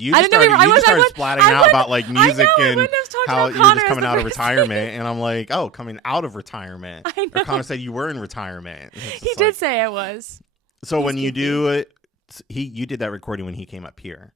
You just started splatting out about like music and how you're just coming out of retirement. And I'm like, oh, coming out of retirement. I know. Or Connor said you were in retirement. He did say I was. So when you do it, you did that recording when he came up here.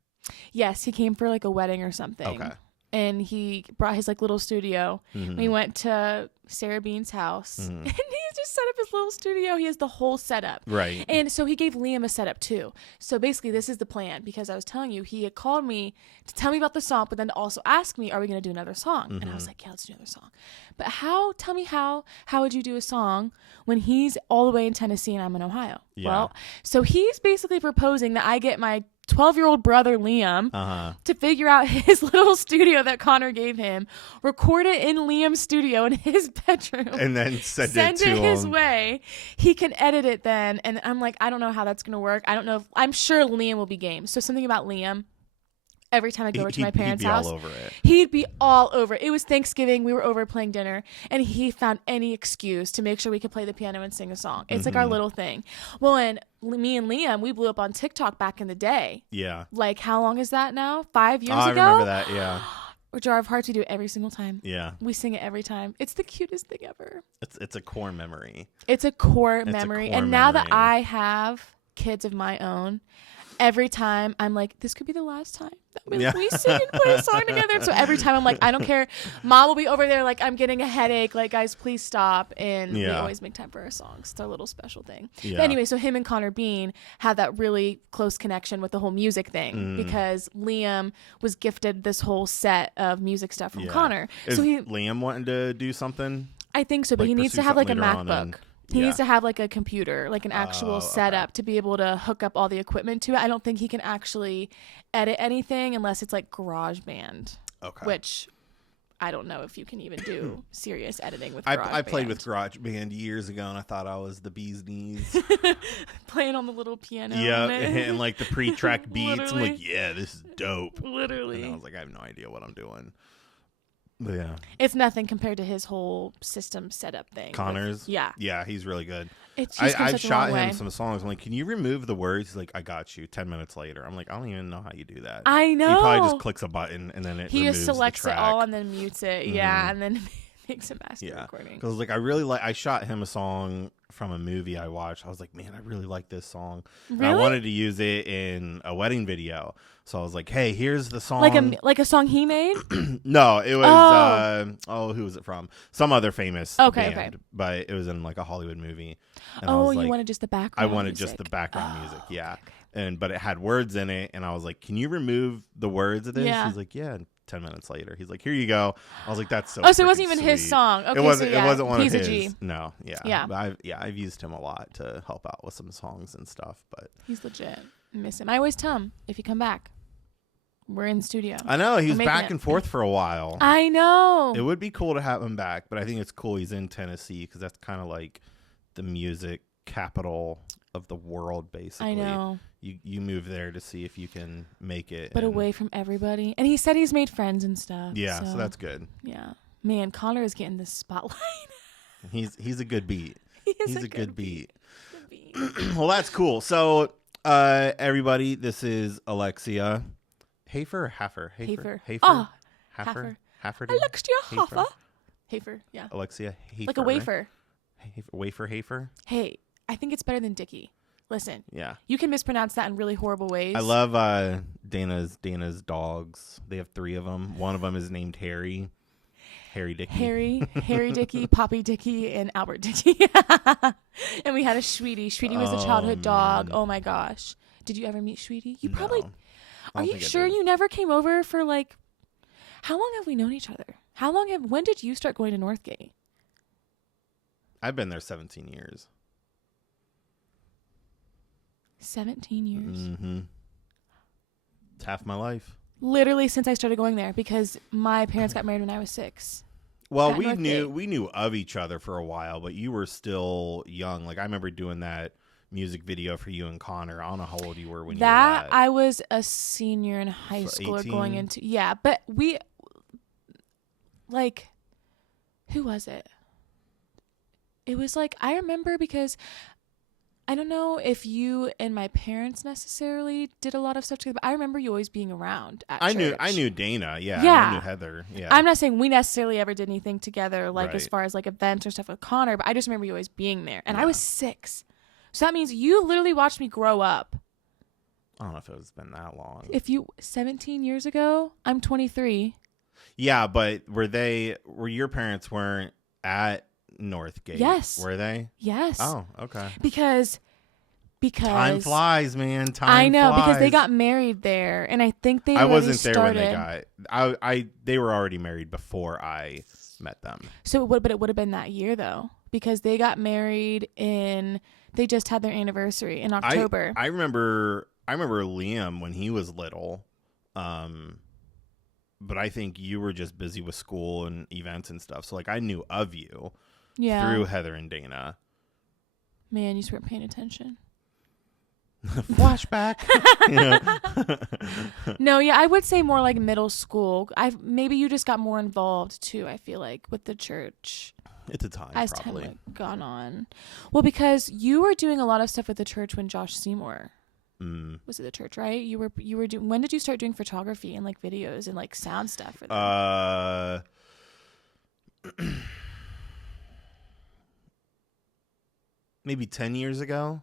Yes, he came for like a wedding or something. Okay. And he brought his like little studio. Mm-hmm. We went to Sarah Bean's house and he just set up his little studio. He has the whole setup. Right. And so he gave Liam a setup too. So basically this is the plan, because I was telling you, he had called me to tell me about the song, but then to also ask me, are we going to do another song? And I was like, yeah, let's do another song. But tell me how would you do a song when he's all the way in Tennessee and I'm in Ohio? Yeah. Well, so he's basically proposing that I get my 12-year-old brother Liam to figure out his little studio that Connor gave him, record it in Liam's studio in his bedroom, and then send it to his him. way. He can edit it then. And I'm like, I don't know how that's going to work. I don't know. I'm sure Liam will be game. So something about Liam. Every time I go over to my parents' house, he'd be all over it. It was Thanksgiving. We were over playing dinner, and he found any excuse to make sure we could play the piano and sing a song. It's like our little thing. Well, and me and Liam, we blew up on TikTok back in the day. Yeah. Like, how long is that now? 5 years ago? I remember that, yeah. Or Jar of Hearts, we do it every single time. Yeah. We sing it every time. It's the cutest thing ever. It's a core memory. It's a core memory. And now that I have kids of my own, every time I'm like, this could be the last time that we sing and play a song together. So every time I'm like, I don't care. Mom will be over there like, I'm getting a headache. Like, guys, please stop. And we always make time for our songs. It's our little special thing. Yeah. But anyway, so him and Connor Bean had that really close connection with the whole music thing because Liam was gifted this whole set of music stuff from Connor. Is Liam wanting to do something? I think so, but he needs to have like a MacBook. He needs to have like a computer, like an actual setup to be able to hook up all the equipment to it. I don't think he can actually edit anything unless it's like GarageBand, which I don't know if you can even do serious editing with GarageBand. I played with GarageBand years ago, and I thought I was the bee's knees. Playing on the little piano. Yeah, and like the pre-track beats. Literally. I'm like, yeah, this is dope. Literally. And I was like, I have no idea what I'm doing. But yeah. It's nothing compared to his whole system setup thing. Connor's? Yeah, he's really good. I've shot him some songs. I'm like, can you remove the words? He's like, I got you. 10 minutes later. I'm like, I don't even know how you do that. I know. He probably just clicks a button and then he removes just selects the track. it all and then mutes it. Yeah, and then makes a master recording. Because like I shot him a song from a movie I watched. I was like, man, I really like this song. Really? And I wanted to use it in a wedding video. So I was like, hey, here's the song. Like a song he made? No, it was who was it from? Some other famous band, but it was in like a Hollywood movie. And I was like, you wanted just the background I wanted music. just the background music, yeah. Okay. But it had words in it, and I was like, can you remove the words of this? Yeah. He's like, yeah. 10 minutes later, he's like, here you go. I was like, that's so so it wasn't even sweet. His song. Okay, it wasn't one he's of his. A G. No, yeah. But I've used him a lot to help out with some songs and stuff, but he's legit. I miss him. I always tell him, if you come back, we're in the studio. I know, he was back and forth for a while. I know. It would be cool to have him back, but I think it's cool he's in Tennessee because that's kind of like the music capital of the world, basically. I know. You move there to see if you can make it. But away from everybody. And he said he's made friends and stuff. Yeah, so that's good. Yeah. Man, Connor is getting the spotlight. He's a good beat. He's a good beat. Good beat. Well, that's cool. So, everybody, this is Alexia. Hafer or Hafer? Hafer. Hafer. Oh, Hafer. Hafer. Alexia Hafer. Hafer, yeah. Alexia Hafer. Like a wafer. Hafer. Hey, I think it's better than Dickie. Listen. Yeah. You can mispronounce that in really horrible ways. I love Dana's dogs. They have 3 of them. One of them is named Harry. Harry Dickey. Harry Dickey, Poppy Dickey, and Albert Dickey. And we had a Sweetie. Sweetie was a childhood dog. Oh my gosh. Did you ever meet Sweetie? You probably... No, are you sure you never came over for like... How long have we known each other? When did you start going to Northgate? I've been there 17 years. 17 years? Mm-hmm. It's half my life. Literally since I started going there, because my parents got married when I was 6. Well, we knew of each other for a while, but you were still young. Like I remember doing that music video for you and Connor. I don't know how old you were when you were that. I was a senior in high school, 18? Or going into but we like, who was it? It was like, I remember because I don't know if you and my parents necessarily did a lot of stuff together, but I remember you always being around at church. I knew Dana, yeah. I knew Heather, yeah. I'm not saying we necessarily ever did anything together, like as far as like events or stuff with Connor, but I just remember you always being there. And I was 6. So that means you literally watched me grow up. I don't know if it's been that long. 17 years ago, I'm 23. Yeah, but were your parents weren't at Northgate? Yes. Were they? Yes. Oh, okay. Because time flies, man. I know, because they got married there, and I think they. I wasn't there when they got. They were already married before I met them. So, but it would have been that year though, because they got married they just had their anniversary in October. I remember Liam when he was little, but I think you were just busy with school and events and stuff. So like I knew of you through Heather and Dana. Man, you just weren't paying attention. Flashback. No, yeah, I would say more like middle school. Maybe you just got more involved too, I feel like, with the church. It's a time, as probably. time had gone on. Well, because you were doing a lot of stuff with the church when Josh Seymour was at the church, right? You were doing. When did you start doing photography and like videos and like sound stuff for them? Maybe 10 years ago.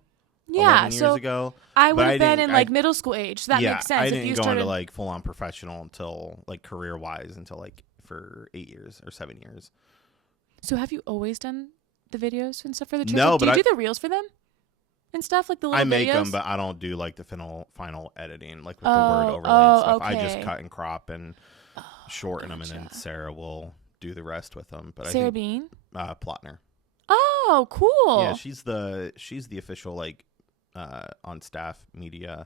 Yeah, 11 years ago. I would have been in like middle school age, so that makes sense. I didn't go into like full on professional until like career wise until like for 8 years or 7 years. So have you always done the videos and stuff for the church? No, like, but do you do the reels for them and stuff, like the little videos? I make them, but I don't do like the final editing, like with the word overlay and stuff. Okay. I just cut and crop and shorten them, and then Sarah will do the rest with them. But Sarah Bean, Plotner. Oh, cool. Yeah, she's the official like on staff media.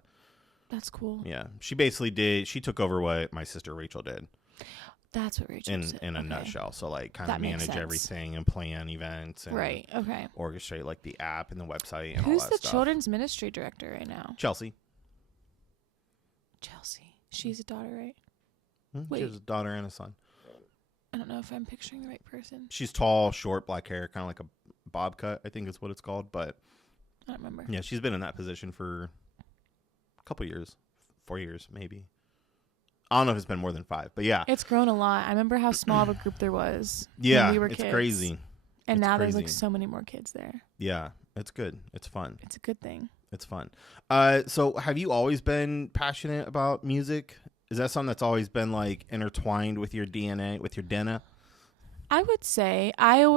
That's cool. Yeah, she took over what my sister Rachel did. That's what Rachel did. In a nutshell. So like kind of manage everything and plan events and orchestrate like the app and the website and all that stuff. Who's the children's ministry director right now? Chelsea. She's a daughter, right? She has a daughter and a son. I don't know if I'm picturing the right person. She's tall, short, black hair, kind of like a bob cut, I think is what it's called. But I don't remember. Yeah, she's been in that position for a couple years, 4 years maybe. I don't know if it's been more than 5, but yeah. It's grown a lot. I remember how small of a group there was when we were it's kids. Crazy. And now there's like so many more kids there. Yeah, it's good. It's fun. It's a good thing. It's fun. So have you always been passionate about music? Is that something that's always been like intertwined with your DNA, with your DNA? I would say yeah,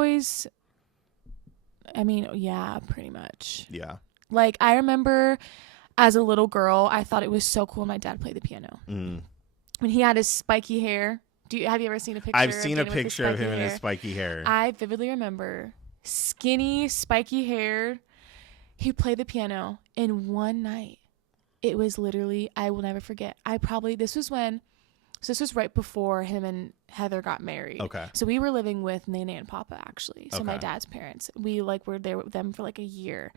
pretty much. Yeah. Like I remember as a little girl, I thought it was so cool when my dad played the piano. When he had his spiky hair. Have you ever seen a picture? I've seen a picture of him in his spiky hair. I vividly remember skinny, spiky hair. He played the piano in one night. It was literally, I will never forget. This was right before him and Heather got married. Okay. So we were living with Nana and Papa, actually. So my dad's parents. We were there with them for like a year.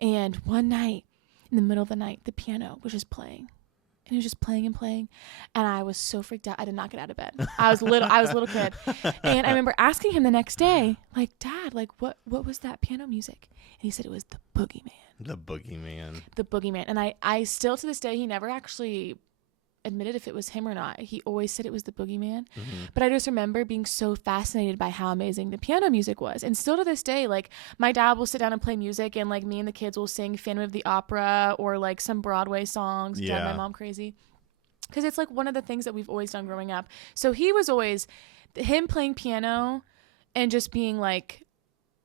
And one night, in the middle of the night, the piano was just playing. And it was just playing and playing. And I was so freaked out. I did not get out of bed. I was a little kid. And I remember asking him the next day, like, Dad, like, what was that piano music? And he said it was the Boogeyman. The Boogeyman. The Boogeyman. And I still to this day, he never actually admitted if it was him or not. He always said it was the Boogeyman. Mm-hmm. But I just remember being so fascinated by how amazing the piano music was. And still to this day, like my dad will sit down and play music, and like me and the kids will sing Phantom of the Opera or like some Broadway songs, drive my mom crazy. Because it's like one of the things that we've always done growing up. So he was always, him playing piano and just being like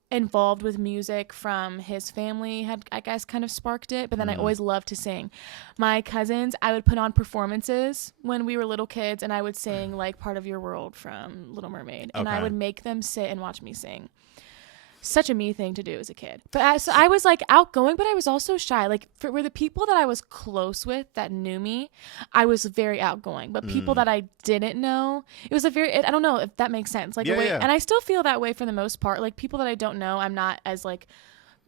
involved with music from his family had, I guess, kind of sparked it. But then I always loved to sing. My cousins, I would put on performances when we were little kids, and I would sing like Part of Your World from Little Mermaid. And I would make them sit and watch me sing. Such a me thing to do as a kid. But so I was like outgoing, but I was also shy. Like for the people that I was close with that knew me, I was very outgoing. But people that I didn't know, it was I don't know if that makes sense. Like and I still feel that way for the most part. Like people that I don't know, I'm not as like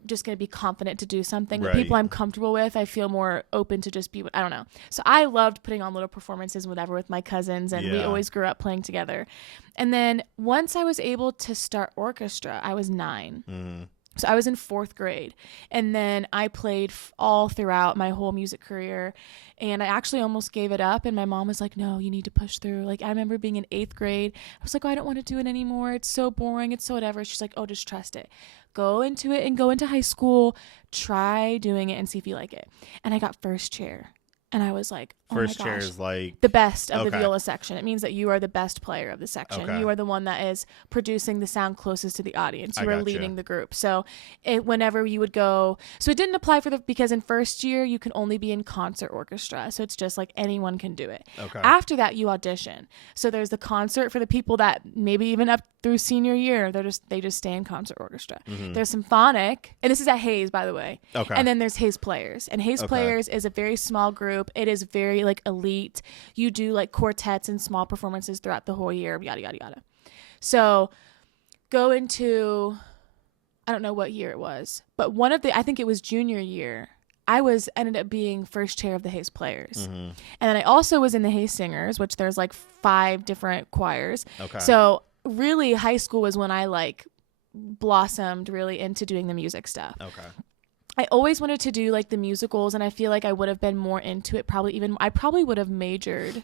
just going to be confident to do something. Right. The people I'm comfortable with, I feel more open to just be, I don't know. So I loved putting on little performances and whatever with my cousins, and we always grew up playing together. And then once I was able to start orchestra, I was 9. So I was in 4th grade, and then I played all throughout my whole music career, and I actually almost gave it up, and my mom was like, no, you need to push through. Like, I remember being in 8th grade. I was like, oh, I don't want to do it anymore. It's so boring. It's so whatever. She's like, oh, just trust it. Go into it and go into high school. Try doing it and see if you like it. And I got first chair. And I was like, oh first my chair gosh. is like the best of the viola section. It means that you are the best player of the section. Okay. You are the one that is producing the sound closest to the audience. You I are gotcha. leading the group. So whenever you would go, so it didn't apply because in first year you can only be in concert orchestra. So it's just like anyone can do it. Okay. After that you audition. So there's the concert for the people that maybe even up through senior year, they just stay in concert orchestra. Mm-hmm. There's symphonic, and this is at Hayes, by the way. Okay. And then there's Hayes Players. And Hayes Players is a very small group. It is very like elite. You do like quartets and small performances throughout the whole year, yada, yada, yada. So go into, I don't know what year it was, but I think it was junior year, ended up being first chair of the Hayes Players. Mm-hmm. And then I also was in the Hayes Singers, which there's like 5 different choirs. Okay. So really high school was when I like blossomed really into doing the music stuff. Okay. I always wanted to do like the musicals, and I feel like I would have been more into it. I probably would have majored.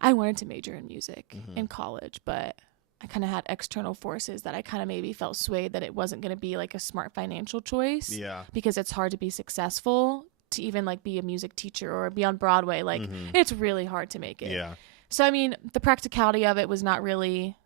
I wanted to major in music in college, but I kind of had external forces that I kind of maybe felt swayed that it wasn't going to be like a smart financial choice. Yeah. Because it's hard to be successful to even like be a music teacher or be on Broadway. Like it's really hard to make it. Yeah. So, I mean, the practicality of it was not really,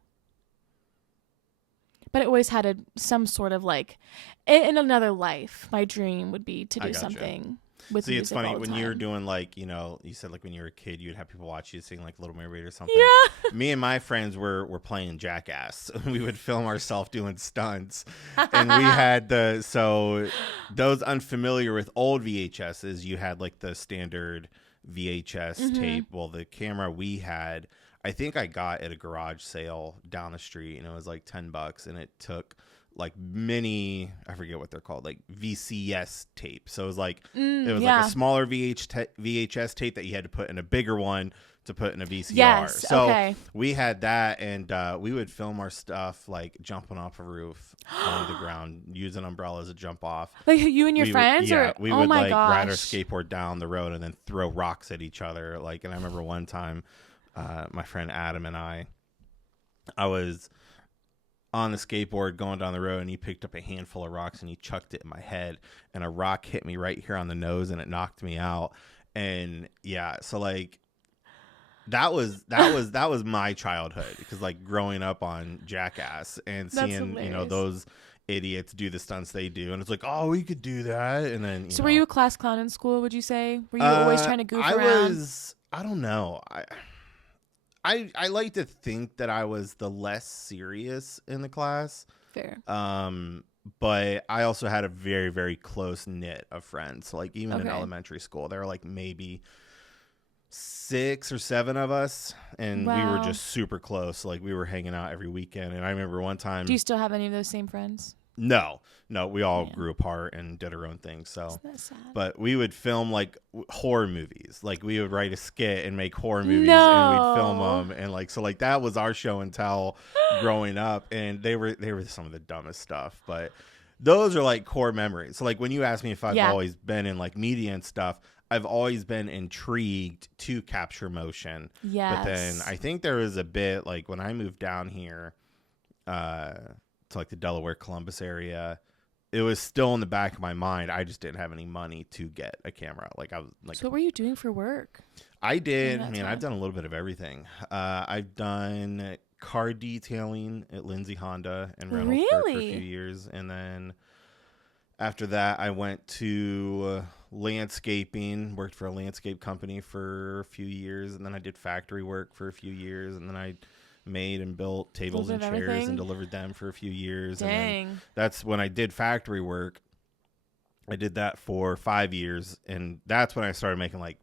but it always had some sort of like, in another life, my dream would be to do something with music. See, it's funny all the when time. you were doing like, you know, you said like when you were a kid, you'd have people watch you sing like Little Mermaid or something. Yeah. Me and my friends were playing Jackass. We would film ourselves doing stunts, and we had so those unfamiliar with old VHSs, you had like the standard VHS tape. Well, the camera we had, I think I got at a garage sale down the street, and it was like $10, and it took like mini, I forget what they're called, like VCS tape. So it was like like a smaller VHS tape that you had to put in a bigger one to put in a VCR. Yes, so we had that, and we would film our stuff like jumping off a roof on the ground, using umbrellas to jump off. Like you and your friends? We would like ride our skateboard down the road and then throw rocks at each other. Like, and I remember one time, my friend Adam and I was on the skateboard going down the road, and he picked up a handful of rocks and he chucked it in my head, and a rock hit me right here on the nose, and it knocked me out. And yeah, so like that was my childhood, because like growing up on Jackass and seeing you know those idiots do the stunts they do, and it's like, oh, we could do that. And then were you a class clown in school, would you say? Were you always trying to goof around? I don't know. I like to think that I was the less serious in the class. Fair. But I also had a very, very close knit of friends. So like even in elementary school, there were like maybe 6 or 7 of us, and we were just super close. Like we were hanging out every weekend. And I remember one time. Do you still have any of those same friends? No, we all grew apart and did our own thing. So, isn't that sad? But we would film like horror movies. Like we would write a skit and make horror movies, and we'd film them, and like so like that was our show and tell growing up. And they were some of the dumbest stuff, but those are like core memories. So like when you ask me if I've always been in like media and stuff, I've always been intrigued to capture motion. Yes. But then I think there was a bit like when I moved down here, to like the Delaware, Columbus area, it was still in the back of my mind. I just didn't have any money to get a camera. Like I was like, so what were you doing for work? I've done a little bit of everything. I've done car detailing at Lindsay Honda in Reynoldsburg for a few years. And then after that, I went to landscaping, worked for a landscape company for a few years. And then I did factory work for a few years. And then I made and built tables and chairs and delivered them for a few years. Dang. And then that's when I did factory work. I did that for 5 years, and that's when I started making like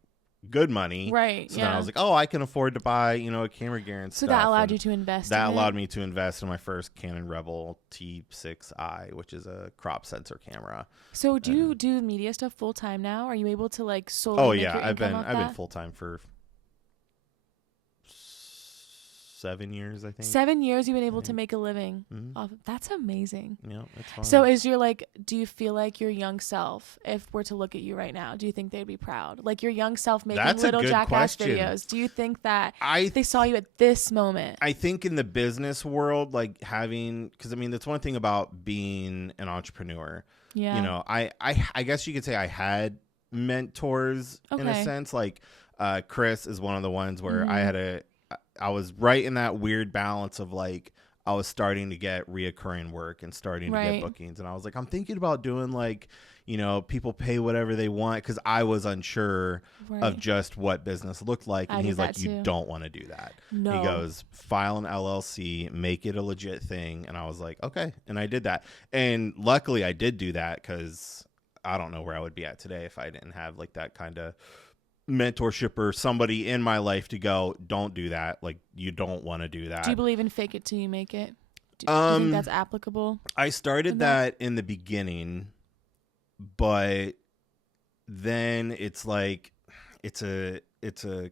good money. Right. So then I was like, oh, I can afford to buy, a camera gear and stuff. So that allowed you to invest. That allowed me to invest in my first Canon Rebel T6i, which is a crop sensor camera. So do you do media stuff full time now? Are you able to like solely? Oh yeah, I've been full time for 7 years, I think. 7 years you've been able to make a living off. That's amazing. Yeah, it's fun. So do you feel like your young self, if we're to look at you right now, do you think they'd be proud? Like your young self making little Jackass videos. Do you think that they saw you at this moment? I think in the business world, like because I mean, that's one thing about being an entrepreneur. Yeah. You know, I guess you could say I had mentors in a sense. Like Chris is one of the ones where I was right in that weird balance of like, I was starting to get reoccurring work and starting to get bookings. And I was like, I'm thinking about doing like, you know, people pay whatever they want, because I was unsure of just what business looked like. And he's like, you don't want to do that. No. He goes, file an LLC, make it a legit thing. And I was like, okay. And I did that. And luckily I did do that, because I don't know where I would be at today if I didn't have like that kind of mentorship or somebody in my life to go, don't do that. Like, you don't want to do that. Do you believe in fake it till you make it? Do you think that's applicable? I started that in the beginning, but then it's like, it's a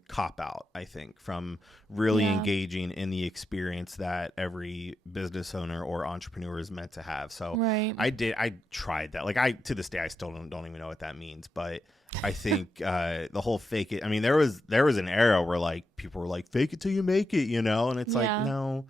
cop out, I think, from really engaging in the experience that every business owner or entrepreneur is meant to have. So I tried that. Like to this day, I still don't even know what that means, but I think the whole fake it. I mean, there was an era where like people were like, fake it till you make it, you know? And it's like, no,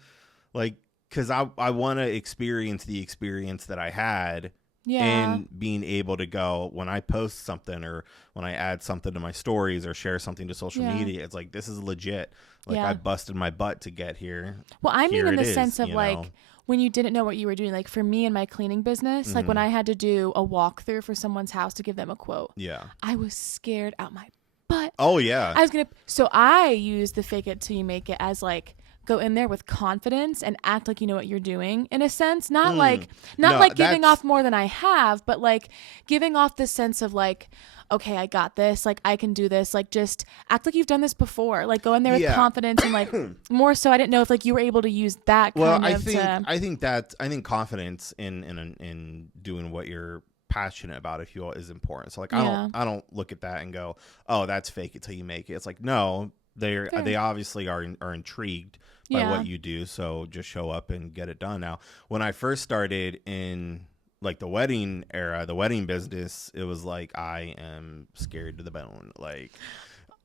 like, cause I want to experience the experience that I had. And being able to go, when I post something or when I add something to my stories or share something to social media, it's like, this is legit. Like I busted my butt to get here. Well, I mean, in the sense of like, when you didn't know what you were doing, like for me in my cleaning business, like when I had to do a walkthrough for someone's house to give them a quote, I was scared out my butt. Oh yeah. So I use the fake it till you make it as like, go in there with confidence and act like you know what you're doing, in a sense. Not like giving off more than I have, but like giving off this sense of like, okay, I got this, like I can do this, like just act like you've done this before, like go in there with confidence and like more so. I didn't know if like you were able to use that I think confidence in doing what you're passionate about, if you will, is important. So like I don't look at that and go, oh, that's fake it till you make it. It's like, no, they obviously are intrigued by what you do, so just show up and get it done. Now, when I first started in like the wedding era, the wedding business, it was like, I am scared to the bone. Like,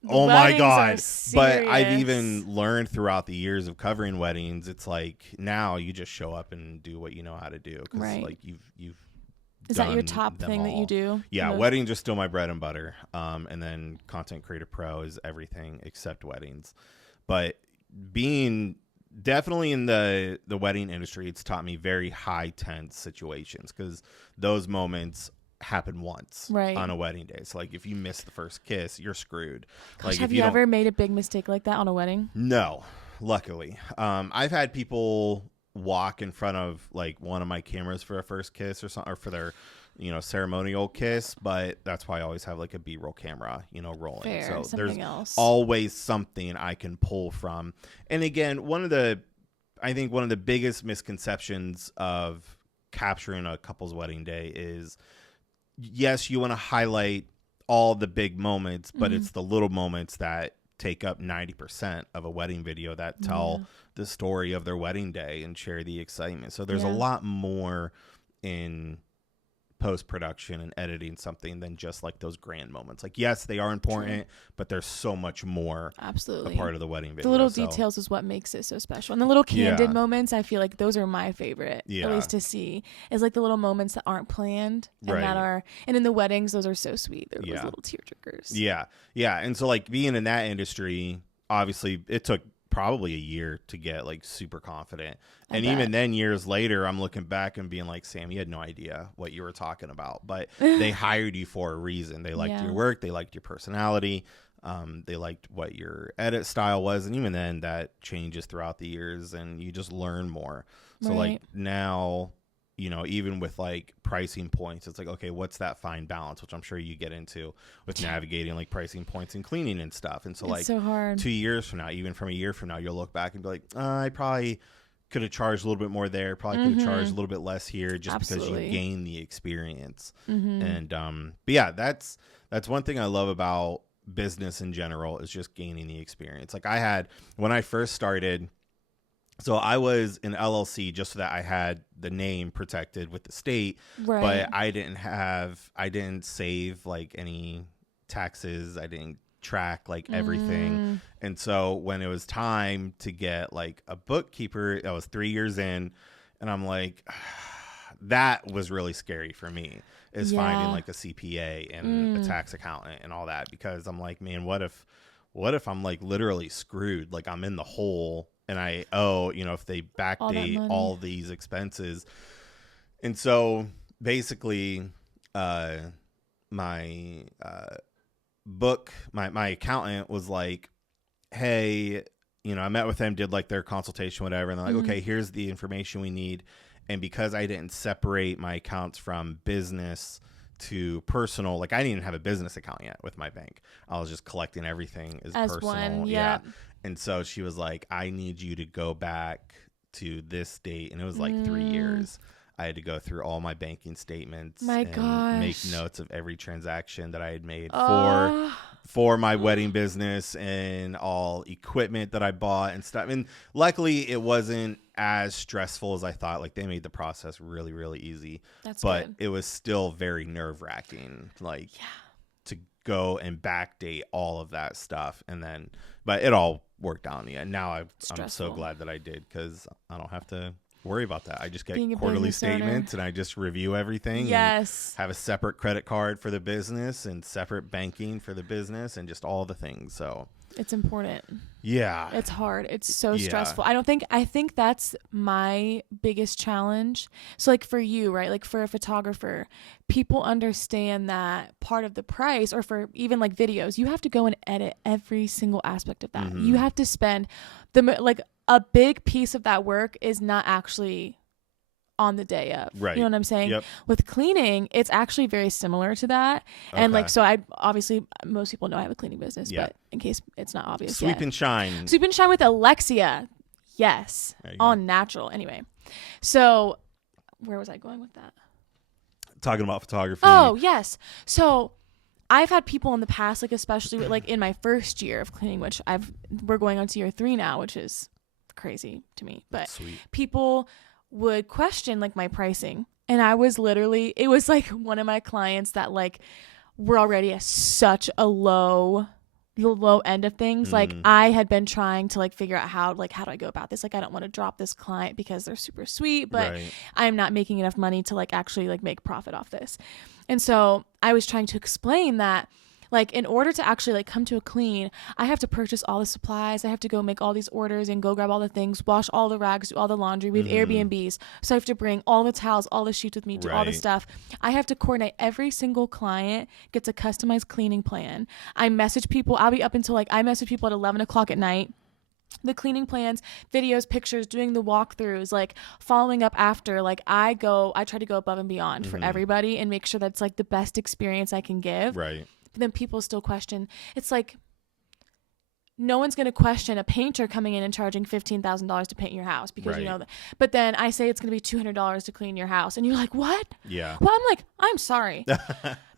oh my God. But I've even learned throughout the years of covering weddings, it's like now you just show up and do what you know how to do, because like you've Is that your top thing that you do? Yeah, weddings are still my bread and butter. And then Content Creator Pro is everything except weddings. But being definitely in the wedding industry, it's taught me very high tense situations, because those moments happen once on a wedding day. So like if you miss the first kiss, you're screwed. Gosh, like have you ever made a big mistake like that on a wedding? No, luckily. I've had people walk in front of like one of my cameras for a first kiss or something, or for their ceremonial kiss, but that's why I always have like a B-roll camera rolling. Fair, so there's else. Always something I can pull from. And again, one of the biggest misconceptions of capturing a couple's wedding day is, yes, you want to highlight all the big moments, but it's the little moments that take up 90% of a wedding video that tell the story of their wedding day and share the excitement. So there's a lot more in post-production and editing something than just like those grand moments. Like, yes, they are important, but there's so much more absolutely a part of the wedding video. The little details is what makes it so special. And the little candid moments, I feel like those are my favorite, at least to see, is like the little moments that aren't planned and that are, and in the weddings, those are so sweet. They're those little tear jerkers. Yeah. And so like being in that industry, obviously it took probably a year to get like super confident. And even then, years later, I'm looking back and being like, Sam, you had no idea what you were talking about, but they hired you for a reason. They liked your work. They liked your personality. They liked what your edit style was. And even then that changes throughout the years and you just learn more. So like now, even with like pricing points, it's like, okay, what's that fine balance, which I'm sure you get into with navigating like pricing points and cleaning and stuff. And so it's like so hard. 2 years from now, even from a year from now, you'll look back and be like, I probably could have charged a little bit more there. Probably could have charged a little bit less here, just because you gain the experience. And, but yeah, that's one thing I love about business in general, is just gaining the experience. Like when I first started, So I was an LLC just so that I had the name protected with the state, Right. but I didn't save like any taxes. I didn't track like everything. And so when it was time to get like a bookkeeper, I was 3 years in, and I'm like, that was really scary for me, is finding like a CPA and a tax accountant and all that, because I'm like, man, what if I'm like literally screwed? Like I'm in the hole and I owe, if they backdate all these expenses. And so basically, my my accountant was like, hey, I met with them, did like their consultation, whatever. And they're like, okay, here's the information we need. And because I didn't separate my accounts from business to personal, like I didn't even have a business account yet with my bank. I was just collecting everything as personal. One, yeah. And so she was like, I need you to go back to this date. And it was like 3 years. I had to go through all my banking statements and make notes of every transaction that I had made for my wedding business and all equipment that I bought and stuff. And luckily it wasn't as stressful as I thought. Like they made the process really, really easy. But it was still very nerve wracking, like to go and backdate all of that stuff. And then, but it all worked out in the end. Now I'm so glad that I did, because I don't have to worry about that. I just get quarterly statements and I just review everything. Yes. And have a separate credit card for the business and separate banking for the business and just all the things. So it's important. Yeah. It's hard. It's so stressful. I think that's my biggest challenge. So like for you, right? Like for a photographer, people understand that part of the price, or for even like videos, you have to go and edit every single aspect of that. You have to spend a big piece of that work is not actually on the day of. Right. You know what I'm saying? Yep. With cleaning, it's actually very similar to that. Okay. And like, so I obviously, most people know I have a cleaning business, but in case it's not obvious Sweep and Shine. Sweep and Shine with Alexia. Yes. All natural. Anyway. So where was I going with that? Talking about photography. Oh, yes. So I've had people in the past, like especially like in my first year of cleaning, which we're going on to year 3 now, which is crazy to me. But people would question like my pricing, and I was literally, it was like one of my clients that like were already at such a low end of things. Like I had been trying to like figure out how do I go about this? Like I don't want to drop this client because they're super sweet, but I'm not making enough money to like actually like make profit off this. And so I was trying to explain that like in order to actually like come to a clean, I have to purchase all the supplies. I have to go make all these orders and go grab all the things, wash all the rags, do all the laundry. We have Airbnbs. So I have to bring all the towels, all the sheets with me, do all the stuff. I have to coordinate. Every single client gets a customized cleaning plan. I message people. I'll be up until I message people at 11 o'clock at night. The cleaning plans, videos, pictures, doing the walkthroughs, like following up after. Like I try to go above and beyond for everybody and make sure that's like the best experience I can give. Right. But then people still question. It's like no one's going to question a painter coming in and charging $15,000 to paint your house because you know that. But then I say it's going to be $200 to clean your house, and you're like, "What?" Yeah. Well, I'm like, "I'm sorry,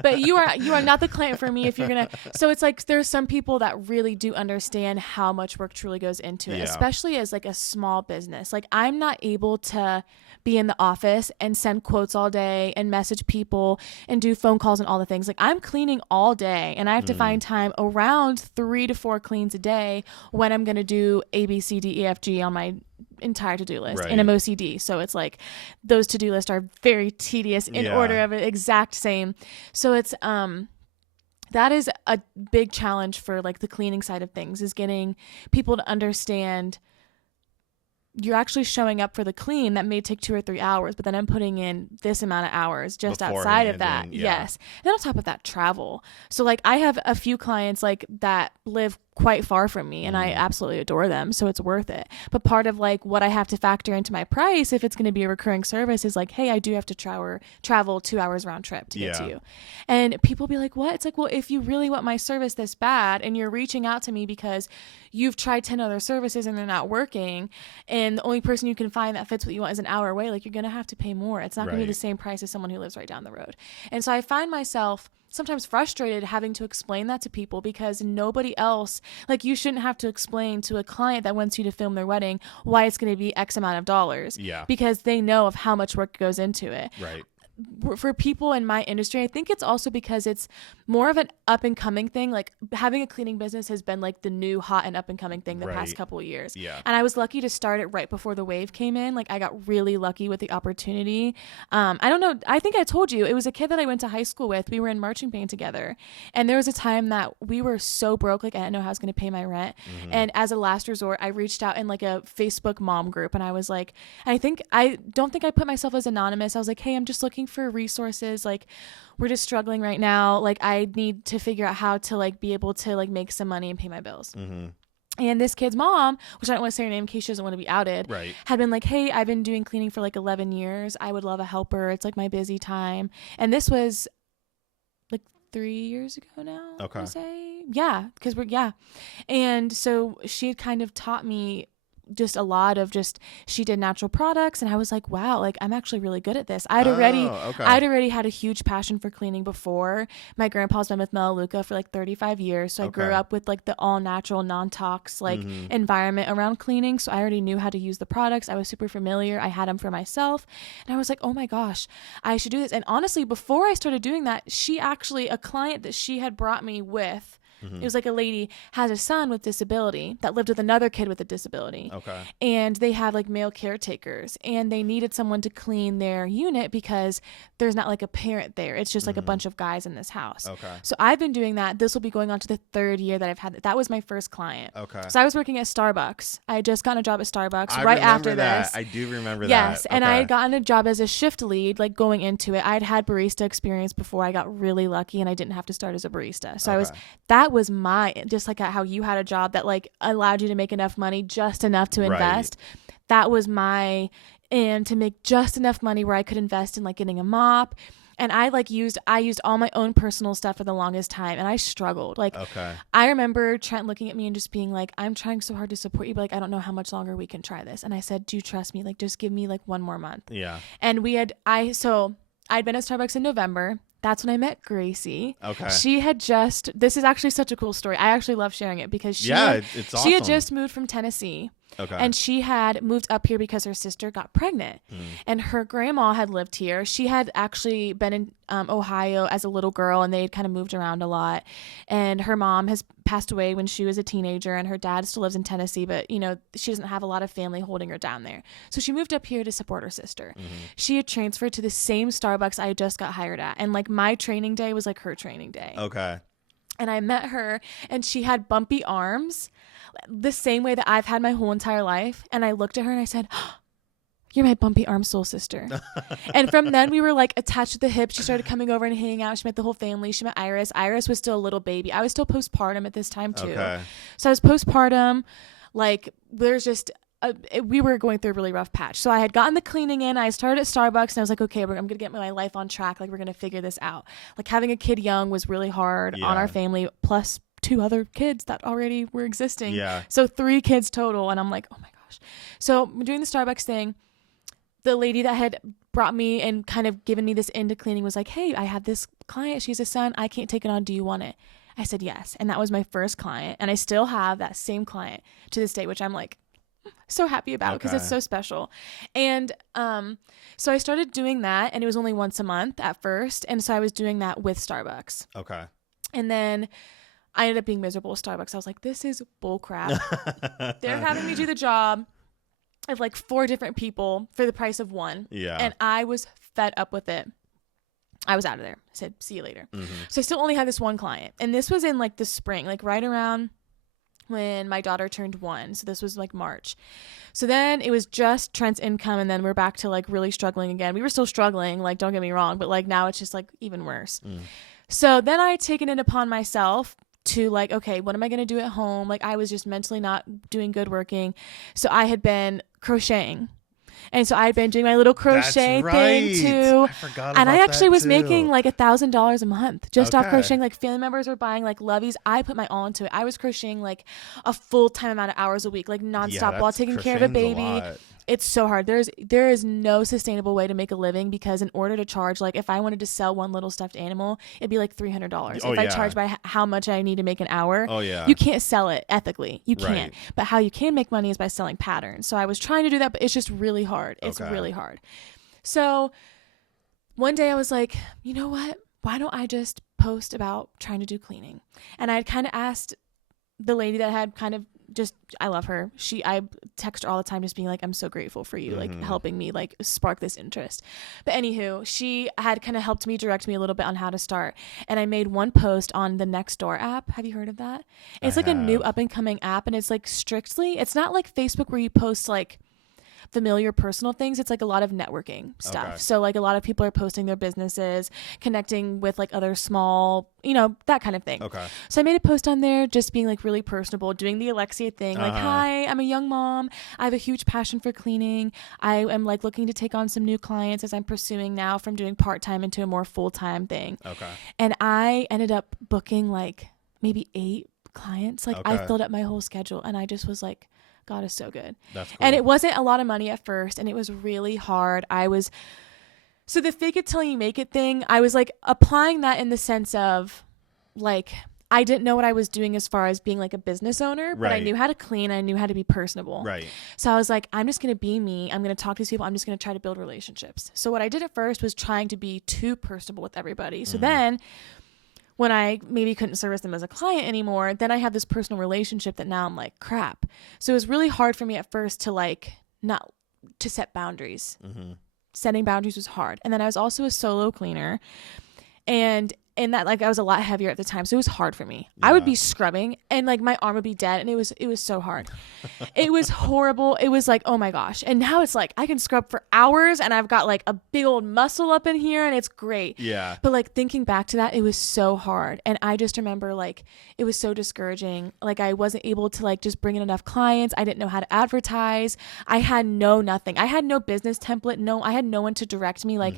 but you are not the client for me if you're gonna." So it's like there's some people that really do understand how much work truly goes into it, especially as like a small business. Like I'm not able to be in the office and send quotes all day and message people and do phone calls and all the things. Like I'm cleaning all day, and I have to find time around 3 to 4 cleans a day when I'm going to do A, B, C, D, E, F, G on my entire to-do list. And I'm OCD. So it's like those to-do lists are very tedious in order of the exact same. So it's, that is a big challenge for like the cleaning side of things, is getting people to understand you're actually showing up for the clean that may take 2 or 3 hours, but then I'm putting in this amount of hours just outside of that. Yes. And then on top of that, travel. So like I have a few clients like that live quite far from me, and I absolutely adore them, so it's worth it. But part of like what I have to factor into my price, if it's going to be a recurring service, is like, hey, I do have to travel 2 hours round trip to get to you. And people be like, what? It's like, well, if you really want my service this bad and you're reaching out to me because you've tried 10 other services and they're not working, and the only person you can find that fits what you want is an hour away, like you're going to have to pay more. It's not going to be the same price as someone who lives right down the road. And so I find myself sometimes frustrated having to explain that to people, because nobody else, like, you shouldn't have to explain to a client that wants you to film their wedding why it's going to be X amount of dollars. Yeah. Because they know of how much work goes into it. Right. For people in my industry, I think it's also because it's more of an up and coming thing. Like, having a cleaning business has been like the new hot and up and coming thing the past couple of years. Yeah. And I was lucky to start it right before the wave came in. Like, I got really lucky with the opportunity. I don't know. I think I told you, it was a kid that I went to high school with. We were in marching band together. And there was a time that we were so broke, like I didn't know how I was going to pay my rent. Mm-hmm. And as a last resort, I reached out in like a Facebook mom group. And I was like, I don't think I put myself as anonymous. I was like, hey, I'm just looking for resources. Like, we're just struggling right now. Like, I need to figure out how to like be able to like make some money and pay my bills. Mm-hmm. And this kid's mom, which I don't want to say her name in case she doesn't want to be outed, had been like, hey, I've been doing cleaning for like 11 years. I would love a helper. It's like my busy time. And this was like 3 years ago now. Okay. I say. Yeah. Because And so she had kind of taught me just a lot of she did natural products, and I was like, wow, like, I'm actually really good at this. I'd already had a huge passion for cleaning before. My grandpa's been with Melaleuca for like 35 years, so I grew up with like the all natural, non-tox like environment around cleaning, so I already knew how to use the products. I was super familiar. I had them for myself, and I was like, oh my gosh, I should do this. And honestly, before I started doing that, a client that she had brought me with, it was like a lady has a son with disability that lived with another kid with a disability. Okay. And they have like male caretakers, and they needed someone to clean their unit because there's not like a parent there. It's just like a bunch of guys in this house. Okay. So I've been doing that. This will be going on to the 3rd year that I've had. That was my first client. Okay. So I was working at Starbucks. I had just gotten a job at Starbucks right after this. I do remember that. Yes. And I had gotten a job as a shift lead, like going into it. I'd had barista experience before. I got really lucky and I didn't have to start as a barista. So that was my, just like how you had a job that like allowed you to make enough money, just enough to invest. That was my, and to make just enough money where I could invest in like getting a mop. And I used all my own personal stuff for the longest time, and I struggled. Like, I remember Trent looking at me and just being like, I'm trying so hard to support you, but like, I don't know how much longer we can try this. And I said, do you trust me? Like, just give me like 1 more month. Yeah. And I'd been at Starbucks in November. That's when I met Gracie. Okay. She had this is actually such a cool story. I actually love sharing it because it's awesome. She had just moved from Tennessee. Okay. And she had moved up here because her sister got pregnant. And her grandma had lived here. She had actually been in Ohio as a little girl, and they had kind of moved around a lot. And her mom has passed away when she was a teenager, and her dad still lives in Tennessee, but she doesn't have a lot of family holding her down there. So she moved up here to support her sister. She had transferred to the same Starbucks I had just got hired at. And like, my training day was like her training day. Okay. And I met her, and she had bumpy arms, the same way that I've had my whole entire life. And I looked at her and I said, oh, you're my bumpy arm soul sister. And from then we were like attached to the hip. She started coming over and hanging out. She met the whole family. She met Iris. Iris was still a little baby. I was still postpartum at this time too. Okay. So I was postpartum. Like, there's just we were going through a really rough patch. So I had gotten the cleaning in. I started at Starbucks, and I was like, okay, I'm going to get my life on track. Like, we're going to figure this out. Like, having a kid young was really hard on our family, plus 2 other kids that already were existing. Yeah. So 3 kids total. And I'm like, oh my gosh. So I'm doing the Starbucks thing. The lady that had brought me and kind of given me this into cleaning was like, hey, I have this client. She has a son. I can't take it on. Do you want it? I said yes. And that was my first client. And I still have that same client to this day, which I'm like so happy about because it's so special. And so I started doing that, and it was only once a month at first. And so I was doing that with Starbucks. Okay. And then I ended up being miserable with Starbucks. I was like, this is bull crap. They're having me do the job of like 4 different people for the price of 1. Yeah. And I was fed up with it. I was out of there. I said, see you later. Mm-hmm. So I still only had this 1 client. And this was in like the spring, like right around when my daughter turned 1. So this was like March. So then it was just Trent's income, and then we're back to like really struggling again. We were still struggling, like, don't get me wrong, but like now it's just like even worse. So then I had taken it upon myself to like, okay, what am I going to do at home? Like, I was just mentally not doing good working. So I had been crocheting. And so I'd been doing my little crochet thing too. I forgot about and I actually was making like $1,000 a month just off crocheting. Like, family members were buying like loveys. I put my all into it. I was crocheting like a full-time amount of hours a week, like nonstop while taking care of a baby. It's so hard. There is no sustainable way to make a living, because in order to charge, like if I wanted to sell one little stuffed animal, it'd be like $300. Oh, if yeah. I charge by how much I need to make an hour, Oh yeah. you can't sell it ethically. You can't. Right. But how you can make money is by selling patterns. So I was trying to do that, but it's just really hard. It's Okay. really hard. So one day I was like, you know what? Why don't I just post about trying to do cleaning? And I had kind of asked the lady that had kind of just, I love her. I text her all the time just being like, I'm so grateful for you, like helping me like spark this interest. But anywho, she had kind of helped me, direct me a little bit on how to start. And I made one post on the Nextdoor app. Have you heard of that? It's like a new up and coming app, and it's like strictly, it's not like Facebook where you post like familiar personal things. It's like a lot of networking stuff. Okay. So like a lot of people are posting their businesses, connecting with like other small, that kind of thing. Okay. So I made a post on there just being like really personable, doing the Alexia thing. Like, hi, I'm a young mom. I have a huge passion for cleaning. I am like looking to take on some new clients as I'm pursuing now from doing part-time into a more full-time thing. Okay. And I ended up booking like maybe 8 clients. Like I filled up my whole schedule, and I just was like, God is so good. That's cool. And it wasn't a lot of money at first, and it was really hard. So the fake it till you make it thing, I was like applying that in the sense of like, I didn't know what I was doing as far as being like a business owner, but I knew how to clean. I knew how to be personable. Right. So I was like, I'm just going to be me. I'm going to talk to these people. I'm just going to try to build relationships. So what I did at first was trying to be too personable with everybody. So then when I maybe couldn't service them as a client anymore, then I have this personal relationship that now I'm like, crap. So it was really hard for me at first to like not to set boundaries. Setting boundaries was hard. And then I was also a solo cleaner, and in that, like, I was a lot heavier at the time, so it was hard for me. I would be scrubbing and like my arm would be dead, and it was so hard. It was horrible. It was like, oh my gosh. And now it's like I can scrub for hours, and I've got like a big old muscle up in here, and it's great. Yeah. But like thinking back to that, it was so hard. And I just remember like it was so discouraging. Like I wasn't able to like just bring in enough clients. I didn't know how to advertise. I had nothing. I had no business template. I had no one to direct me. Like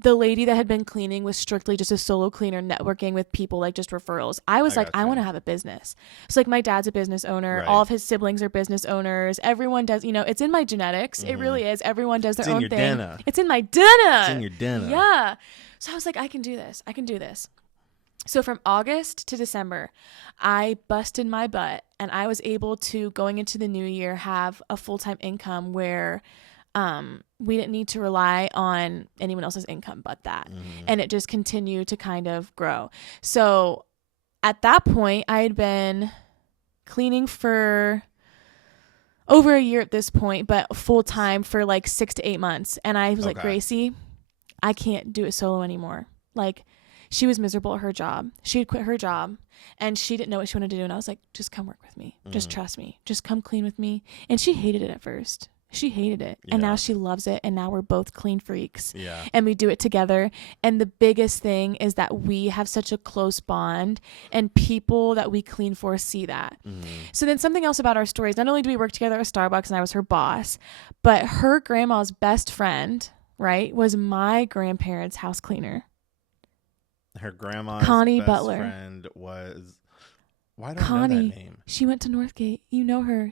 the lady that had been cleaning was strictly just a solo cleaner, networking with people, like just referrals. I was like, I want to have a business. So like my dad's a business owner. All of his siblings are business owners. Everyone does, it's in my genetics. It really is. Everyone does their own thing. DNA. It's in my DNA. It's in your DNA. Yeah. So I was like, I can do this. I can do this. So from August to December, I busted my butt, and I was able to, going into the new year, have a full-time income where we didn't need to rely on anyone else's income but that. And it just continued to kind of grow. So at that point, I had been cleaning for over a year at this point, but full time for like 6 to 8 months. And I was like, Gracie, I can't do it solo anymore. Like, she was miserable at her job. She had quit her job, and she didn't know what she wanted to do. And I was like, just come work with me. Just trust me. Just come clean with me. And she hated it at first. She hated it. And now she loves it. And now we're both clean freaks. Yeah. And we do it together. And the biggest thing is that we have such a close bond, and people that we clean for see that. So then something else about our stories, not only do we work together at Starbucks and I was her boss, but her grandma's best friend, right, was my grandparents' house cleaner. Her grandma's Connie best Butler. friend was... Why don't I know that name? She went to Northgate. You know her.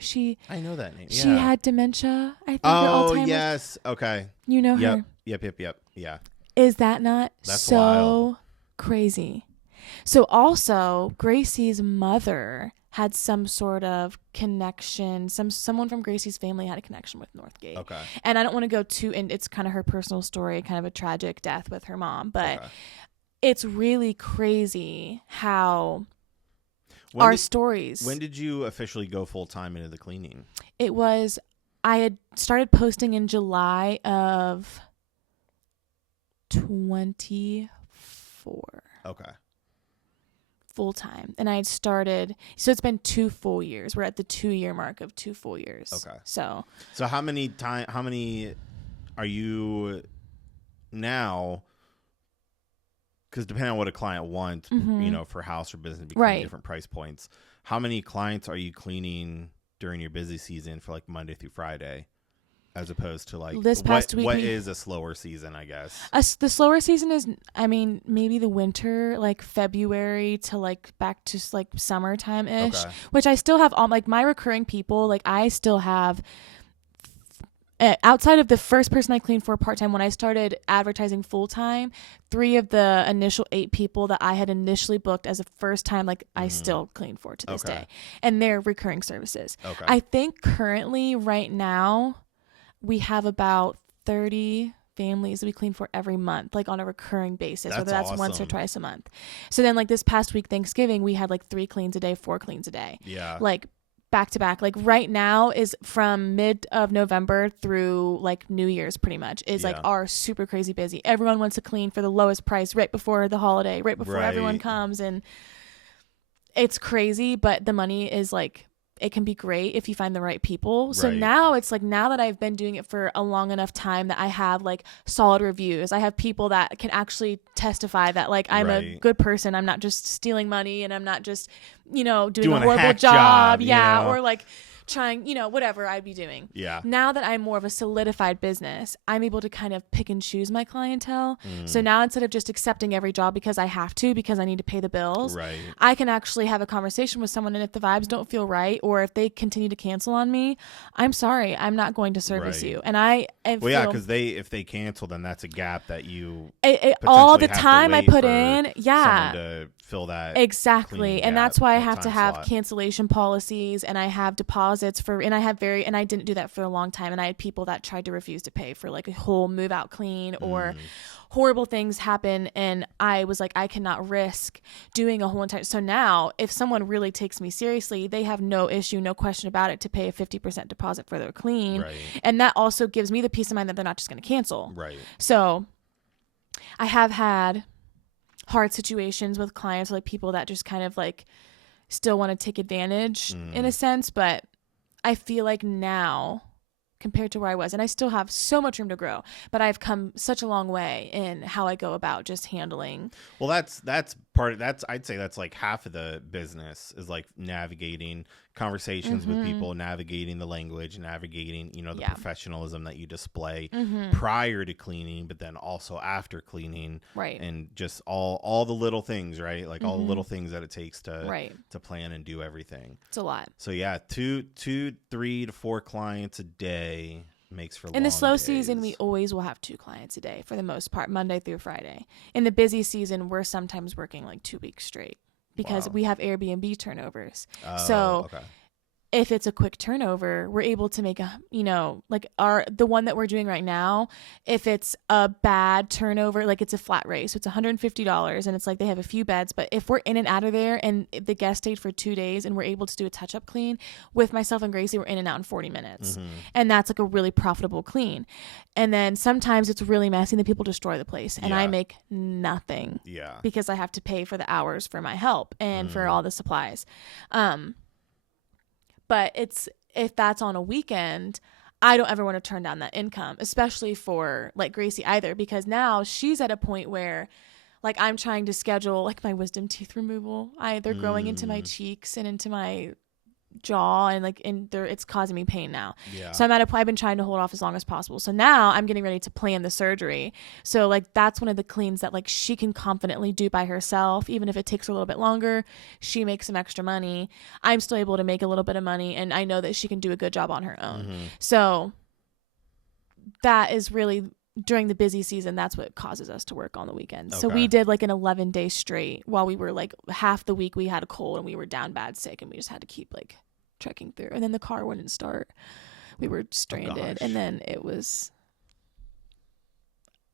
I know that name. Yeah. She had dementia, I think. Oh, Alzheimer's. yes. Okay. You know her. Yep. Yeah. Is that not That's so wild. Crazy? So also, Gracie's mother had some sort of connection. Someone from Gracie's family had a connection with Northgate. Okay. And I don't want to go too in. It's kind of her personal story, kind of a tragic death with her mom. But it's really crazy how... stories. When did you officially go full time into the cleaning? I had started posting in July of 24. Okay. Full time. And I had started, so it's been 2 full years. We're at the 2-year mark of 2 full years. Okay. So how many are you now? Because depending on what a client wants, for house or business, between different price points. How many clients are you cleaning during your busy season for like Monday through Friday, as opposed to like this past week? What is a slower season, I guess? The slower season is, maybe the winter, like February to like back to like summertime ish, which I still have all like my recurring people. Like I still have outside of the first person I cleaned for part-time, when I started advertising full-time, 3 of the initial 8 people that I had initially booked as a first time, like I still clean for to this day, and they're recurring services. I think currently right now we have about 30 families that we clean for every month, like on a recurring basis, whether that's awesome. Once or twice a month. So then like this past week, Thanksgiving, we had like 3 cleans a day, 4 cleans a day. Yeah. Like back to back. Like right now is from mid of November through like New Year's pretty much is like our super crazy busy. Everyone wants to clean for the lowest price right before the holiday, right before everyone comes, and it's crazy, but the money is like, it can be great if you find the right people. So now it's like, now that I've been doing it for a long enough time that I have like solid reviews. I have people that can actually testify that like I'm a good person. I'm not just stealing money, and I'm not just, doing a horrible job. Yeah. Or like trying, whatever I'd be doing. Yeah. Now that I'm more of a solidified business, I'm able to kind of pick and choose my clientele. So now instead of just accepting every job because I have to, because I need to pay the bills, I can actually have a conversation with someone, and if the vibes don't feel right, or if they continue to cancel on me, I'm sorry, I'm not going to service you. And because if they cancel, then that's a gap that you all the time I put in, someone to fill that exactly, and that's why I have to have cancellation policies, and I have deposits and I didn't do that for a long time, and I had people that tried to refuse to pay for like a whole move out clean, or horrible things happen, and I was like, I cannot risk doing a whole entire. So now if someone really takes me seriously, they have no issue, no question about it, to pay a 50% deposit for their clean, and that also gives me the peace of mind that they're not just going to cancel. So I have had hard situations with clients, like people that just kind of like still want to take advantage in a sense, but I feel like now compared to where I was, and I still have so much room to grow, but I've come such a long way in how I go about just handling. Well, that's part of that's, I'd say that's like half of the business is like navigating conversations with people, navigating the language, navigating, the professionalism that you display prior to cleaning, but then also after cleaning, and just all the little things, right? Like all the little things that it takes to plan and do everything. It's a lot. So yeah, 3 to 4 clients a day makes for long days. In the slow season, we always will have 2 clients a day for the most part, Monday through Friday. In the busy season, we're sometimes working like 2 weeks straight because we have Airbnb turnovers. If it's a quick turnover, we're able to make the one that we're doing right now, if it's a bad turnover, like it's a flat rate, so it's $150, and it's like they have a few beds, but if we're in and out of there and the guest stayed for 2 days and we're able to do a touch-up clean with myself and Gracie, we're in and out in 40 minutes. And that's like a really profitable clean. And then sometimes it's really messy and the people destroy the place, and I make nothing because I have to pay for the hours for my help and for all the supplies. But if that's on a weekend, I don't ever want to turn down that income, especially for like Gracie either, because now she's at a point where like I'm trying to schedule like my wisdom teeth removal. They're growing into my cheeks and into my jaw, and like it's causing me pain now. So I've been trying to hold off as long as possible. So now I'm getting ready to plan the surgery. So like that's one of the cleans that like she can confidently do by herself, even if it takes her a little bit longer. She makes some extra money. I'm still able to make a little bit of money, and I know that she can do a good job on her own. So that is really, during the busy season, that's what causes us to work on the weekends. So we did like an 11-day straight while we were like half the week we had a cold and we were down bad sick, and we just had to keep like trekking through, and then the car wouldn't start. We were stranded, and then it was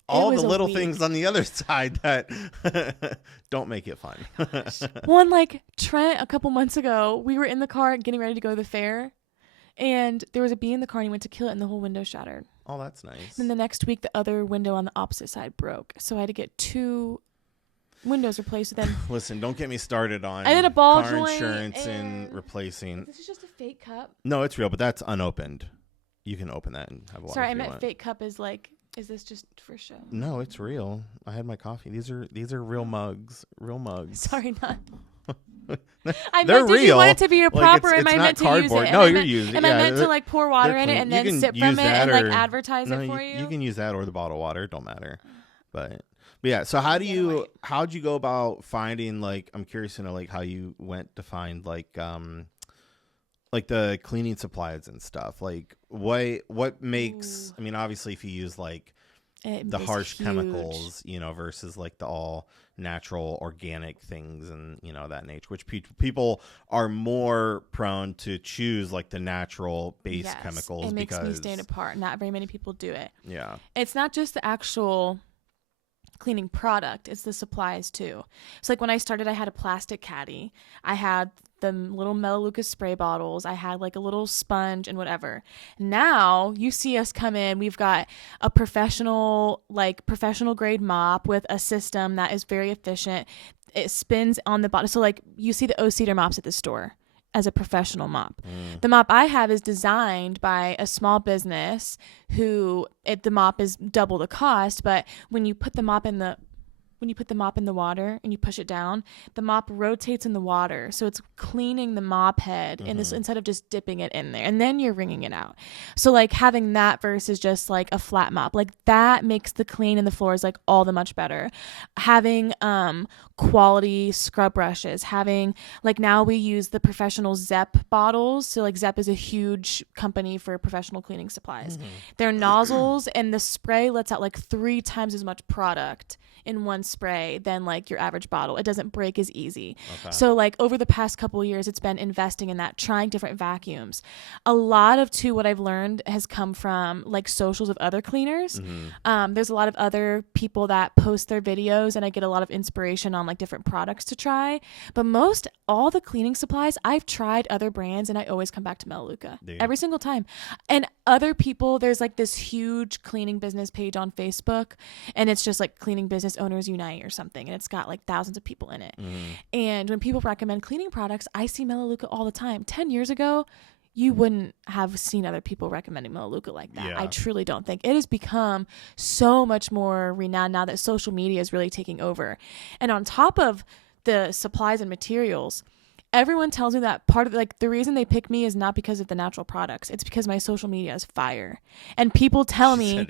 all the little things on the other side that don't make it fun. Well, and like Trent, a couple months ago, we were in the car getting ready to go to the fair, and there was a bee in the car, and he went to kill it, and the whole window shattered. Oh, that's nice. Then the next week, the other window on the opposite side broke, so I had to get 2 windows replaced. Then listen, don't get me started on I did a ball car joint insurance and replacing. This is just a fake cup. No, it's real, but that's unopened. You can open that and have a water. Sorry, I meant fake cup is like, is this just for show? No, it's real. I had my coffee. These are real mugs. Real mugs. Sorry, not. They're real. You want it to be proper, like am I meant to use it? No, you're using it. Am I meant to like pour water in it and then sip from it and like advertise it for you? You can use that or the bottled water. It don't matter. But yeah, so how'd you go about finding, like, I'm curious to know like how you went to find like like the cleaning supplies and stuff, like what makes, I mean, obviously if you use like the harsh chemicals, you know, versus like the all natural organic things and, you know, that nature, which people are more prone to choose like the natural base chemicals. It makes me stand apart. Not very many people do it. Yeah. It's not just the actual cleaning product, it's the supplies too. So like when I started, I had a plastic caddy, I had the little Melaleuca spray bottles, I had like a little sponge and whatever. Now you see us come in, we've got a professional grade mop with a system that is very efficient. It spins on the bottom, so like you see the O-Cedar mops at the store as a professional mop. The mop I have is designed by a small business who the mop is double the cost, but when you put the mop in the water and you push it down, the mop rotates in the water. So it's cleaning the mop head in this instead of just dipping it in there. And then you're wringing it out. So like having that versus just like a flat mop, like that makes the clean in the floors like all the much better. Having quality scrub brushes, having like now we use the professional Zepp bottles. So like Zepp is a huge company for professional cleaning supplies. They're nozzles and the spray lets out like 3 times as much product in one spray than like your average bottle. It doesn't break as easy. Okay. So like over the past couple of years, it's been investing in that, trying different vacuums. A lot of what I've learned has come from like socials of other cleaners. There's a lot of other people that post their videos and I get a lot of inspiration on like different products to try. But all the cleaning supplies, I've tried other brands and I always come back to Melaleuca every single time. And other people, there's like this huge cleaning business page on Facebook and it's just like Cleaning Business Owners Unite or something, and it's got like thousands of people in it. And when people recommend cleaning products, I see Melaleuca all the time. 10 years ago, you wouldn't have seen other people recommending Melaleuca like that. I truly don't think. It has become so much more renowned now that social media is really taking over. And on top of the supplies and materials, everyone tells me that part of like the reason they pick me is not because of the natural products. It's because my social media is fire. And people tell me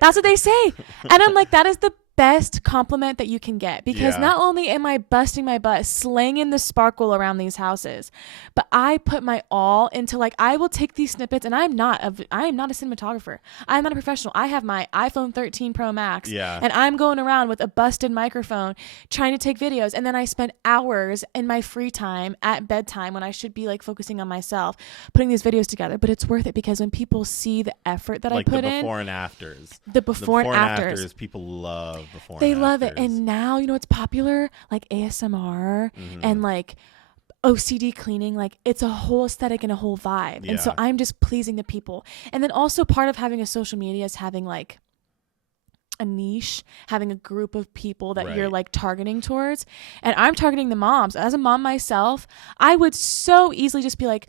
that's what they say. And I'm like, that is the best compliment that you can get, because not only am I busting my butt slanging the sparkle around these houses, but I put my all into like, I will take these snippets, and I am not a cinematographer. I'm not a professional. I have my iPhone 13 Pro Max and I'm going around with a busted microphone trying to take videos. And then I spend hours in my free time at bedtime when I should be like focusing on myself, putting these videos together. But it's worth it because when people see the effort that like I put in, the before and afters, people love. They love it. And now, you know, it's popular, like ASMR and like OCD cleaning. Like it's a whole aesthetic and a whole vibe. And so I'm just pleasing the people. And then also part of having a social media is having like a niche, having a group of people that you're like targeting towards. And I'm targeting the moms. As a mom myself, I would so easily just be like,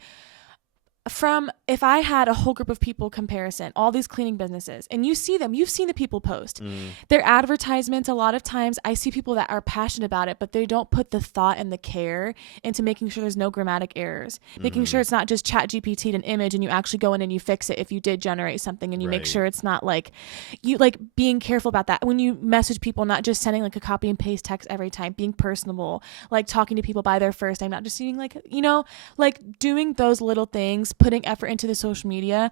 if I had a whole group of people comparison, all these cleaning businesses, and you see them, you've seen the people post their advertisements. A lot of times I see people that are passionate about it, but they don't put the thought and the care into making sure there's no grammatic errors, making sure it's not just chat GPT'd an image and you actually go in and you fix it if you did generate something, and you make sure it's not like you like being careful about that when you message people, not just sending like a copy and paste text every time, being personable, like talking to people by their first name, not just seeing like, you know, like doing those little things, putting effort into the social media.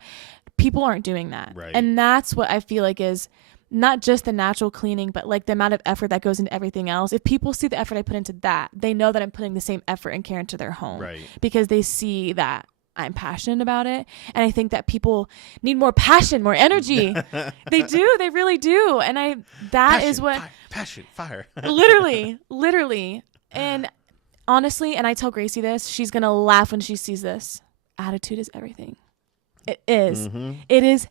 People aren't doing that. And that's what I feel like is not just the natural cleaning, but like the amount of effort that goes into everything else. If people see the effort I put into that, they know that I'm putting the same effort and care into their home because they see that I'm passionate about it. And I think that people need more passion, more energy. They do. They really do. And passion, fire. literally. And honestly, and I tell Gracie this, she's going to laugh when she sees this. Attitude is everything. It is. It is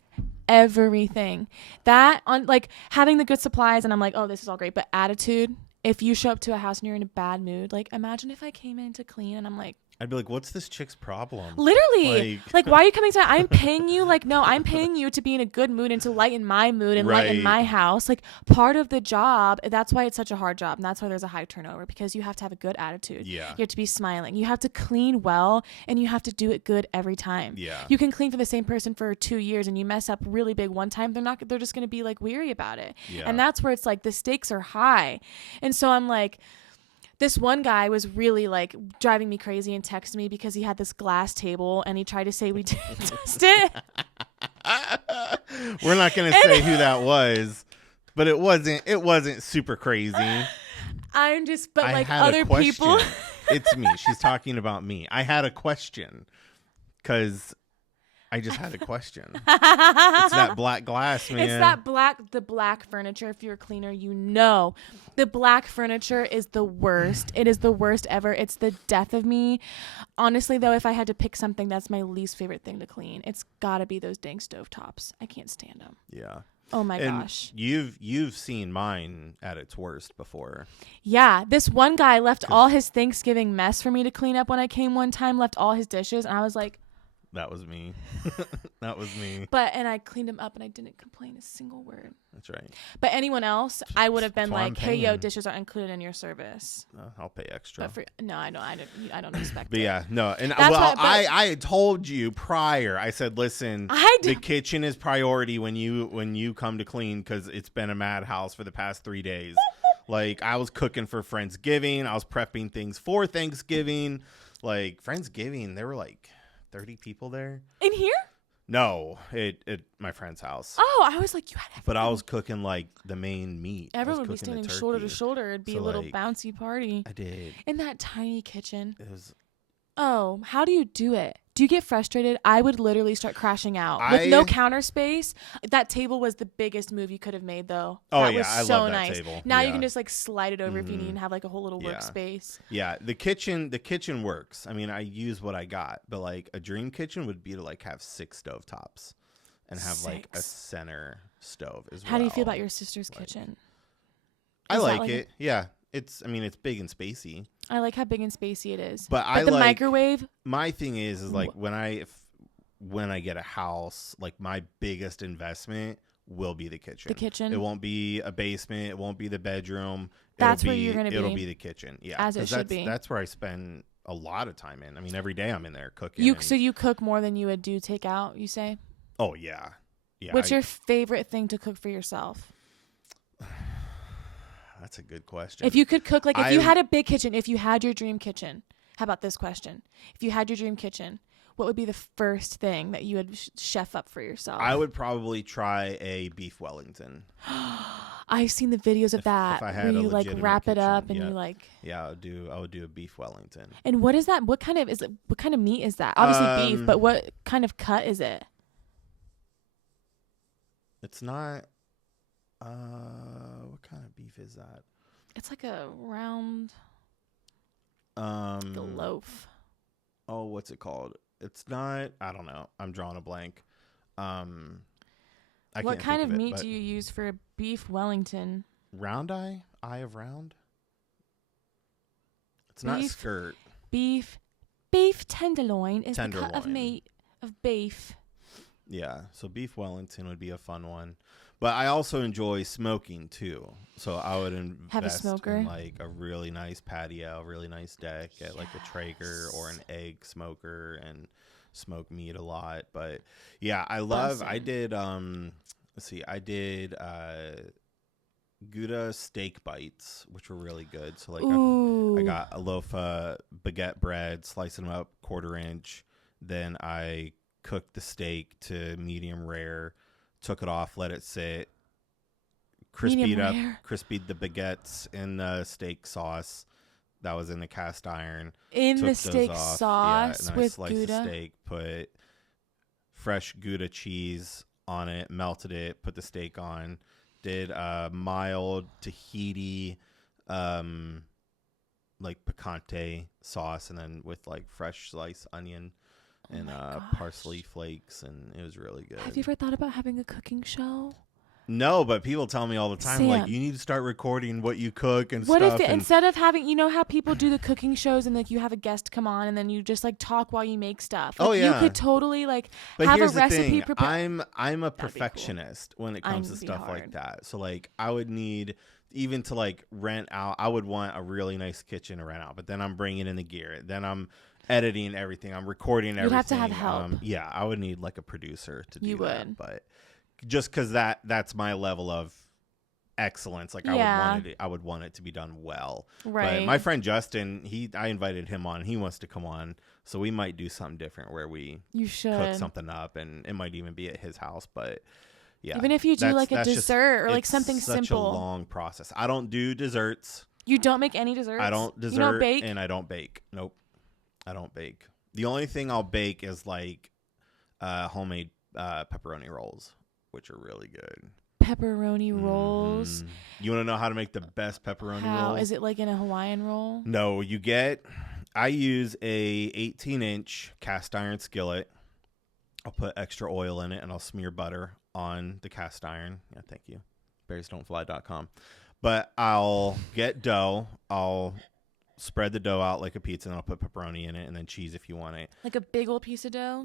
everything. That on like having the good supplies and I'm like, oh, this is all great. But attitude, if you show up to a house and you're in a bad mood, like imagine if I came in to clean and I'm like, I'd be like, what's this chick's problem? Literally. Like why are you coming to I'm paying you? Like, no, I'm paying you to be in a good mood and to lighten my mood and lighten my house. Like part of the job, that's why it's such a hard job. And that's why there's a high turnover, because you have to have a good attitude. You have to be smiling. You have to clean well and you have to do it good every time. You can clean for the same person for 2 years and you mess up really big one time. They're just going to be like weary about it. And that's where it's like the stakes are high. And so I'm like, This one guy was really like driving me crazy and texted me because he had this glass table and he tried to say we didn't test it. We're not going to say who that was, but it wasn't super crazy. I'm just, but like other people. It's me. She's talking about me. I had a question because I just had a question. It's that black glass, man. It's that the black furniture. If you're a cleaner, you know. The black furniture is the worst. It is the worst ever. It's the death of me. Honestly, though, if I had to pick something, that's my least favorite thing to clean. It's got to be those dang stovetops. I can't stand them. Yeah. Oh my gosh. You've seen mine at its worst before. Yeah. This one guy left all his Thanksgiving mess for me to clean up when I came one time, left all his dishes, and I was like, that was me. That was me. And I cleaned him up and I didn't complain a single word. That's right. But anyone else, I would have been like, hey, yo, dishes are included in your service. I'll pay extra. But I don't expect but it. Yeah, no. And I had told you prior, I said, listen, the kitchen is priority when you come to clean because it's been a madhouse for the past 3 days. Like, I was cooking for Friendsgiving. I was prepping things for Thanksgiving. Like, Friendsgiving, there were like 30 people there. In here? No, at my friend's house. Oh, I was like, you had everything. But I was cooking like the main meat. Everyone would be standing shoulder to shoulder. It'd be a little bouncy party. I did. In that tiny kitchen. It was. Oh, how do you do it? Do you get frustrated? I would literally start crashing out. With no counter space. That table was the biggest move you could have made, though. Oh, that yeah. was I so love that nice. table. Now you can just like slide it over if you need and have like a whole little workspace. Yeah. The kitchen works. I mean, I use what I got. But like a dream kitchen would be to like have 6 stovetops and have like a center stove as well. How do you feel about your sister's kitchen? I like it. Yeah. It's big and spacey. I like how big and spacey it is. But the microwave. My thing is like when I get a house, like my biggest investment will be the kitchen. The kitchen. It won't be a basement. It won't be the bedroom. That's where you're going to be. It'll be the kitchen. Yeah. As it should be. That's where I spend a lot of time in. I mean, every day I'm in there cooking. So you cook more than you would do takeout, you say? Oh, yeah. Yeah. What's your favorite thing to cook for yourself? That's a good question. If you could cook, like if you had a big kitchen, if you had your dream kitchen, how about this question? If you had your dream kitchen, what would be the first thing that you would chef up for yourself? I would probably try a beef Wellington. I've seen the videos of that where you like wrap it up and you like. Yeah, I would do a beef Wellington. And what is that? What kind of meat is that? Obviously beef, but what kind of cut is it? It's not. What kind of beef is that? It's like a round. The loaf. Oh, what's it called? It's not. I don't know. I'm drawing a blank. What kind of meat do you use for a beef Wellington? Round eye of round. It's not skirt. Beef tenderloin is the cut of meat of beef. Yeah, so beef Wellington would be a fun one. But I also enjoy smoking too. So I would invest in like a really nice patio, a really nice deck, get like a Traeger or an egg smoker and smoke meat a lot. But yeah, I did Gouda steak bites, which were really good. So like I got a loaf of baguette bread, sliced them up 1/4 inch. Then I cooked the steak to medium rare, took it off, let it sit, crispied the baguettes in the steak sauce that was in the cast iron. In the steak sauce and with I sliced Gouda? the steak, put fresh Gouda cheese on it, melted it, put the steak on, did a mild Tahiti like picante sauce, and then with like fresh sliced onion and parsley flakes, and it was really good. Have you ever thought about having a cooking show? No, but people tell me all the time, like, you need to start recording what you cook and stuff. What if instead of having, you know how people do the cooking shows and like you have a guest come on and then you just like talk while you make stuff? Like, you could totally like have a recipe prepared. I'm a perfectionist when it comes to stuff like that. So like I would need even to like rent out. I would want a really nice kitchen to rent out, but then I'm bringing in the gear. Then I'm editing everything. I'm recording everything. You'd have to have help. Yeah, I would need like a producer to do that. But just because that's my level of excellence. Like I would want it to be done well. Right. But my friend Justin, I invited him on. He wants to come on, so we might do something different where we cook something up, and it might even be at his house. But yeah, even if you do like a dessert or like something simple. It's such a long process. I don't do desserts. You don't make any desserts? I don't dessert, you don't bake? And I don't bake. Nope, I don't bake. The only thing I'll bake is like homemade pepperoni rolls, which are really good. Pepperoni rolls. You want to know how to make the best pepperoni rolls? How is it, like in a Hawaiian roll? No, I use a 18-inch cast iron skillet. I'll put extra oil in it, and I'll smear butter on the cast iron. Yeah, thank you. berriesdon'tfly.com. But I'll get dough. I'll spread the dough out like a pizza, and I'll put pepperoni in it, and then cheese if you want it. Like a big old piece of dough?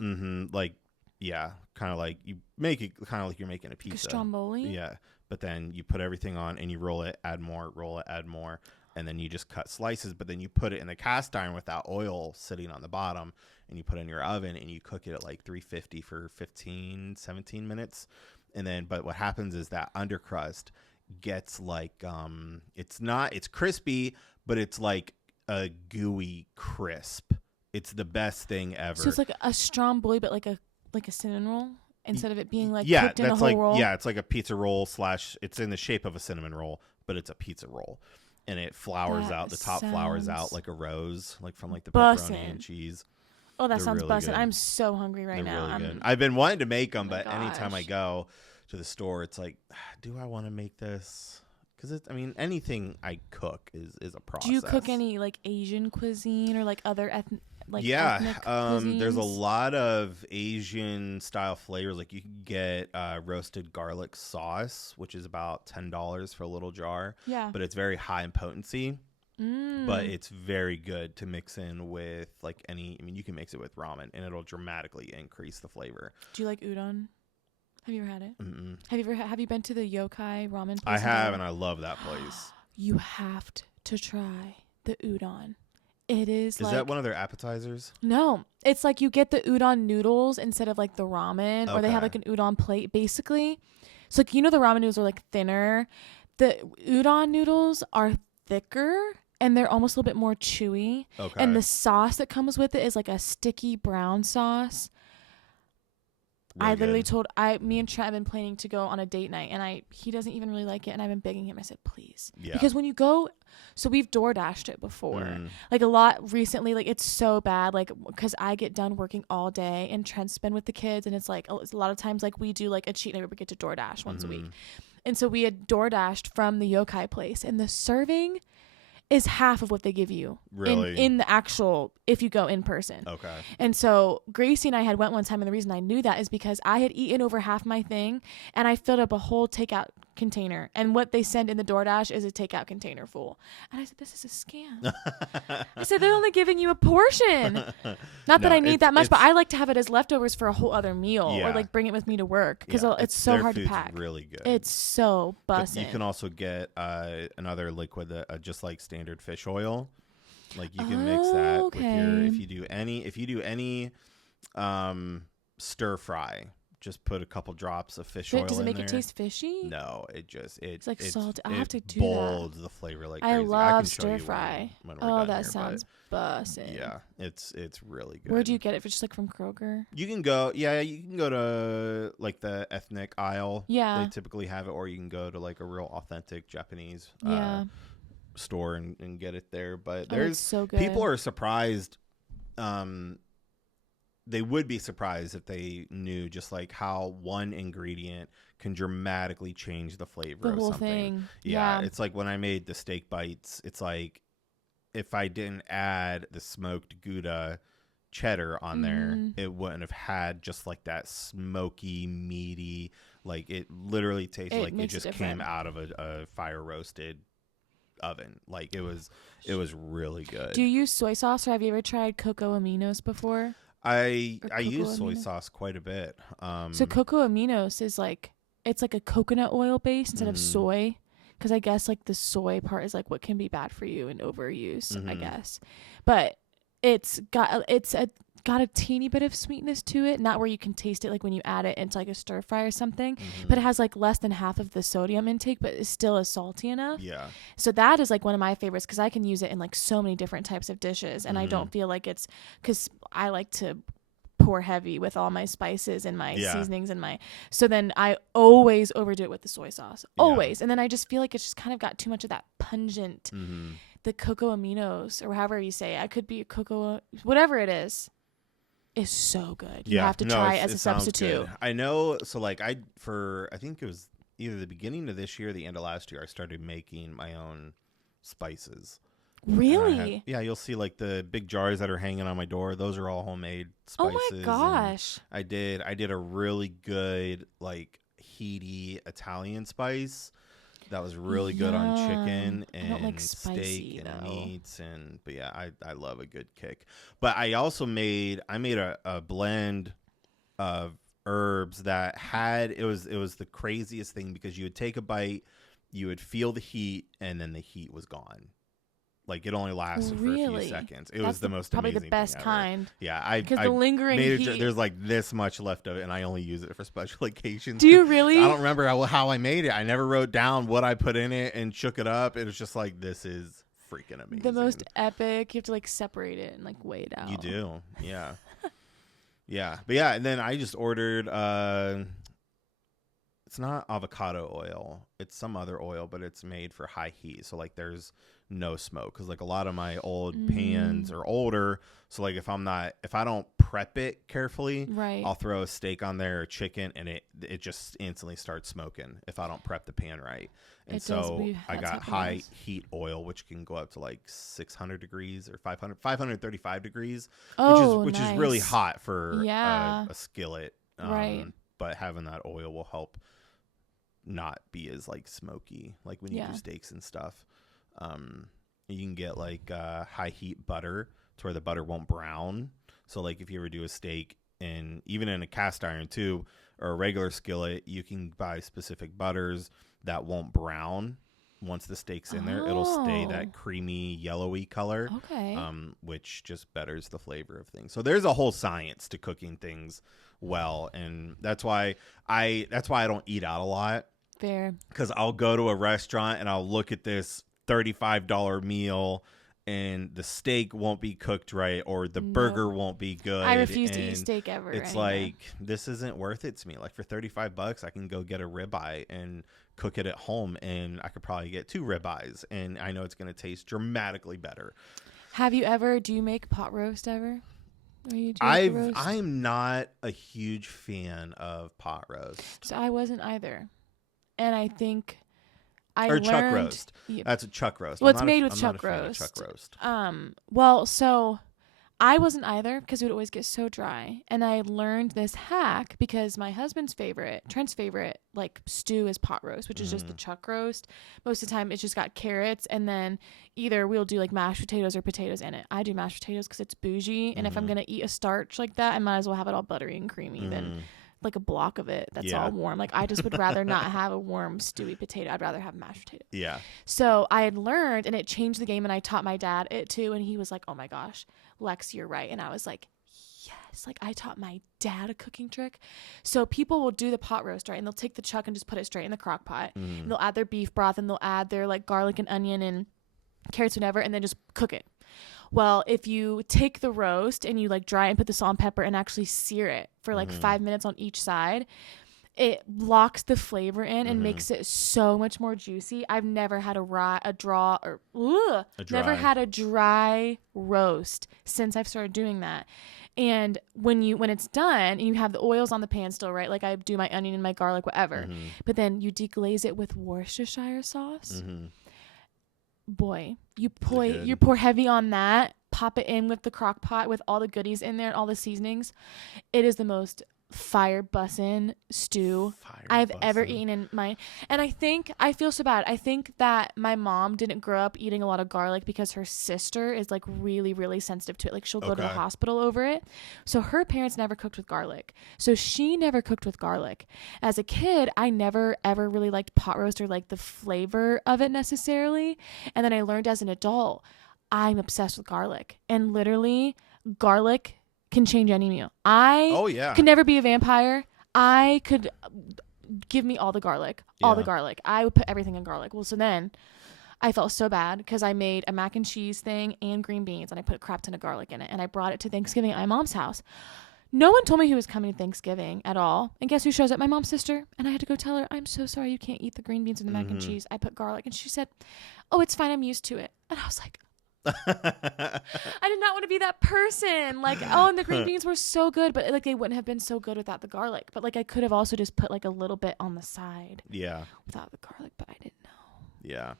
Like, yeah, kind of like you make it kind of like you're making a pizza. Like a stromboli? Yeah, but then you put everything on, and you roll it, add more, roll it, add more, and then you just cut slices, but then you put it in the cast iron without oil sitting on the bottom, and you put it in your oven, and you cook it at like 350 for 15, 17 minutes. And then, but what happens is that undercrust gets like, it's crispy, but it's like a gooey crisp. It's the best thing ever. So it's like a stromboli, but like a cinnamon roll instead of it being like cooked in a whole roll. Yeah, it's like a pizza roll / it's in the shape of a cinnamon roll, but it's a pizza roll, and it flours out. The top flours out like a rose, like from like the pepperoni and cheese. Oh, that sounds really bussin'. I'm so hungry right now. Really good. I've been wanting to make them, but anytime I go to the store, it's like, do I want to make this? Because anything I cook is a process. Do you cook any like Asian cuisine or like other ethnic cuisines? There's a lot of Asian style flavors. Like you can get roasted garlic sauce, which is about $10 for a little jar. Yeah, but it's very high in potency. But it's very good to mix in with like you can mix it with ramen, and it'll dramatically increase the flavor. Do you like udon? Have you ever had it? Mm-mm. Have you been to the Yokai ramen place? I have, and I love that place. You have to try the udon. It is that one of their appetizers? No, it's like you get the udon noodles instead of like the ramen, or they have like an udon plate basically. So like, the ramen noodles are like thinner. The udon noodles are thicker, and they're almost a little bit more chewy. Okay. And the sauce that comes with it is like a sticky brown sauce. Really I literally told me and Trent have been planning to go on a date night, and he doesn't even really like it, and I've been begging him. I said, please, because when you go, so we've DoorDashed it before, like a lot recently. Like it's so bad, like because I get done working all day, and Trent's been with the kids, and it's like a lot of times like we do like a cheat night where we get to DoorDash once a week, and so we had DoorDashed from the Yokai place, and the serving is half of what they give you in the actual, if you go in person. Okay. And so Gracie and I had went one time, and the reason I knew that is because I had eaten over half my thing, and I filled up a whole takeout container, and what they send in the DoorDash is a takeout container full. And I said, this is a scam. I said, they're only giving you a portion. Not that I need that much, but I like to have it as leftovers for a whole other meal, or like bring it with me to work, because it's so hard to pack. Really good. It's so bussin'. You can also get another liquid that just like standard fish oil. Like you can mix that with if you do any stir fry. Just put a couple drops of fish oil in there. Does it make it taste fishy? No, it's like salt. I have to do bolds the flavor like crazy. I love stir fry. That sounds bussin'. Yeah, it's really good. Where do you get it? Just like from Kroger? You can go to like the ethnic aisle. Yeah, they typically have it, or you can go to like a real authentic Japanese store and get it there. But there's so good. People are surprised. They would be surprised if they knew just like how one ingredient can dramatically change the flavor of something. Thing. Yeah, it's like when I made the steak bites, it's like if I didn't add the smoked Gouda cheddar on there, it wouldn't have had just like that smoky, meaty, like it literally tasted like it just came out of a fire roasted oven. Like it was really good. Do you use soy sauce, or have you ever tried cocoa aminos before? I use soy sauce quite a bit. So cocoa aminos is like, it's like a coconut oil base instead of soy, because I guess like the soy part is like what can be bad for you and overuse, I guess. But it's got got a teeny bit of sweetness to it, not where you can taste it like when you add it into like a stir fry or something, but it has like less than half of the sodium intake, but it still is salty enough. Yeah. So that is like one of my favorites because I can use it in like so many different types of dishes, and I don't feel like it's because I like to pour heavy with all my spices and my seasonings and so then I always overdo it with the soy sauce, always, and then I just feel like it's just kind of got too much of that pungent, the cocoa aminos or however you say it. I could be a cocoa, whatever it is so good. You have to try it as a substitute. Good. I know. So like I think it was either the beginning of this year or the end of last year, I started making my own spices. Really? You'll see like the big jars that are hanging on my door. Those are all homemade spices. Oh my gosh. I did a really good like heaty Italian spice that was really good on chicken and like spicy, steak and meats, but yeah, I love a good kick. But I also made a blend of herbs that had it was the craziest thing because you would take a bite, you would feel the heat, and then the heat was gone. Like it only lasted for a few seconds. It was the most probably amazing the best thing ever. kind. Yeah, because the lingering heat. There's like this much left of it, and I only use it for special occasions. Do you really? I don't remember how I made it. I never wrote down what I put in it and shook it up. It was just like, this is freaking amazing. The most epic. You have to like separate it and like weigh it out. You do, yeah, yeah. But yeah, and then I just ordered. It's not avocado oil. It's some other oil, but it's made for high heat. So like there's no smoke because like a lot of my old pans are older. So like if I don't prep it carefully, right, I'll throw a steak on there or chicken and it just instantly starts smoking if I don't prep the pan right. And I got high heat oil, which can go up to like 600 degrees or 535 degrees, which is really hot for a skillet. Right. But having that oil will help not be as like smoky, like when you do steaks and stuff. You can get like high heat butter to where the butter won't brown. So like if you ever do a steak, and even in a cast iron too or a regular skillet, you can buy specific butters that won't brown. Once the steak's in there, it'll stay that creamy yellowy color. Okay. Which just betters the flavor of things. So there's a whole science to cooking things well, and that's why I don't eat out a lot. Fair. Because I'll go to a restaurant and I'll look at this $35 meal and the steak won't be cooked right or the burger won't be good. I refuse to eat steak ever. It's like, this isn't worth it to me. Like for $35, I can go get a ribeye and cook it at home, and I could probably get 2 ribeyes, and I know it's going to taste dramatically better. Do you make pot roast ever? I'm not a huge fan of pot roast. So I wasn't either. And I think chuck roast. That's a chuck roast. Well, it's made with chuck roast. Well, so I wasn't either because it would always get so dry. And I learned this hack because my husband's favorite, Trent's favorite, like stew is pot roast, which is just the chuck roast. Most of the time it's just got carrots, and then either we'll do like mashed potatoes or potatoes in it. I do mashed potatoes because it's bougie. And if I'm going to eat a starch like that, I might as well have it all buttery and creamy than like a block of it that's all warm. Like I just would rather not have a warm stewy potato. I'd rather have mashed potato. Yeah. So I had learned, and it changed the game, and I taught my dad it too, and he was like, oh my gosh, Lex, you're right. And I was like, yes, like I taught my dad a cooking trick. So people will do the pot roast, right? And they'll take the chuck and just put it straight in the crock pot. And they'll add their beef broth, and they'll add their like garlic and onion and carrots, whatever, and then just cook it. Well, if you take the roast and you like dry it and put the salt and pepper and actually sear it for like 5 minutes on each side, it locks the flavor in and makes it so much more juicy. I've never had never had a dry roast since I've started doing that. And when it's done and you have the oils on the pan still, right? Like I do my onion and my garlic, whatever. But then you deglaze it with Worcestershire sauce. Boy, you pour heavy on that, pop it in with the crock pot with all the goodies in there and all the seasonings. It is the most fire bussin' stew I've ever eaten in mine. And I feel so bad. I think that my mom didn't grow up eating a lot of garlic because her sister is like really, really sensitive to it. Like she'll go to the hospital over it. So her parents never cooked with garlic. So she never cooked with garlic. As a kid, I never ever really liked pot roast or like the flavor of it necessarily. And then I learned as an adult, I'm obsessed with garlic. And literally garlic can change any meal. I could never be a vampire. I could give me all the garlic, I would put everything in garlic. Well, so then I felt so bad because I made a mac and cheese thing and green beans, and I put a crap ton of garlic in it, and I brought it to Thanksgiving at my mom's house. No one told me who was coming to Thanksgiving at all. And guess who shows up? My mom's sister. And I had to go tell her, I'm so sorry you can't eat the green beans and the mac and cheese. I put garlic. And she said, oh, it's fine. I'm used to it. And I was like, I did not want to be that person. Like, oh, and the green beans were so good, but like they wouldn't have been so good without the garlic. But like I could have also just put like a little bit on the side. Yeah. Without the garlic, but I didn't know. Yeah.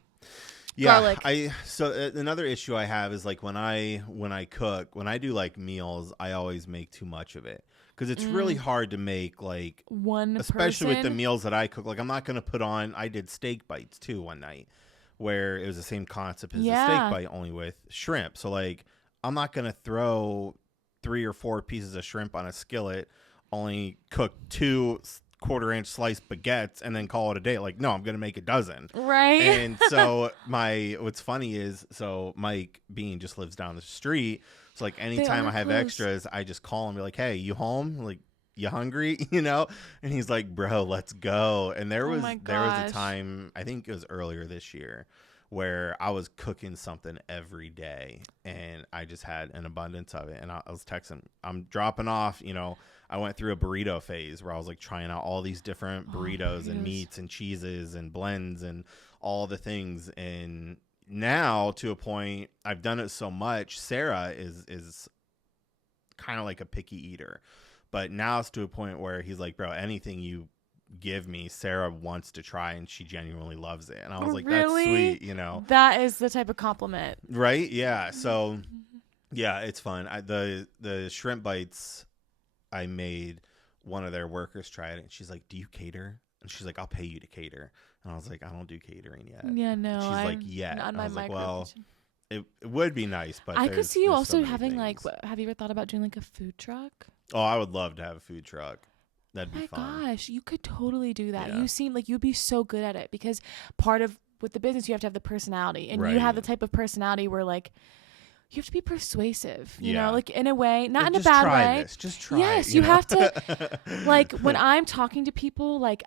Yeah. Garlic. So another issue I have is like when I cook, when I do like meals, I always make too much of it. Because it's really hard to make like one especially person. with the meals that I cook. Like I'm not going to put on, I did steak bites too one night where it was the same concept as the steak bite, only with shrimp. So like I'm not going to throw 3 or 4 pieces of shrimp on a skillet, only cook 2 quarter-inch sliced baguettes and then call it a day. Like, no, I'm going to make a dozen. Right. And so what's funny is, so Mike Bean just lives down the street. So like anytime I have close. Extras, I just call him and be like, hey, you home? Like, you hungry? You know? And he's like, bro, let's go. And there was a time, I think it was earlier this year, where I was cooking something every day and I just had an abundance of it. And I was texting, I'm dropping off, you know, I went through a burrito phase where I was like trying out all these different burritos and meats and cheeses and blends and all the things. And now to a point, I've done it so much. Sarah is kind of like a picky eater, but now it's to a point where he's like, bro, anything you give me, Sarah wants to try, and she genuinely loves it. And I was like, really? That's sweet, you know. That is the type of compliment, right? Yeah. So yeah, it's fun. The shrimp bites, I made one of their workers try it, and she's like, do you cater? And she's like, I'll pay you to cater. And I was like, I don't do catering yet. Yeah, no. And she's like, yeah. Not and I was my like, well, it would be nice, but I could see you also having things. like, have you ever thought about doing like a food truck? Oh, I would love to have a food truck. That'd be fun. My gosh, you could totally do that. Yeah. You seem like you'd be so good at it because part of with the business you have to have the personality, and right. you have the type of personality where like you have to be persuasive, you know, like in a way, not like, in a bad way. Just try. Yes, you have to. Like when I'm talking to people, like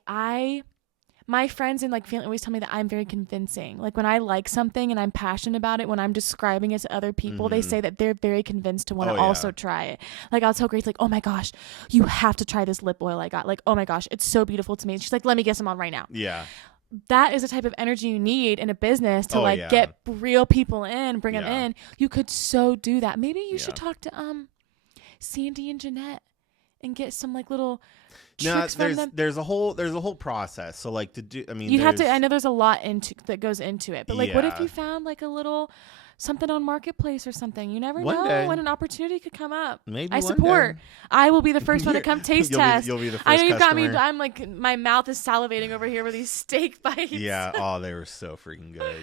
my friends and like family always tell me that I'm very convincing. Like when I like something and I'm passionate about it, when I'm describing it to other people, they say that they're very convinced to want to also try it. Like I'll tell Grace, like, oh my gosh, you have to try this lip oil I got. Like, oh my gosh, it's so beautiful to me. And she's like, let me get some on right now. Yeah. That is the type of energy you need in a business to get real people in, bring them in. You could so do that. Maybe you should talk to Sandy and Jeanette and get some like little tricks from them. There's a whole process. So like to do, I mean, you'd have to. I know there's a lot that goes into it, but like, what if you found like a little something on Marketplace or something? You never know when an opportunity could come up. Maybe I support. I will be the first one to come taste test. You'll be the first. I know you've customer. got me. I'm like, my mouth is salivating over here with these steak bites. Yeah. Oh, they were so freaking good.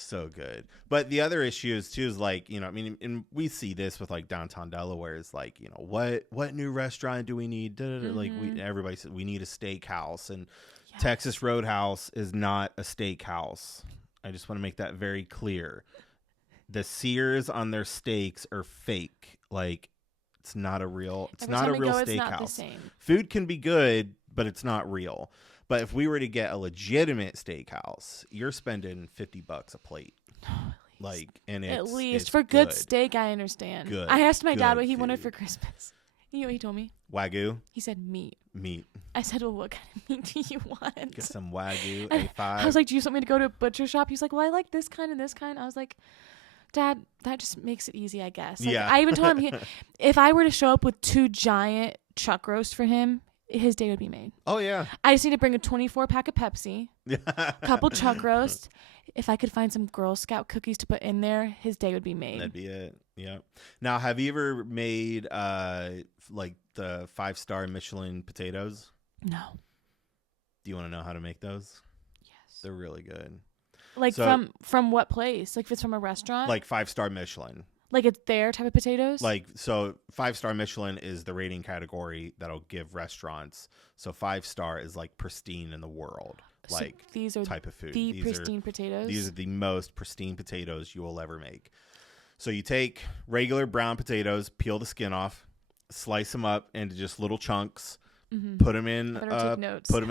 So good. But the other issue is too is like, you know, I mean, and we see this with like downtown Delaware is like, you know, what new restaurant do we need? Like everybody said we need a steakhouse, and Texas Roadhouse is not a steakhouse. I just want to make that very clear. The sears on their steaks are fake. Like it's not a real steakhouse. Food can be good, but it's not real. But if we were to get a legitimate steakhouse, you're spending $50 a plate. Like, and it's at least it's for good steak, I understand. Good. I asked my dad what he wanted for Christmas. You know what he told me? Wagyu. He said meat. Meat. I said, well, what kind of meat do you want? Get some Wagyu A5. I was like, do you want me to go to a butcher shop? He's like, well, I like this kind and this kind. I was like, Dad, that just makes it easy, I guess. Like, I even told him if I were to show up with 2 giant chuck roasts for him, his day would be made. Oh, yeah. I just need to bring a 24-pack of Pepsi, a couple chuck roasts. If I could find some Girl Scout cookies to put in there, his day would be made. That'd be it. Yeah. Now, have you ever made like the 5-star Michelin potatoes? No. Do you want to know how to make those? Yes. They're really good. Like from what place? Like if it's from a restaurant? Like 5-star Michelin. Like it's their type of potatoes? Like, so 5-star Michelin is the rating category that'll give restaurants. So 5-star is like pristine in the world. So like these are type of food. These pristine potatoes? These are the most pristine potatoes you will ever make. So you take regular brown potatoes, peel the skin off, slice them up into just little chunks. Mm-hmm. Put them in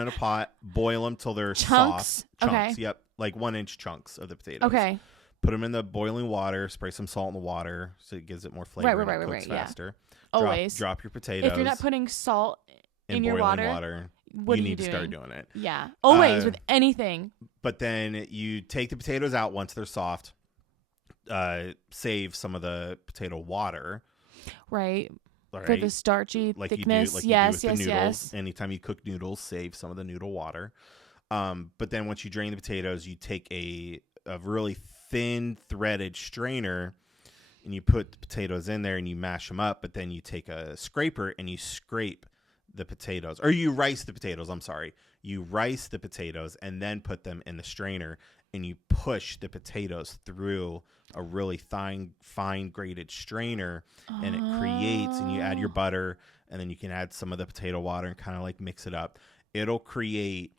a pot, boil them till they're soft. Okay. Yep, like 1-inch chunks of the potatoes. Okay. Put them in the boiling water. Spray some salt in the water so it gives it more flavor. Right. And it cooks faster. Yeah. Always drop your potatoes. If you're not putting salt in your water, you need to start doing it. Yeah, always with anything. But then you take the potatoes out once they're soft. Save some of the potato water. Right. For the starchy thickness. Yes. Anytime you cook noodles, save some of the noodle water. But then once you drain the potatoes, you take a really thin threaded strainer and you put the potatoes in there and you mash them up. But then you take a scraper and you scrape the potatoes, or you rice the potatoes. I'm sorry. You rice the potatoes and then put them in the strainer and you push the potatoes through a really fine grated strainer, and it creates, and you add your butter, and then you can add some of the potato water and kind of like mix it up. It'll create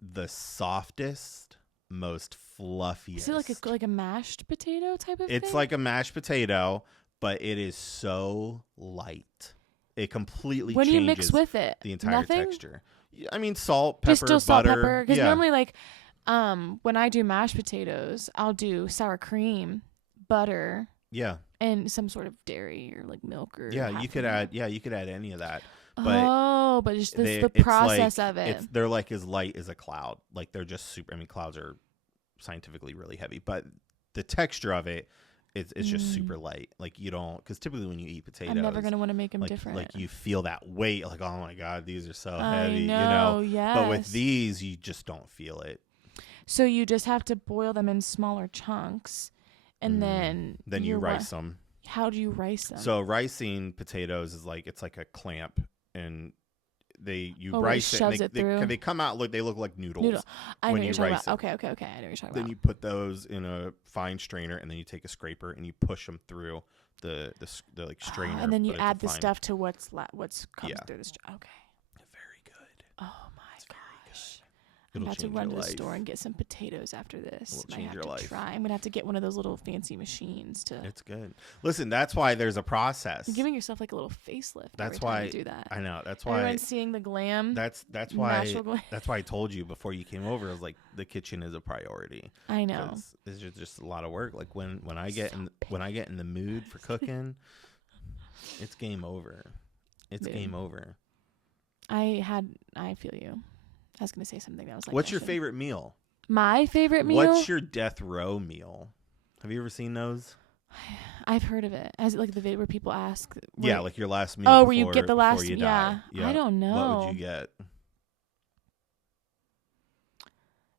the softest, most fluffiest. Is it like a mashed potato type of thing? It's like a mashed potato, but it is so light. It completely what do you changes mix with it? The entire Nothing? Texture. I mean, salt, pepper, just still salt, butter. pepper. Because normally, like, when I do mashed potatoes, I'll do sour cream, butter, and some sort of dairy or like milk or you could add any of that. But just the process of it. They're like as light as a cloud. Like they're just super. I mean, clouds are scientifically really heavy, but the texture of it. It's just super light. Like you don't, because typically when you eat potatoes, I'm never gonna want to make them different. Like you feel that weight. Like, oh my god, these are so heavy. Yes. But with these, you just don't feel it. So you just have to boil them in smaller chunks, and then you rice them. How do you rice them? So ricing potatoes is like it's like a clamp, and rice it through. They come out they look like noodles. I know what you're talking about. Okay. I know what you're talking about. Then you put those in a fine strainer, and then you take a scraper and you push them through the like strainer. And then you add the stuff to what's comes through the strainer. Okay. Very good. Oh my gosh. I'm about to run to the store and get some potatoes after this. It'll change your life. Try. I'm gonna have to get one of those little fancy machines to. It's good. Listen, that's why there's a process. You're giving yourself like a little facelift. That's why you do that. I know. That's why everyone's seeing the glam. That's why. That's why I told you before you came over. I was like, the kitchen is a priority. I know. It's just a lot of work. Like when I get in the mood for cooking, it's game over. Game over. I feel you. I was going to say something that was like, what's your favorite meal? My favorite meal? What's your death row meal? Have you ever seen those? I've heard of it. As like the video where people ask. Like your last meal. Oh, where you get the last. Yeah. I don't know. What would you get?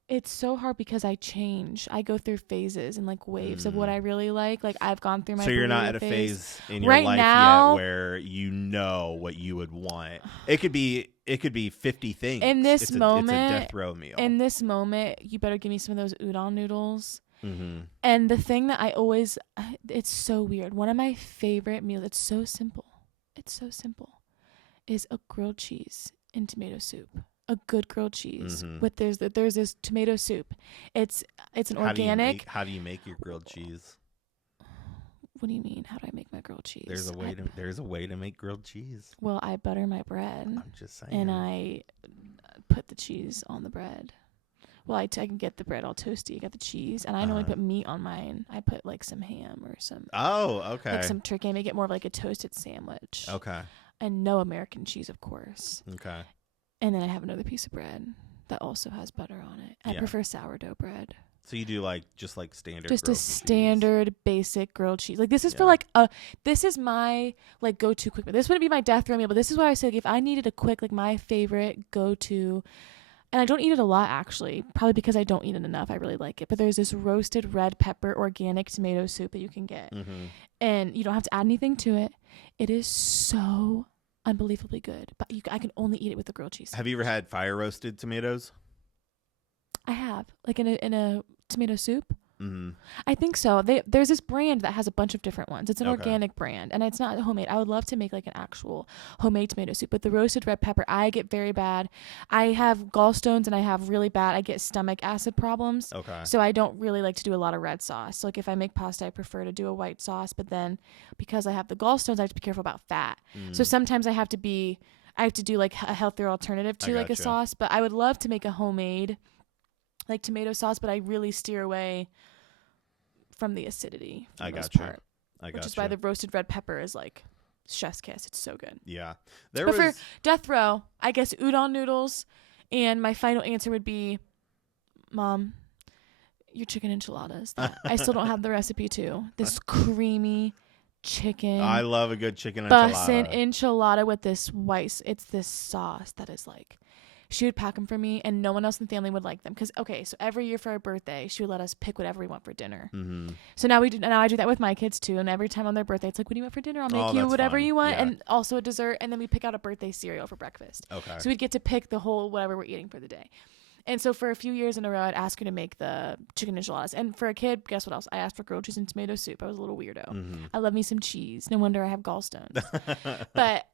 It's so hard because I change. I go through phases and like waves of what I really like. Like I've gone through my. So you're not at a phase in your life yet where you know what you would want. It could be 50 things. In this moment, it's a death row meal. In this moment, you better give me some of those udon noodles. Mm-hmm. And the thing that I always, it's so weird. One of my favorite meals. It's so simple. Is a grilled cheese in tomato soup. A good grilled cheese with there's this tomato soup. It's an organic. How do you make your grilled cheese? What do you mean? How do I make my grilled cheese? There's a way to make grilled cheese. Well, I butter my bread. I'm just saying. And I put the cheese on the bread. Well, I can get the bread all toasty. I got the cheese, and I normally put meat on mine. I put like some ham or some. Oh, okay. Like some turkey. I make it more of like a toasted sandwich. Okay. And no American cheese, of course. Okay. And then I have another piece of bread that also has butter on it. I prefer sourdough bread. So you do just standard. Just a standard basic grilled cheese. Like this is for this is my like go-to quick meal. This wouldn't be my death row meal, but this is why I say if I needed a quick like my favorite go-to, and I don't eat it a lot actually, probably because I don't eat it enough. I really like it. But there's this roasted red pepper organic tomato soup that you can get, and you don't have to add anything to it. It is so unbelievably good, but I can only eat it with the grilled cheese. Have you ever had fire roasted tomatoes? I have, like in a tomato soup. Mm-hmm. I think so. There's this brand that has a bunch of different ones. It's an organic brand, and it's not homemade. I would love to make like an actual homemade tomato soup, but the roasted red pepper, I get very bad. I have gallstones, and I get stomach acid problems. Okay. So I don't really like to do a lot of red sauce. Like if I make pasta, I prefer to do a white sauce, but then because I have the gallstones, I have to be careful about fat. So sometimes I have to do like a healthier alternative to like a sauce, but I would love to make a homemade like tomato sauce, but I really steer away from the acidity. Which is why the roasted red pepper is like chef's kiss. It's so good. Yeah. For death row, I guess udon noodles, and my final answer would be, Mom, your chicken enchiladas. I still don't have the recipe to. This creamy chicken. I love a good chicken enchilada. Bussin' enchilada with this it's this sauce that is like, she would pack them for me, and no one else in the family would like them. Because, so every year for our birthday, she would let us pick whatever we want for dinner. Mm-hmm. So now I do that with my kids, too. And every time on their birthday, it's like, what do you want for dinner? I'll make you whatever you want. Yeah. And also a dessert. And then we pick out a birthday cereal for breakfast. Okay. So we'd get to pick the whole whatever we're eating for the day. And so for a few years in a row, I'd ask her to make the chicken enchiladas. And for a kid, guess what else? I asked for grilled cheese and tomato soup. I was a little weirdo. Mm-hmm. I love me some cheese. No wonder I have gallstones. But,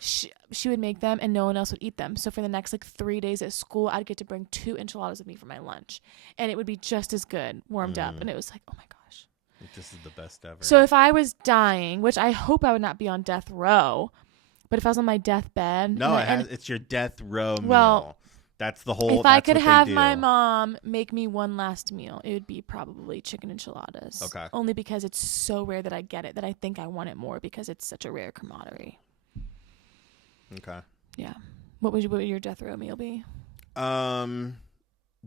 she would make them and no one else would eat them. So for the next 3 days at school, I'd get to bring 2 enchiladas with me for my lunch, and it would be just as good warmed up. And it was like, oh my gosh, this is the best ever. So if I was dying, which I hope I would not be on death row, but if I was on my deathbed, it's your death row meal. That's the whole. If I could have my mom make me one last meal, it would be probably chicken enchiladas. Okay. Only because it's so rare that I get it that I think I want it more because it's such a rare commodity. Okay. Yeah. What would your death row meal be?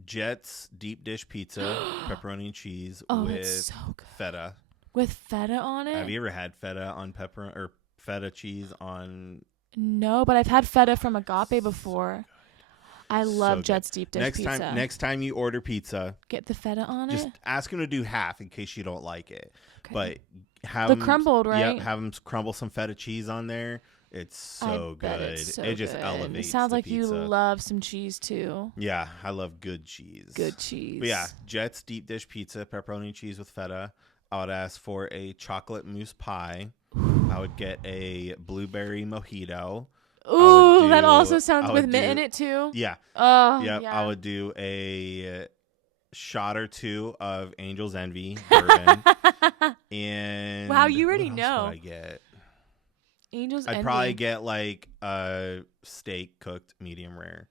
Jet's deep dish pizza, pepperoni and cheese with so feta. With feta on it? Have you ever had feta on pepper or feta cheese on? No, but I've had feta from Agape before. I love Jet's deep dish pizza. Next time you order pizza, get the feta on just ask him to do half in case you don't like it. Okay. But have the crumbled, right? Yep, have him crumble some feta cheese on there. It's so good. It just elevates. It sounds like pizza. You love some cheese too. Yeah, I love good cheese. Good cheese. But yeah, Jet's deep dish pizza, pepperoni and cheese with feta. I would ask for a chocolate mousse pie. I would get a blueberry mojito. Ooh, that also sounds with mint in it too. Yeah. Oh, yep. Yeah. I would do a shot or 2 of Angel's Envy bourbon. And wow, you already what know. Else would I get? Angel's I'd probably get like a steak cooked medium rare.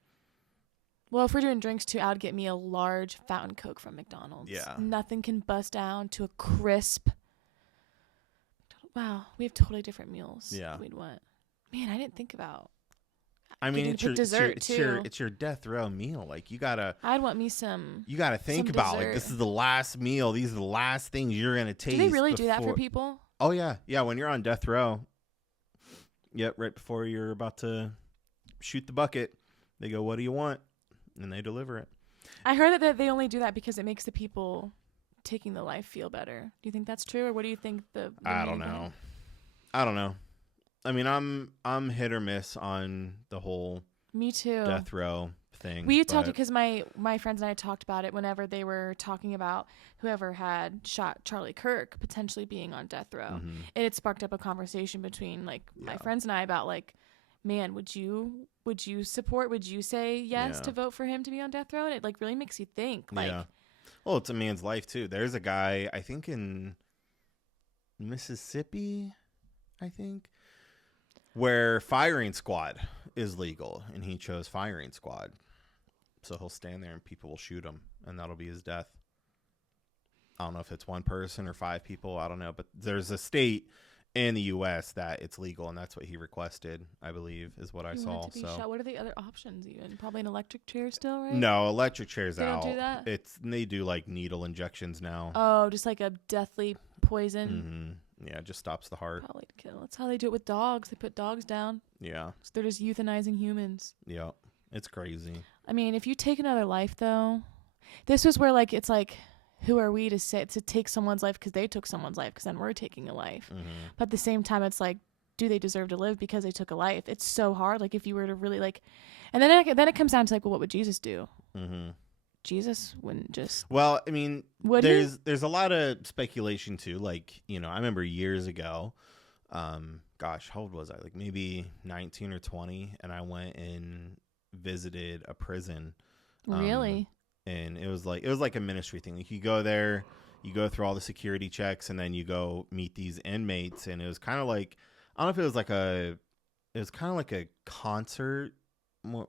Well, if we're doing drinks too, I would get me a large fountain Coke from McDonald's. Yeah. Nothing can bust down to a crisp. Wow, we have totally different meals. Yeah. We'd want. Man, I didn't think about. I mean, it's your death row meal. Like you gotta. I'd want me some. You gotta think about dessert. Like this is the last meal. These are the last things you're gonna taste. Do they really do that for people? Oh yeah, yeah. When you're on death row. Yep, right before you're about to shoot the bucket, they go, "What do you want?" And they deliver it. I heard that they only do that because it makes the people taking the life feel better. Do you think that's true, or what do you think I don't know. I mean, I'm hit or miss on the whole Me too. death row thing. We talked because my friends and I talked about it whenever they were talking about whoever had shot Charlie Kirk potentially being on death row. Mm-hmm. And it sparked up a conversation between my friends and I about man, would you say yes to vote for him to be on death row? And it really makes you think. Well, it's a man's life too. There's a guy, I think in Mississippi, where firing squad is legal, and he chose firing squad. So he'll stand there and people will shoot him, and that'll be his death. I don't know if it's one person or 5 people. I don't know. But there's a state in the U.S. that it's legal, and that's what he requested, I believe, is what I saw. Shot. What are the other options even? Probably an electric chair still, right? No, electric chair's they out. Don't do that? They do needle injections now. Oh, just like a deathly poison. Mm-hmm. Yeah, it just stops the heart. Probably to kill. That's how they do it with dogs. They put dogs down. Yeah. So they're just euthanizing humans. Yeah, it's crazy. I mean, if you take another life, though, this was where it's who are we to take someone's life because they took someone's life, because then we're taking a life. Mm-hmm. But at the same time, it's do they deserve to live because they took a life? It's so hard. If you were to really and then it comes down to well, what would Jesus do? Mm-hmm. Jesus wouldn't just. Well, I mean, Would there's a lot of speculation too. Like, you know, I remember years ago, gosh, how old was I? Like maybe 19 or 20, and I went and visited a prison. Really? And it was like a ministry thing. Like you go there, you go through all the security checks, and then you go meet these inmates. And it was kind of like, I don't know if it was kind of like a concert,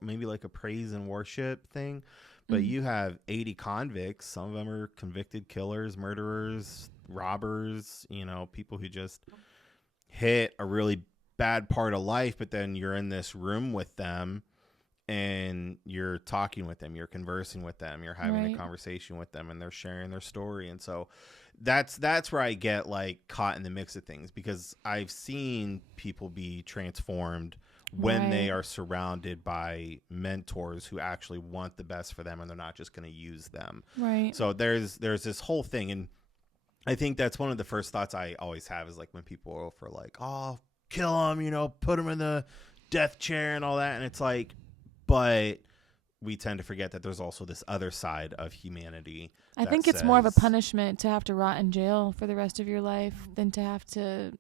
maybe like a praise and worship thing. But you have 80 convicts. Some of them are convicted killers, murderers, robbers, you know, people who just hit a really bad part of life. But then you're in this room with them and you're talking with them, you're conversing with them, you're having a conversation with them, and they're sharing their story. And so that's where I get like caught in the mix of things, because I've seen people be transformed when they are surrounded by mentors who actually want the best for them, and they're not just going to use them. Right. So there's this whole thing. And I think that's one of the first thoughts I always have is like when people are for like, oh, kill him, you know, put him in the death chair and all that. And it's like, but we tend to forget that there's also this other side of humanity. I think it's more of a punishment to have to rot in jail for the rest of your life than to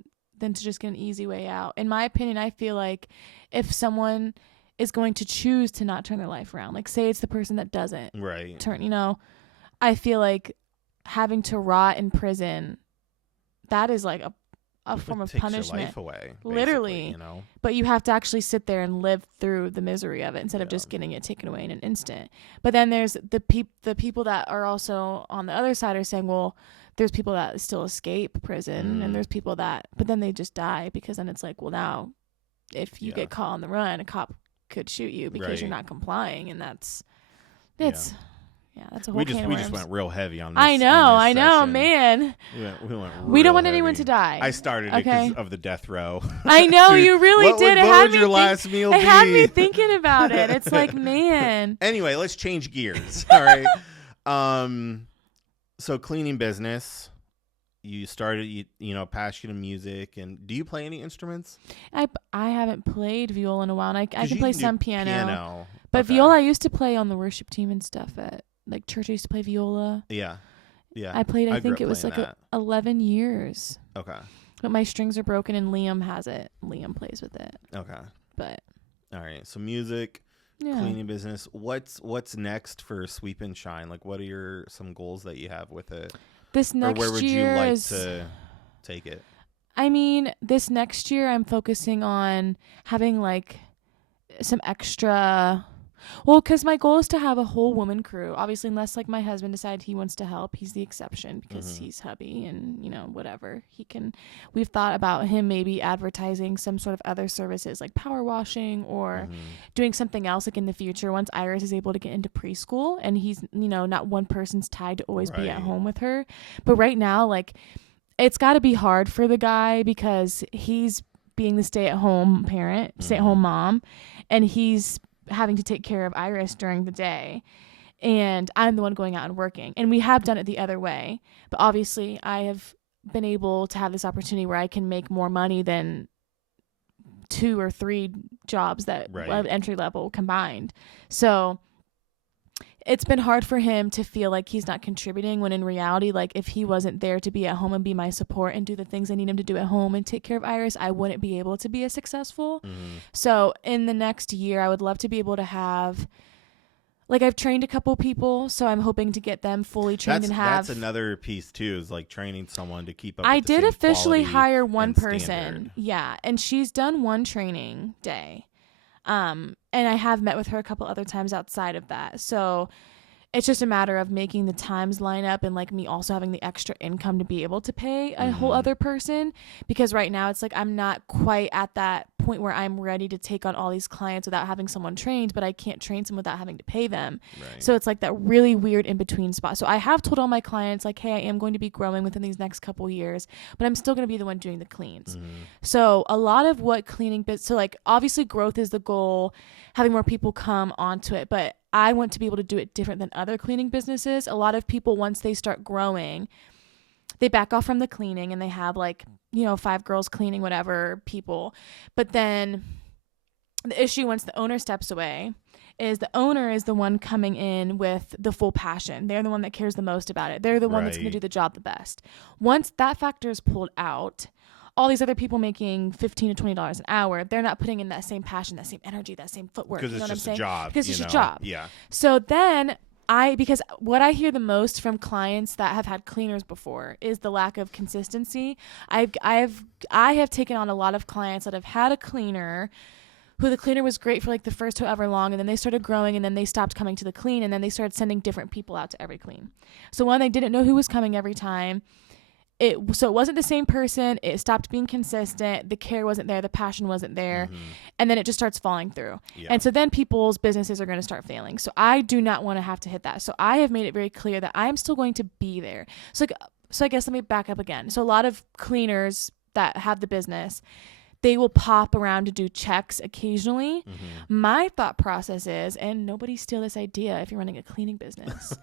just get an easy way out. In my opinion, I feel like if someone is going to choose to not turn their life around, like say it's the person that doesn't turn, you know, I feel like having to rot in prison, that is like a form of punishment. Your life away, literally, you know. But you have to actually sit there and live through the misery of it instead of just getting it taken away in an instant. But then there's the people that are also on the other side are saying, well, there's people that still escape prison, and there's people that, but then they just die, because then it's like, well, now if you get caught on the run, a cop could shoot you because you're not complying, and that's that's a whole we just went real heavy on this. I know, man. We don't want anyone to die. I started it because of the death row. I know, you really did. What would your last meal be? It had me thinking about it. It's like, man. Anyway, let's change gears. All right. So cleaning business, you started, you know, passion in music, and do you play any instruments? I haven't played viola in a while, and I can play some piano. But viola, I used to play on the worship team and stuff at like church. I used to play viola. Yeah. I played. I think it was like 11 years. Okay. But my strings are broken, and Liam has it. Liam plays with it. Okay. But. All right. So music. Yeah. Cleaning business. What's next for Sweep and Shine? Like, what are some goals that you have with it? This next year, or where would you like to take it? I mean, this next year, I'm focusing on having like some extra. Well, because my goal is to have a whole woman crew. Obviously, unless like my husband decides he wants to help, he's the exception because he's hubby and, you know, whatever he can. We've thought about him maybe advertising some sort of other services like power washing or doing something else like in the future once Iris is able to get into preschool and he's, you know, not one person's tied to always be at home with her. But right now, like, it's got to be hard for the guy because he's being the stay-at-home parent, stay-at-home mom, and he's having to take care of Iris during the day, and I'm the one going out and working. And we have done it the other way, but obviously I have been able to have this opportunity where I can make more money than 2 or 3 jobs that entry level combined. So it's been hard for him to feel like he's not contributing when in reality, like if he wasn't there to be at home and be my support and do the things I need him to do at home and take care of Iris, I wouldn't be able to be as successful. So in the next year, I would love to be able to have, like, I've trained a couple people, so I'm hoping to get them fully trained and have. That's another piece too, is like training someone to keep up. I with the did same officially hire one person. Standard. Yeah. And she's done one training day. And I have met with her a couple other times outside of that. So it's just a matter of making the times line up and like me also having the extra income to be able to pay a whole other person, because right now it's like I'm not quite at that point where I'm ready to take on all these clients without having someone trained, but I can't train someone without having to pay them. So it's like that really weird in between spot. So I have told all my clients like, hey, I am going to be growing within these next couple years, but I'm still going to be the one doing the cleans. So a lot of what cleaning so like obviously growth is the goal, having more people come onto it, but I want to be able to do it different than other cleaning businesses. A lot of people, once they start growing, they back off from the cleaning and they have like, you know, 5 girls cleaning whatever people. But then the issue once the owner steps away is the owner is the one coming in with the full passion. They're the one that cares the most about it. They're the one that's going to do the job the best. Once that factor is pulled out, all these other people making $15 to $20 an hour, they're not putting in that same passion, that same energy, that same footwork. Because it's just a job. Because it's just a job. Yeah. So then because what I hear the most from clients that have had cleaners before is the lack of consistency. I have taken on a lot of clients that have had a cleaner who the cleaner was great for like the first however long, and then they started growing, and then they stopped coming to the clean, and then they started sending different people out to every clean. So one, they didn't know who was coming every time. So it wasn't the same person. It stopped being consistent. The care wasn't there. The passion wasn't there. And then it just starts falling through. Yeah. And so then people's businesses are going to start failing. So I do not want to have to hit that. So I have made it very clear that I'm still going to be there. So I guess let me back up again. So a lot of cleaners that have the business, they will pop around to do checks occasionally. My thought process is, and nobody steal this idea if you're running a cleaning business,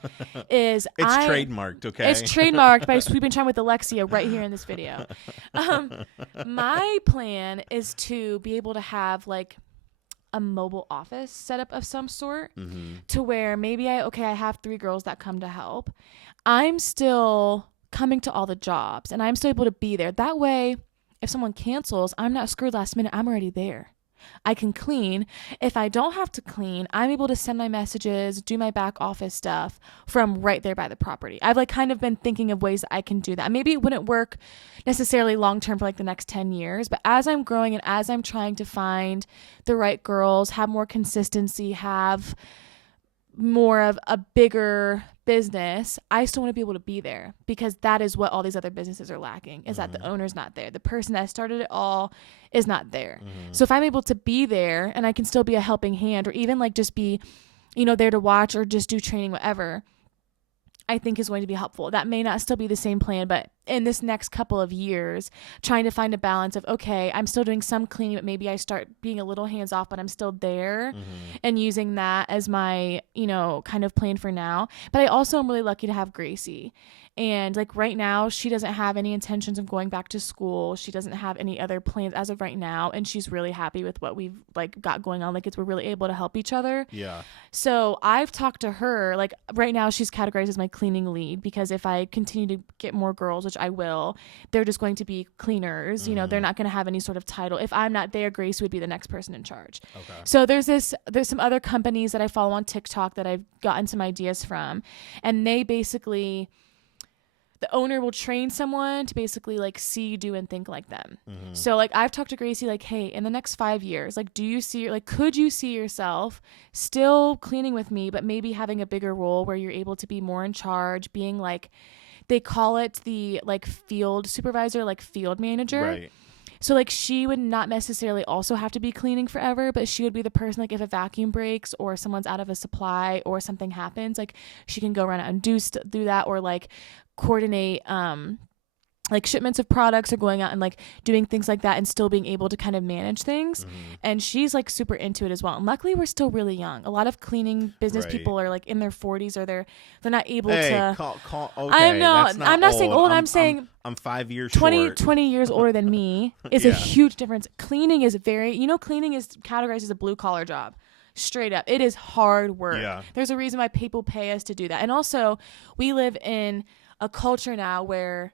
it's trademarked, okay? It's trademarked by Sweeping Shine with Alexia right here in this video. My plan is to be able to have like a mobile office setup of some sort to where maybe I have 3 girls that come to help. I'm still coming to all the jobs and I'm still able to be there. That way, if someone cancels, I'm not screwed last minute. I'm already there. I can clean. If I don't have to clean, I'm able to send my messages, do my back office stuff from right there by the property. I've like kind of been thinking of ways that I can do that. Maybe it wouldn't work necessarily long term for like the next 10 years, but as I'm growing and as I'm trying to find the right girls, have more consistency, have more of a bigger business, I still want to be able to be there, because that is what all these other businesses are lacking, is that the owner's not there. The person that started it all is not there. So if I'm able to be there and I can still be a helping hand, or even like just be, there to watch or just do training, whatever, I think is going to be helpful. That may not still be the same plan, but in this next couple of years, trying to find a balance of, okay, I'm still doing some cleaning, but maybe I start being a little hands off, but I'm still there and using that as my, kind of plan for now. But I also am really lucky to have Gracie. And like right now, she doesn't have any intentions of going back to school. She doesn't have any other plans as of right now. And she's really happy with what we've like got going on. Like we're really able to help each other. Yeah. So I've talked to her, like right now she's categorized as my cleaning lead, because if I continue to get more girls, which I will, they're just going to be cleaners. They're not going to have any sort of title. If I'm not there, Grace would be the next person in charge. Okay. So there's some other companies that I follow on TikTok that I've gotten some ideas from, and they basically, the owner will train someone to basically like see, do, and think like them. So like I've talked to Gracie like, hey, in the next 5 years, like, could you see yourself still cleaning with me, but maybe having a bigger role where you're able to be more in charge, being like, they call it the like field supervisor, like field manager. Right. So like she would not necessarily also have to be cleaning forever, but she would be the person, like if a vacuum breaks or someone's out of a supply or something happens, like she can go around and do that, or like coordinate like shipments of products, or going out and like doing things like that, and still being able to kind of manage things. And she's like super into it as well. And luckily we're still really young. A lot of cleaning business people are like in their 40s, or they're not able to okay, I'm not saying old. I'm saying I'm 5 years 20 years older than me is a huge difference. Cleaning is cleaning is categorized as a blue collar job. Straight up. It is hard work. Yeah. There's a reason why people pay us to do that. And also we live in a culture now where,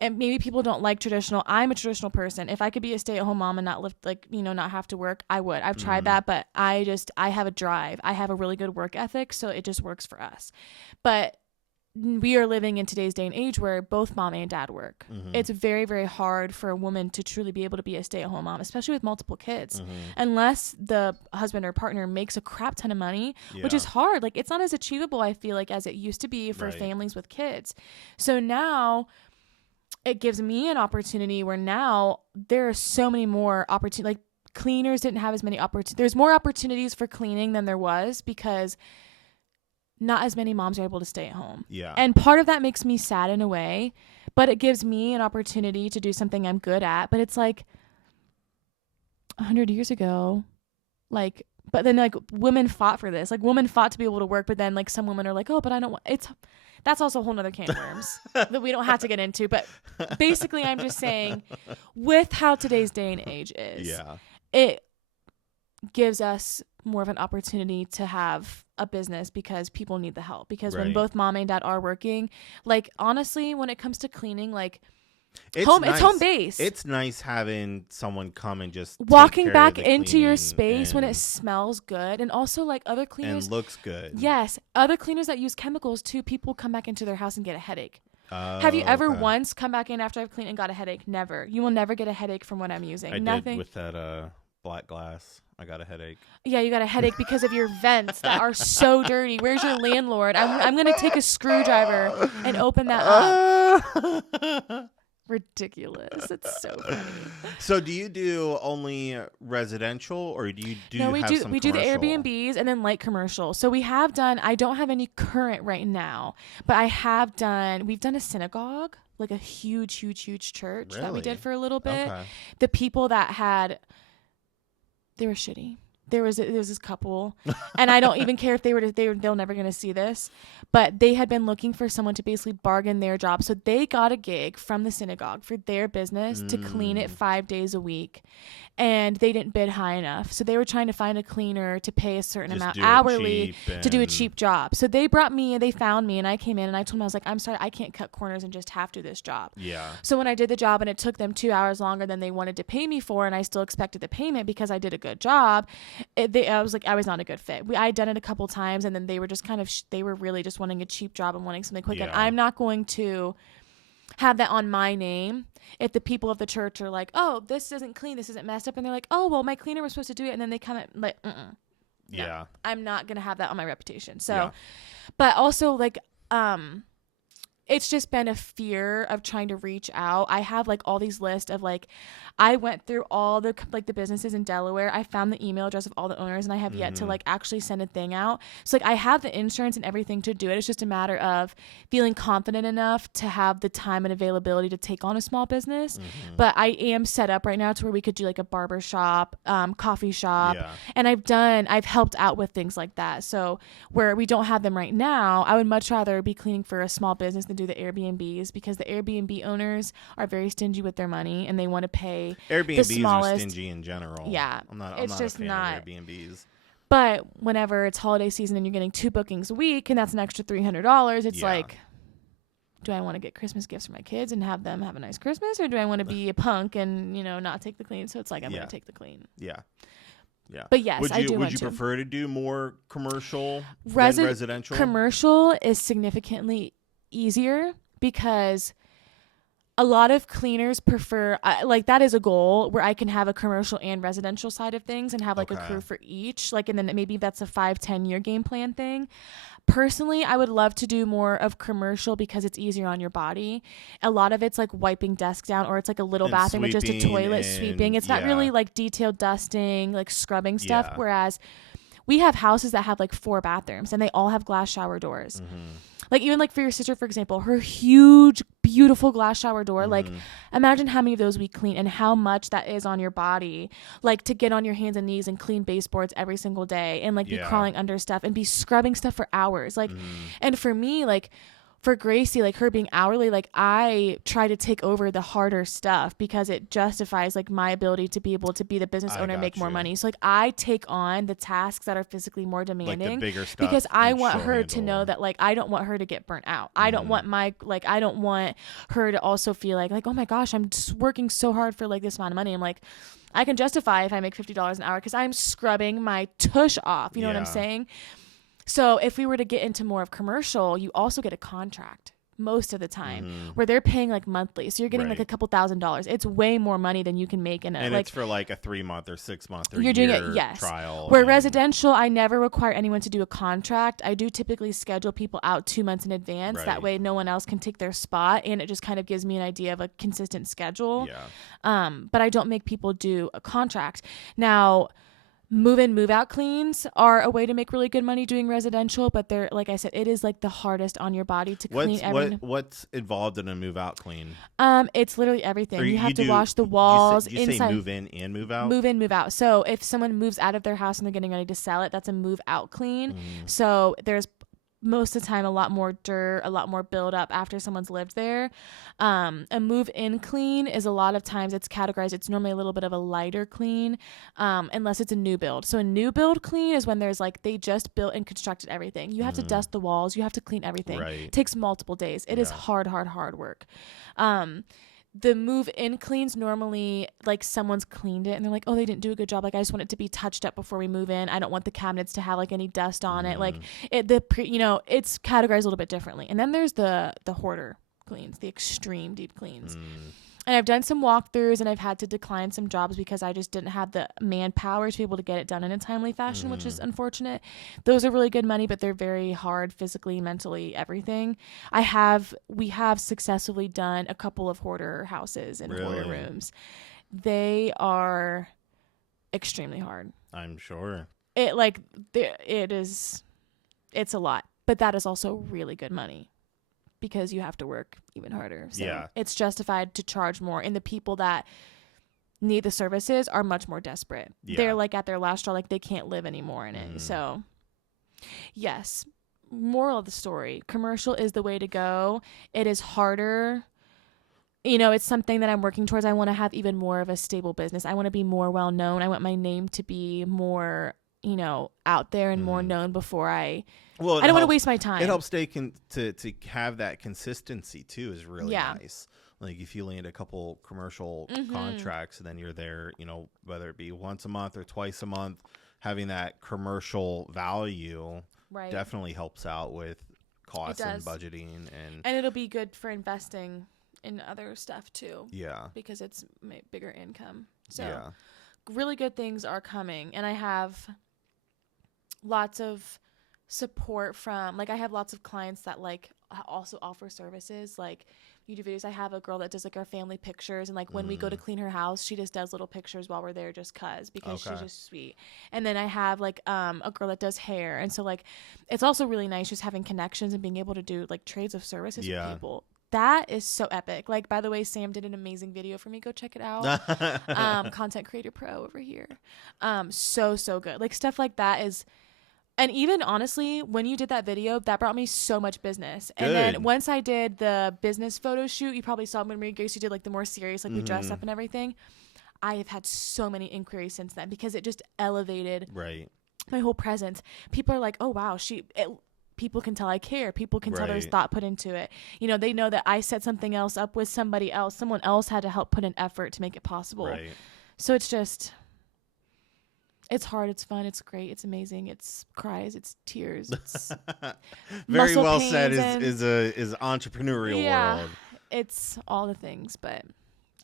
and maybe people don't like traditional. I'm a traditional person. If I could be a stay-at-home mom and not live, like, not have to work, I would. I've tried that, but I have a drive. I have a really good work ethic, so it just works for us. But we are living in today's day and age where both mom and dad work. It's very, very hard for a woman to truly be able to be a stay-at-home mom, especially with multiple kids, unless the husband or partner makes a crap ton of money, which is hard. Like, it's not as achievable, I feel like, as it used to be for families with kids. So now it gives me an opportunity where now there are so many more opportunities. Like, cleaners didn't have as many opportunities. There's more opportunities for cleaning than there was, because not as many moms are able to stay at home. Yeah. And part of that makes me sad in a way, but it gives me an opportunity to do something I'm good at. But it's like 100 years ago, like, but then like women fought for this. Like, women fought to be able to work, but then like some women are like, oh, but I don't want, that's also a whole nother can of worms that we don't have to get into. But basically I'm just saying, with how today's day and age is, gives us more of an opportunity to have a business because people need the help. Because when both mom and dad are working, like honestly, when it comes to cleaning, like it's home base. It's nice having someone come and just walking back into your space when it smells good, and also like other cleaners and looks good. Yes, other cleaners that use chemicals too. People come back into their house and get a headache. Have you ever once come back in after I've cleaned and got a headache? Never. You will never get a headache from what I'm using. I did with that black glass. I got a headache. Yeah, you got a headache because of your vents that are so dirty. Where's your landlord? I'm gonna take a screwdriver and open that up. Ridiculous. It's so funny. So do you do only residential, or do you do we do the Airbnbs and then light commercial. So we have done, I don't have any current right now, but we've done a synagogue, like a huge church that we did for a little bit. Okay. The people that they were shitty. There was this couple, and I don't even care if they'll never going to see this, but they had been looking for someone to basically bargain their job. So they got a gig from the synagogue for their business to clean it 5 days a week, and they didn't bid high enough. So they were trying to find a cleaner to pay a certain amount hourly to do a cheap job. So they brought me and they found me, and I came in and I told them, I was like, I'm sorry, I can't cut corners and just have to do this job. Yeah. So when I did the job and it took them 2 hours longer than they wanted to pay me for, and I still expected the payment because I did a good job, I was like, I was not a good fit. I had done it a couple times, and then they were just kind of, they were really just wanting a cheap job and wanting something quick. Yeah. And I'm not going to have that on my name if the people of the church are like, oh, this isn't clean, this isn't messed up, and they're like, oh, well, my cleaner was supposed to do it, and then they come at like, yeah, no, I'm not gonna have that on my reputation. So, but also like, it's just been a fear of trying to reach out. I have like all these lists of like, I went through all the like the businesses in Delaware. I found the email address of all the owners, and I have yet to like actually send a thing out. So like I have the insurance and everything to do it. It's just a matter of feeling confident enough to have the time and availability to take on a small business. But I am set up right now to where we could do like a barber shop, coffee shop. Yeah. And I've helped out with things like that. So where we don't have them right now, I would much rather be cleaning for a small business than do the Airbnbs, because the Airbnb owners are very stingy with their money and they want to pay Airbnbs are stingy in general. Yeah. I'm not a fan of Airbnbs. But whenever it's holiday season and you're getting 2 bookings a week and that's an extra $300, it's like, do I want to get Christmas gifts for my kids and have them have a nice Christmas, or do I want to be a punk and, not take the clean? So it's like, I'm going to take the clean. Yeah. Yeah. But yes, I do. Would you prefer to do more commercial than residential? Commercial is significantly easier because a lot of cleaners prefer, like that is a goal where I can have a commercial and residential side of things and have like a crew for each, like, and then maybe that's a 5-10 year game plan thing. Personally, I would love to do more of commercial because it's easier on your body. A lot of it's like wiping desks down, or it's like a little bathroom with just a toilet sweeping. It's not really like detailed dusting, like scrubbing stuff. Whereas we have houses that have like 4 bathrooms and they all have glass shower doors. Like even like for your sister, for example, her huge, beautiful glass shower door, like imagine how many of those we clean and how much that is on your body, like to get on your hands and knees and clean baseboards every single day and like be crawling under stuff and be scrubbing stuff for hours. Like, and for me, like for Gracie, like her being hourly, like I try to take over the harder stuff because it justifies like my ability to be able to be the business owner and make more money. So like I take on the tasks that are physically more demanding, like the bigger stuff, because I want her to know that like I don't want her to get burnt out. I don't want I don't want her to also feel like, oh my gosh, I'm just working so hard for like this amount of money. I'm like, I can justify if I make $50 an hour because I'm scrubbing my tush off. You know what I'm saying? So if we were to get into more of commercial, you also get a contract most of the time where they're paying like monthly. So you're getting like a couple $1,000s. It's way more money than you can make in a, and like, it's for like a 3-month or 6-month or you're year doing it, trial. Where residential, I never require anyone to do a contract. I do typically schedule people out 2 months in advance. That way no one else can take their spot, and it just kind of gives me an idea of a consistent schedule. But I don't make people do a contract. Now, move-in, move-out cleans are a way to make really good money doing residential, but they're, like I said, it is like the hardest on your body to clean everything. What's involved in a move-out clean? It's literally everything. You have to wash the walls. You say move-in and move-out? Move-in, move-out. So if someone moves out of their house and they're getting ready to sell it, that's a move-out clean. So there's most of the time a lot more dirt, a lot more buildup after someone's lived there. A move-in clean is a lot of times it's categorized. It's normally a little bit of a lighter clean, unless it's a new build. So a new build clean is when there's like they just built and constructed everything. You have to dust the walls. You have to clean everything. Right. It takes multiple days. It is hard work. The move-in cleans normally like someone's cleaned it and they're like, oh, they didn't do a good job. Like I just want it to be touched up before we move in. I don't want the cabinets to have like any dust on it. Like it's categorized a little bit differently. And then there's the hoarder cleans, the extreme deep cleans. And I've done some walkthroughs and I've had to decline some jobs because I just didn't have the manpower to be able to get it done in a timely fashion, which is unfortunate. Those are really good money, but they're very hard physically, mentally, everything. We have successfully done a couple of hoarder houses and hoarder rooms. They are extremely hard. I'm sure. It's a lot, but that is also really good money. Because you have to work even harder. So it's justified to charge more. And the people that need the services are much more desperate. Yeah. They're like at their last straw, like they can't live anymore in it. So yes, moral of the story, commercial is the way to go. It is harder. It's something that I'm working towards. I want to have even more of a stable business. I want to be more well known. I want my name to be more, out there and more known before I don't want to waste my time. It helps to have that consistency too is really nice. Like if you land a couple commercial contracts and then you're there, whether it be once a month or twice a month, having that commercial value definitely helps out with costs and budgeting. And it'll be good for investing in other stuff too. Yeah. Because it's bigger income. So really good things are coming. And I have lots of support from I have lots of clients that also offer services like YouTube videos. I have a girl that does our family pictures and when we go to clean her house, she just does little pictures while we're there because she's just sweet. And then I have a girl that does hair, and so it's also really nice just having connections and being able to do trades of services with people. That is so epic. By the way, Sam did an amazing video for me. Go check it out. Content Creator Pro over here. So good. Stuff like that is. And even honestly, when you did that video, that brought me so much business. Good. And then once I did the business photo shoot, you probably saw when Marie Gracie did the more serious, we dressed up and everything. I have had so many inquiries since then because it just elevated my whole presence. People are like, oh, wow, people can tell I care. People can tell there's thought put into it. They know that I set something else up with somebody else. Someone else had to help put an effort to make it possible. Right. So it's just... It's hard. It's fun. It's great. It's amazing. It's cries. It's tears. It's very well said. Is entrepreneurial world. It's all the things, but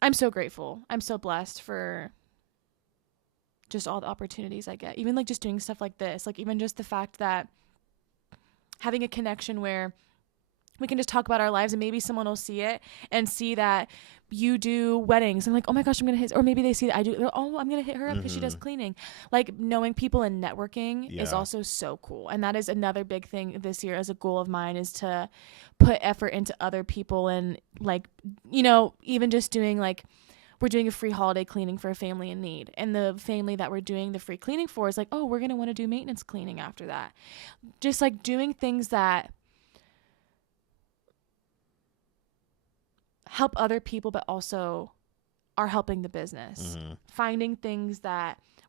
I'm so grateful. I'm so blessed for just all the opportunities I get. Even just doing stuff like this, even just the fact that having a connection where we can just talk about our lives and maybe someone will see it and see that you do weddings and oh my gosh, I'm going to hit, or maybe they see that I do. Oh, I'm going to hit her up because she does cleaning. Knowing people and networking is also so cool. And that is another big thing this year as a goal of mine is to put effort into other people and even just doing we're doing a free holiday cleaning for a family in need. And the family that we're doing the free cleaning for is oh, we're going to want to do maintenance cleaning after that. Just doing things that help other people, but also are helping the business. Finding things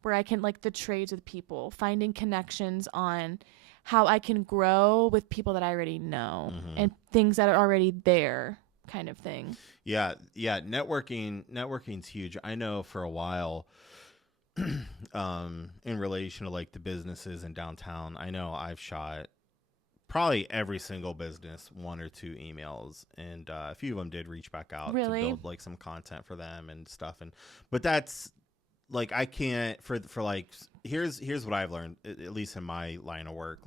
where I can the trades with people, finding connections on how I can grow with people that I already know and things that are already there kind of thing. Yeah. Networking's huge. I know for a while, in relation to the businesses in downtown, I know I've shot probably every single business 1 or 2 emails, and a few of them did reach back out to build some content for them and stuff. But that's I can't for here's what I've learned, at least in my line of work.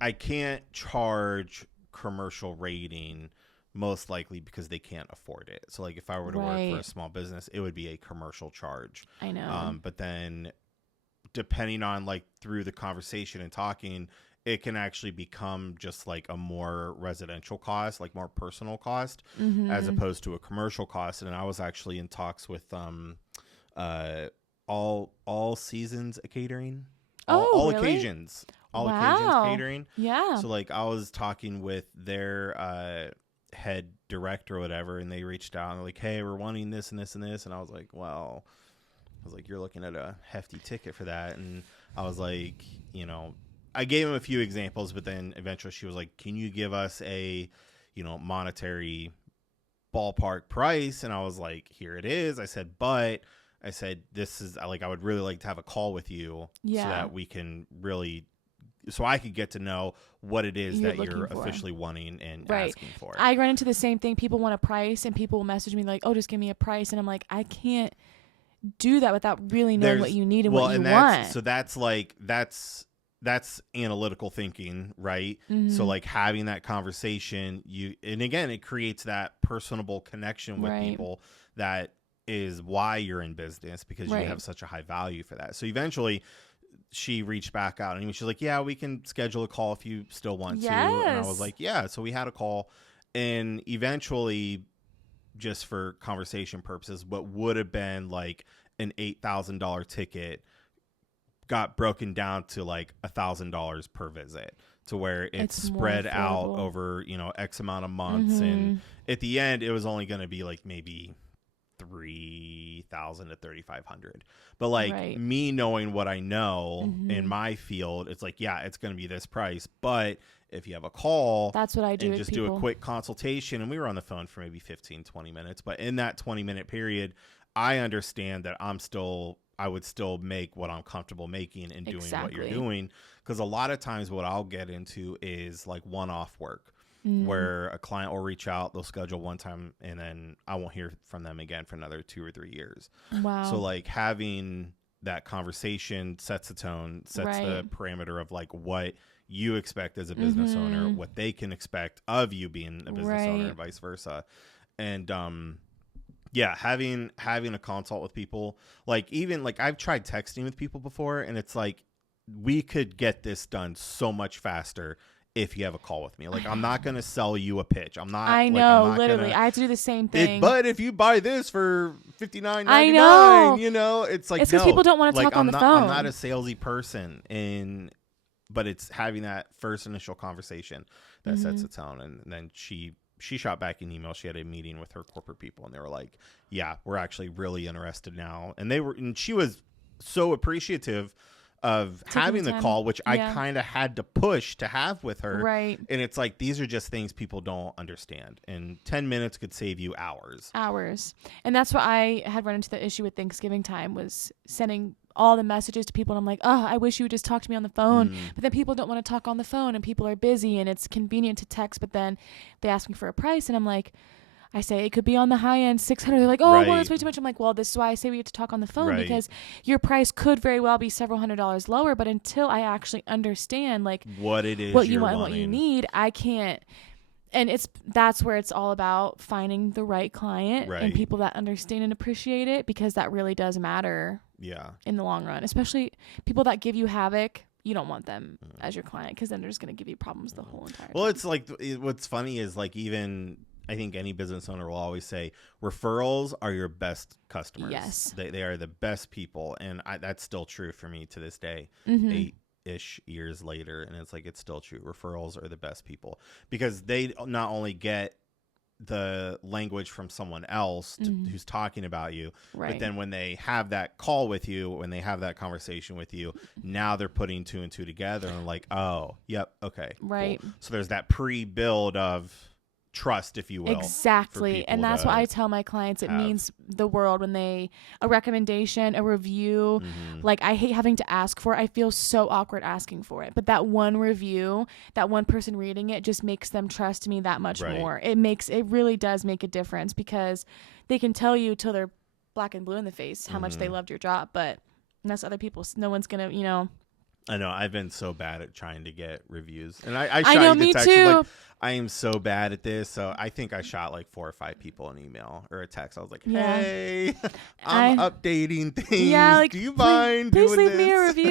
I can't charge commercial rating most likely because they can't afford it. So if I were to work for a small business, it would be a commercial charge. I know. But then depending on through the conversation and talking, it can actually become just a more residential cost, more personal cost, as opposed to a commercial cost. And I was actually in talks with all seasons catering, all really? occasions. All Occasions Catering. Yeah. So like I was talking with their head director or whatever, and they reached out and they're like, hey, we're wanting this and this and this. And I was like, well, you're looking at a hefty ticket for that. And I was like, you know, I gave him a few examples, but then eventually she was like, can you give us a, you know, monetary ballpark price? And I was like, here it is. I said, this is like, I would really like to have a call with you so that we can really, so I could get to know what it is that you're officially wanting and asking for. I run into the same thing. People want a price and people will message me like, oh, just give me a price. And I'm like, I can't do that without really knowing what you need and what you want. So that's like, that's analytical thinking, right? So like having that conversation, and again, it creates that personable connection with people. That is why you're in business, because you have such a high value for that. So eventually she reached back out and she's like, yeah, we can schedule a call if you still want to. And I was like, yeah. So we had a call, and eventually, just for conversation purposes, what would have been like an $8,000 ticket got broken down to like $1,000 per visit, to where it's spread out over, you know, X amount of months. And at the end, it was only going to be like maybe $3,000 to $3,500. But like me knowing what I know in my field, it's like, yeah, it's going to be this price. But if you have a call, that's what I do. And just do a quick consultation. And we were on the phone for maybe 15, 20 minutes. But in that 20-minute period, I understand that I would still make what I'm comfortable making and doing what you're doing. Because a lot of times what I'll get into is like one-off work where a client will reach out, they'll schedule one time, and then I won't hear from them again for another 2 or 3 years. Wow. So like having that conversation sets the tone, sets the parameter of like what you expect as a business owner, what they can expect of you being a business owner, and vice versa. And yeah, having a consult with people, like even like I've tried texting with people before, and it's like we could get this done so much faster if you have a call with me. Like, I'm not going to sell you a pitch. I'm not. I know, like, literally. I have to do the same thing. But if you buy this for $59.99, I know. You know, it's like, it's because people don't want to talk on the phone. I'm not a salesy person, but it's having that first initial conversation that sets the tone. And then she shot back an email. She had a meeting with her corporate people, and they were like, yeah, we're actually really interested now. And she was so appreciative of having the call, which I kind of had to push to have with her. Right. And it's like, these are just things people don't understand. And 10 minutes could save you hours. And that's what I had run into the issue with Thanksgiving time, was sending all the messages to people. And I'm like, oh, I wish you would just talk to me on the phone. But then people don't want to talk on the phone, and people are busy, and it's convenient to text. But then they ask me for a price, and I'm like, I say it could be on the high end, 600. They're like, oh, well, that's way too much. I'm like, well, this is why I say we have to talk on the phone, because your price could very well be several $100s lower. But until I actually understand like what it is, what you want, and what you need, I can't. And that's where it's all about finding the right client and people that understand and appreciate it, because that really does matter. Yeah. In the long run, especially people that give you havoc. You don't want them as your client, because then they're just going to give you problems the whole entire time. Well, it's like, what's funny is like, even I think any business owner will always say referrals are your best customers. Yes. They are the best people. And that's still true for me to this day, 8-ish years later. And it's like, it's still true. Referrals are the best people, because they not only get the language from someone else who's talking about you, but then when they have that call with you, when they have that conversation with you, now they're putting 2 and 2 together and like, oh, yep. Okay. Right. Cool. So there's that pre-build of trust, if you will. Exactly. And that's what I tell my clients. It means the world when a recommendation, a review, like I hate having to ask for it. I feel so awkward asking for it. But that one review, that one person reading it just makes them trust me that much more. It really does make a difference, because they can tell you till they're black and blue in the face how much they loved your job, but unless other people, no one's going to, I know I've been so bad at trying to get reviews, and I shot you the text. Too. Like, I am so bad at this. So I think I shot like 4 or 5 people an email or a text. I was like, hey, I'm updating things. Yeah, like, do you mind please doing leave me a review.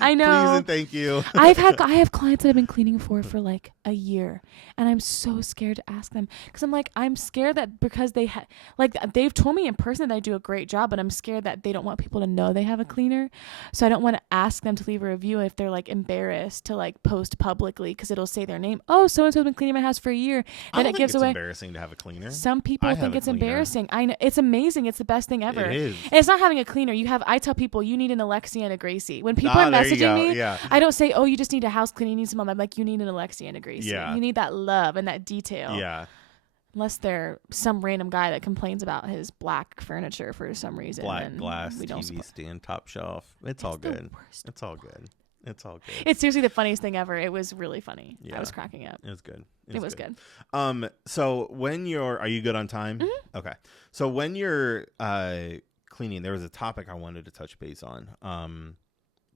I know. Please and thank you. I have clients that I've been cleaning for like a year, and I'm so scared to ask them, because I'm like, I'm scared that because they've told me in person that I do a great job, but I'm scared that they don't want people to know they have a cleaner. So I don't want to ask them to leave a review if they're like embarrassed to like post publicly, because it'll say their name. Oh, so and so's been cleaning my house for a year. Then it gives away. It's embarrassing to have a cleaner. Some people think it's embarrassing. I know, it's amazing. It's the best thing ever. It is. And it's not having a cleaner. I tell people you need an Alexia and a Gracie. When people are messaging me, I don't say, oh, you just need a house cleaning, you need some. I'm like, you need an Alexia and a Gracie. Yeah. You need that love and that detail. Yeah. Unless they're some random guy that complains about his black furniture for some reason. Black glass TV stand, top shelf. It's all good. It's all good. It's all good. It's seriously the funniest thing ever. It was really funny. Yeah. I was cracking up. It was good. It was good. So when are you good on time? Mm-hmm. Okay. So when you're cleaning, there was a topic I wanted to touch base on.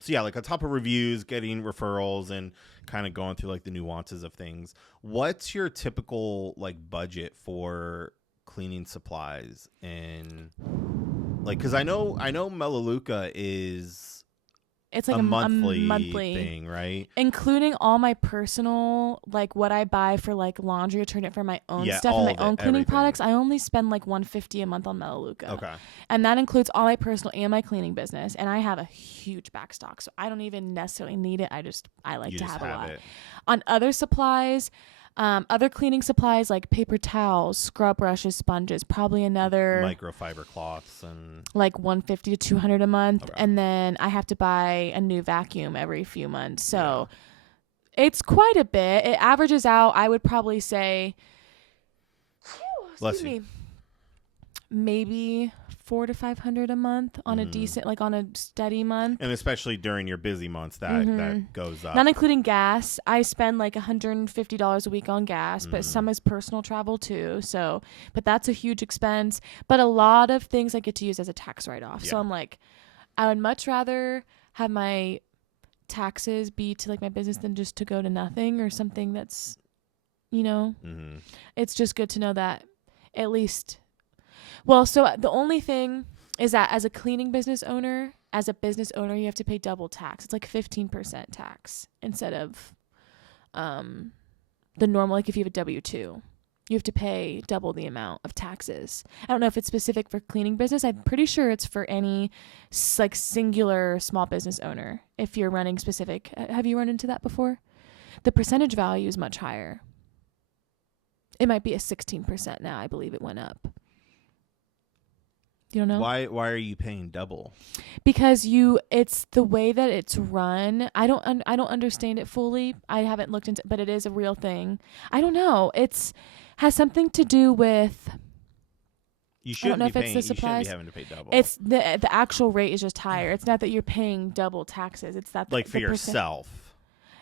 So yeah, like on top of reviews, getting referrals, and kind of going through like the nuances of things. What's your typical like budget for cleaning supplies? And like, because I know Melaleuca is it's like a monthly thing, right? Including all my personal, like what I buy for like laundry detergent for my own stuff and my own cleaning products. I only spend like $150 a month on Melaleuca. Okay. And that includes all my personal and my cleaning business. And I have a huge back stock, so I don't even necessarily need it. I like to have a lot. On other supplies, other cleaning supplies like paper towels, scrub brushes, sponges, probably another microfiber cloths and like $150 to $200 a month. Okay. And then I have to buy a new vacuum every few months. So it's quite a bit. It averages out, I would probably say, maybe $400 to $500 a month on a decent, like on a steady month. And especially during your busy months, that goes up. Not including gas. I spend like $150 a week on gas, but some is personal travel too. So, but that's a huge expense. But a lot of things I get to use as a tax write-off. Yeah. So I'm like, I would much rather have my taxes be to like my business than just to go to nothing or something that's, it's just good to know that at least. Well, so the only thing is that as a cleaning business owner, you have to pay double tax. It's like 15% tax instead of the normal, like if you have a W-2, you have to pay double the amount of taxes. I don't know if it's specific for cleaning business. I'm pretty sure it's for any like singular small business owner. If you're running specific, have you run into that before? The percentage value is much higher. It might be a 16% now. I believe it went up. You don't know? Why are you paying double? Because it's the way that it's run. I don't understand it fully. I haven't looked into, but it is a real thing. I don't know. Has something to do with. I don't know if it's the supplies. You shouldn't be having to pay double. It's the actual rate is just higher. It's not that you're paying double taxes. It's that like for yourself.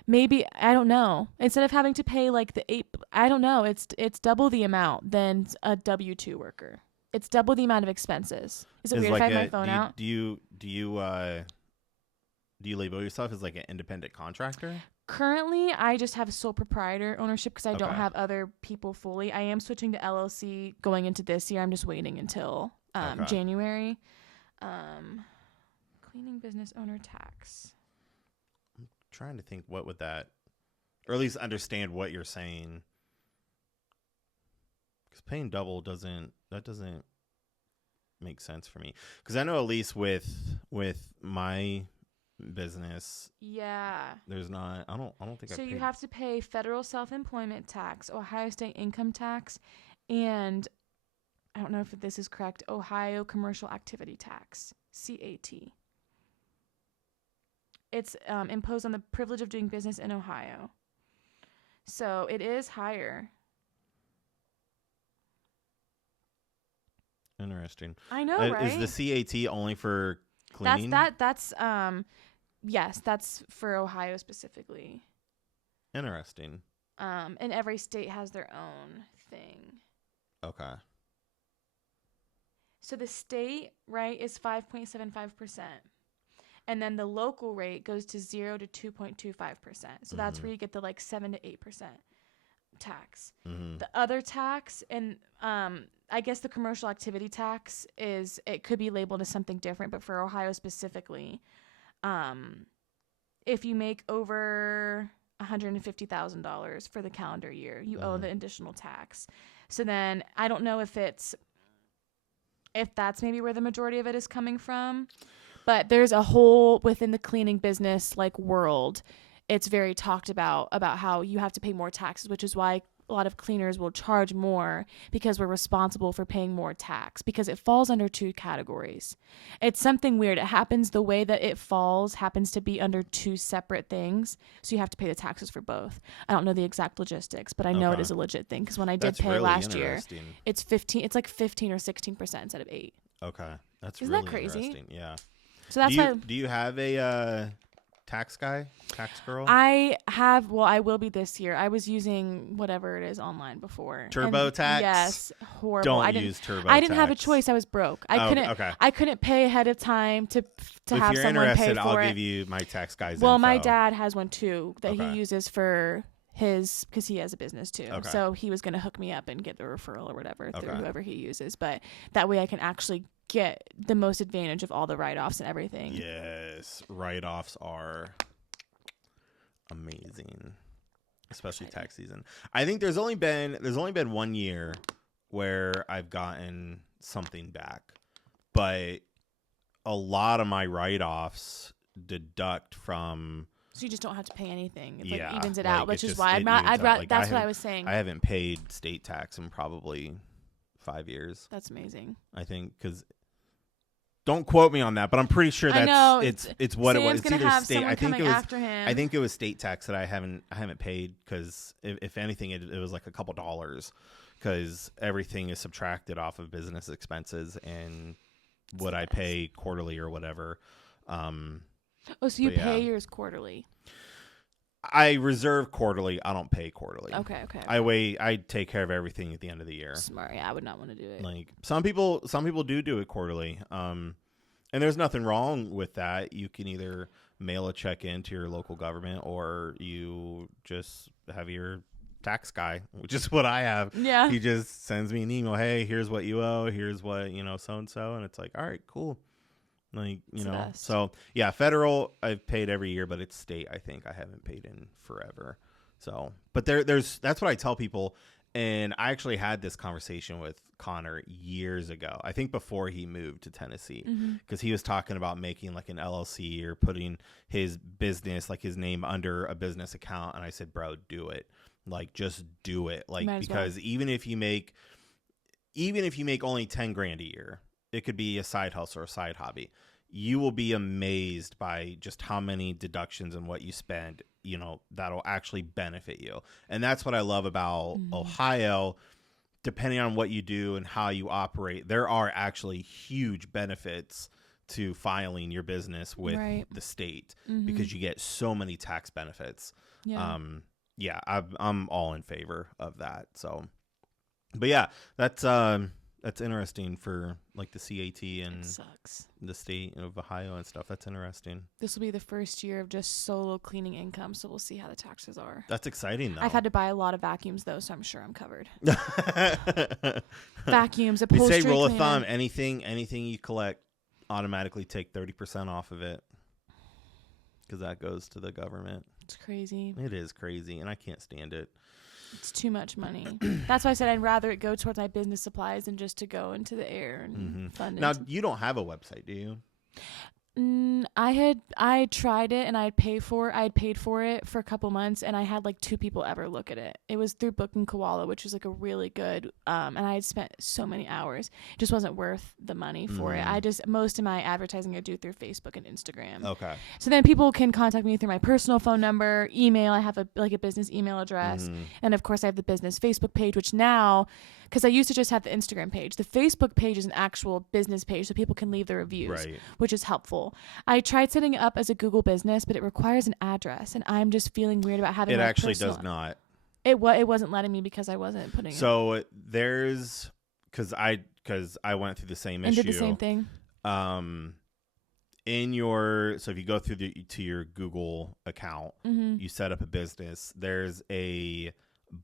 Maybe, I don't know. Instead of having to pay like the 8, I don't know. It's double the amount than a W-2 worker. It's double the amount of expenses. Is it weird if I have my phone out? Do you label yourself as like an independent contractor? Currently, I just have sole proprietor ownership because I don't have other people fully. I am switching to LLC going into this year. I'm just waiting until January. Cleaning business owner tax. I'm trying to think what would that, or at least understand what you're saying. Because paying double doesn't make sense for me. Because I know at least with my business, there's not. I don't think. So you have to pay federal self-employment tax, Ohio state income tax, and I don't know if this is correct. Ohio commercial activity tax, CAT. It's imposed on the privilege of doing business in Ohio, so it is higher. Interesting. I know, right? Is the CAT only for cleaning? That's yes, that's for Ohio specifically. Interesting. And every state has their own thing. Okay. So the state rate is 5.75%. And then the local rate goes to 0 to 2.25%. So that's where you get the like 7 to 8% tax. The other tax, and I guess the commercial activity tax it could be labeled as something different, but for Ohio specifically, if you make over $150,000 for the calendar year, you owe the additional tax. So then I don't know if that's maybe where the majority of it is coming from. But there's a whole within the cleaning business like world. It's very talked about how you have to pay more taxes, which is why a lot of cleaners will charge more because we're responsible for paying more tax because it falls under 2 categories. It's something weird. It happens the way that it falls happens to be under 2 separate things. So you have to pay the taxes for both. I don't know the exact logistics, but I know it is a legit thing because when I did pay really last year, it's 15 or 16% instead of 8. Okay. That's Isn't really that crazy? Interesting. Yeah. So that's why. Do you have a tax girl? I will be this year. I was using whatever it is online before. TurboTax? Yes, horrible. Don't use TurboTax. I didn't have a choice. I was broke. I couldn't pay ahead of time to have someone pay for it. If you're interested, I'll give you my tax guy's Well, info. my dad has one too that he uses for his because he has a business too. Okay. So he was going to hook me up and get the referral or whatever through whoever he uses. But that way I can actually get the most advantage of all the write-offs and everything. Yes, write-offs are amazing, especially tax season. I think there's only been 1 year where I've gotten something back, but a lot of my write-offs deduct from. So you just don't have to pay anything. It evens it out, which is why I'd rather. That's what I was saying. I haven't paid state tax in probably 5 years. That's amazing. I think because. Don't quote me on that, but I'm pretty sure that's it's what it was. It's either state. I think it was state tax that I haven't paid because if anything, it was like a couple dollars because everything is subtracted off of business expenses and what I pay quarterly or whatever. So you pay yours quarterly? I reserve quarterly. I don't pay quarterly. Okay. I take care of everything at the end of the year. Smart. Yeah, I would not want to do it. Like some people do it quarterly. And there's nothing wrong with that. You can either mail a check in to your local government or you just have your tax guy, which is what I have. Yeah. He just sends me an email. Hey, here's what you owe. Here's what, so and so. And it's like, all right, cool. Like, so yeah, federal I've paid every year, but it's state I think I haven't paid in forever. So, but that's what I tell people. And I actually had this conversation with Connor years ago. I think before he moved to Tennessee, because he was talking about making like an LLC or putting his business, like his name under a business account. And I said, bro, do it. Like, just do it. Like, because even if you make only 10 grand a year, it could be a side hustle or a side hobby. You will be amazed by just how many deductions and what you spend, that'll actually benefit you. And that's what I love about Ohio. Depending on what you do and how you operate, there are actually huge benefits to filing your business with the state because you get so many tax benefits. Yeah. I'm all in favor of that. So, but yeah, that's interesting for like the CAT and the state of Ohio and stuff. That's interesting. This will be the first year of just solo cleaning income, so we'll see how the taxes are. That's exciting, though. I've had to buy a lot of vacuums, though, so I'm sure I'm covered. Vacuums, upholstery. They say rule of thumb, anything you collect, automatically take 30% off of it because that goes to the government. It's crazy. It is crazy, and I can't stand it. It's too much money. That's why I said I'd rather it go towards my business supplies than just to go into the air and fund it. Now, you don't have a website, do you? I tried it and I had paid for it for a couple months and I had like 2 people ever look at it. It was through Book and Koala, which is like a really good and I had spent so many hours. It just wasn't worth the money for it. Most of my advertising I do through Facebook and Instagram. Okay. So then people can contact me through my personal phone number, email. I have a business email address. And of course I have the business Facebook page, which now, because I used to just have the Instagram page. The Facebook page is an actual business page so people can leave their reviews, which is helpful. I tried setting it up as a Google business, but it requires an address, and I'm just feeling weird about having it. It actually does not. It wasn't letting me because I wasn't putting. So there's because I went through the same issue. And did the same thing. So if you go through to your Google account, you set up a business. There's a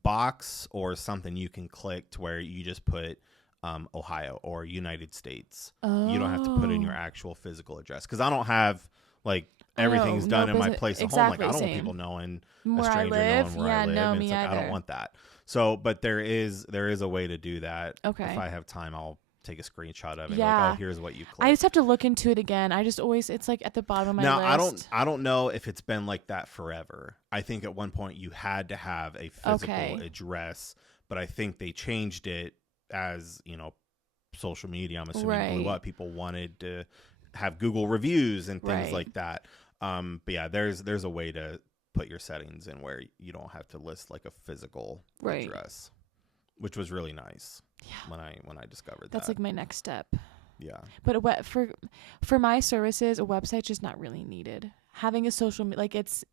box or something you can click to where you just put Ohio or United States. You don't have to put in your actual physical address because I don't have like everything's done in my place of home. Like I don't want people knowing a stranger knowing where I live. No, and it's like I don't want that. So, but there is a way to do that. Okay. If I have time, I'll take a screenshot of it. Yeah. Like, oh, here's what you clicked. I just have to look into it again. I just always, it's like at the bottom of my list. I don't know if it's been like that forever. I think at one point you had to have a physical address, but I think they changed it as, social media, I'm assuming, blew up. People wanted to have Google reviews and things like that. But yeah, there's a way to put your settings in where you don't have to list like a physical address, which was really nice. Yeah. When I discovered that. That's like my next step. Yeah. But for my services, a website's just not really needed. Having a social like it's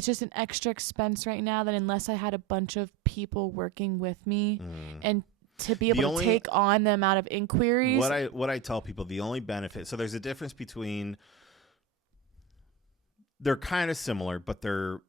just an extra expense right now that unless I had a bunch of people working with me and to be able to take on the amount of inquiries. What I tell people, the only benefit, so there's a difference between, they're kind of similar, but they're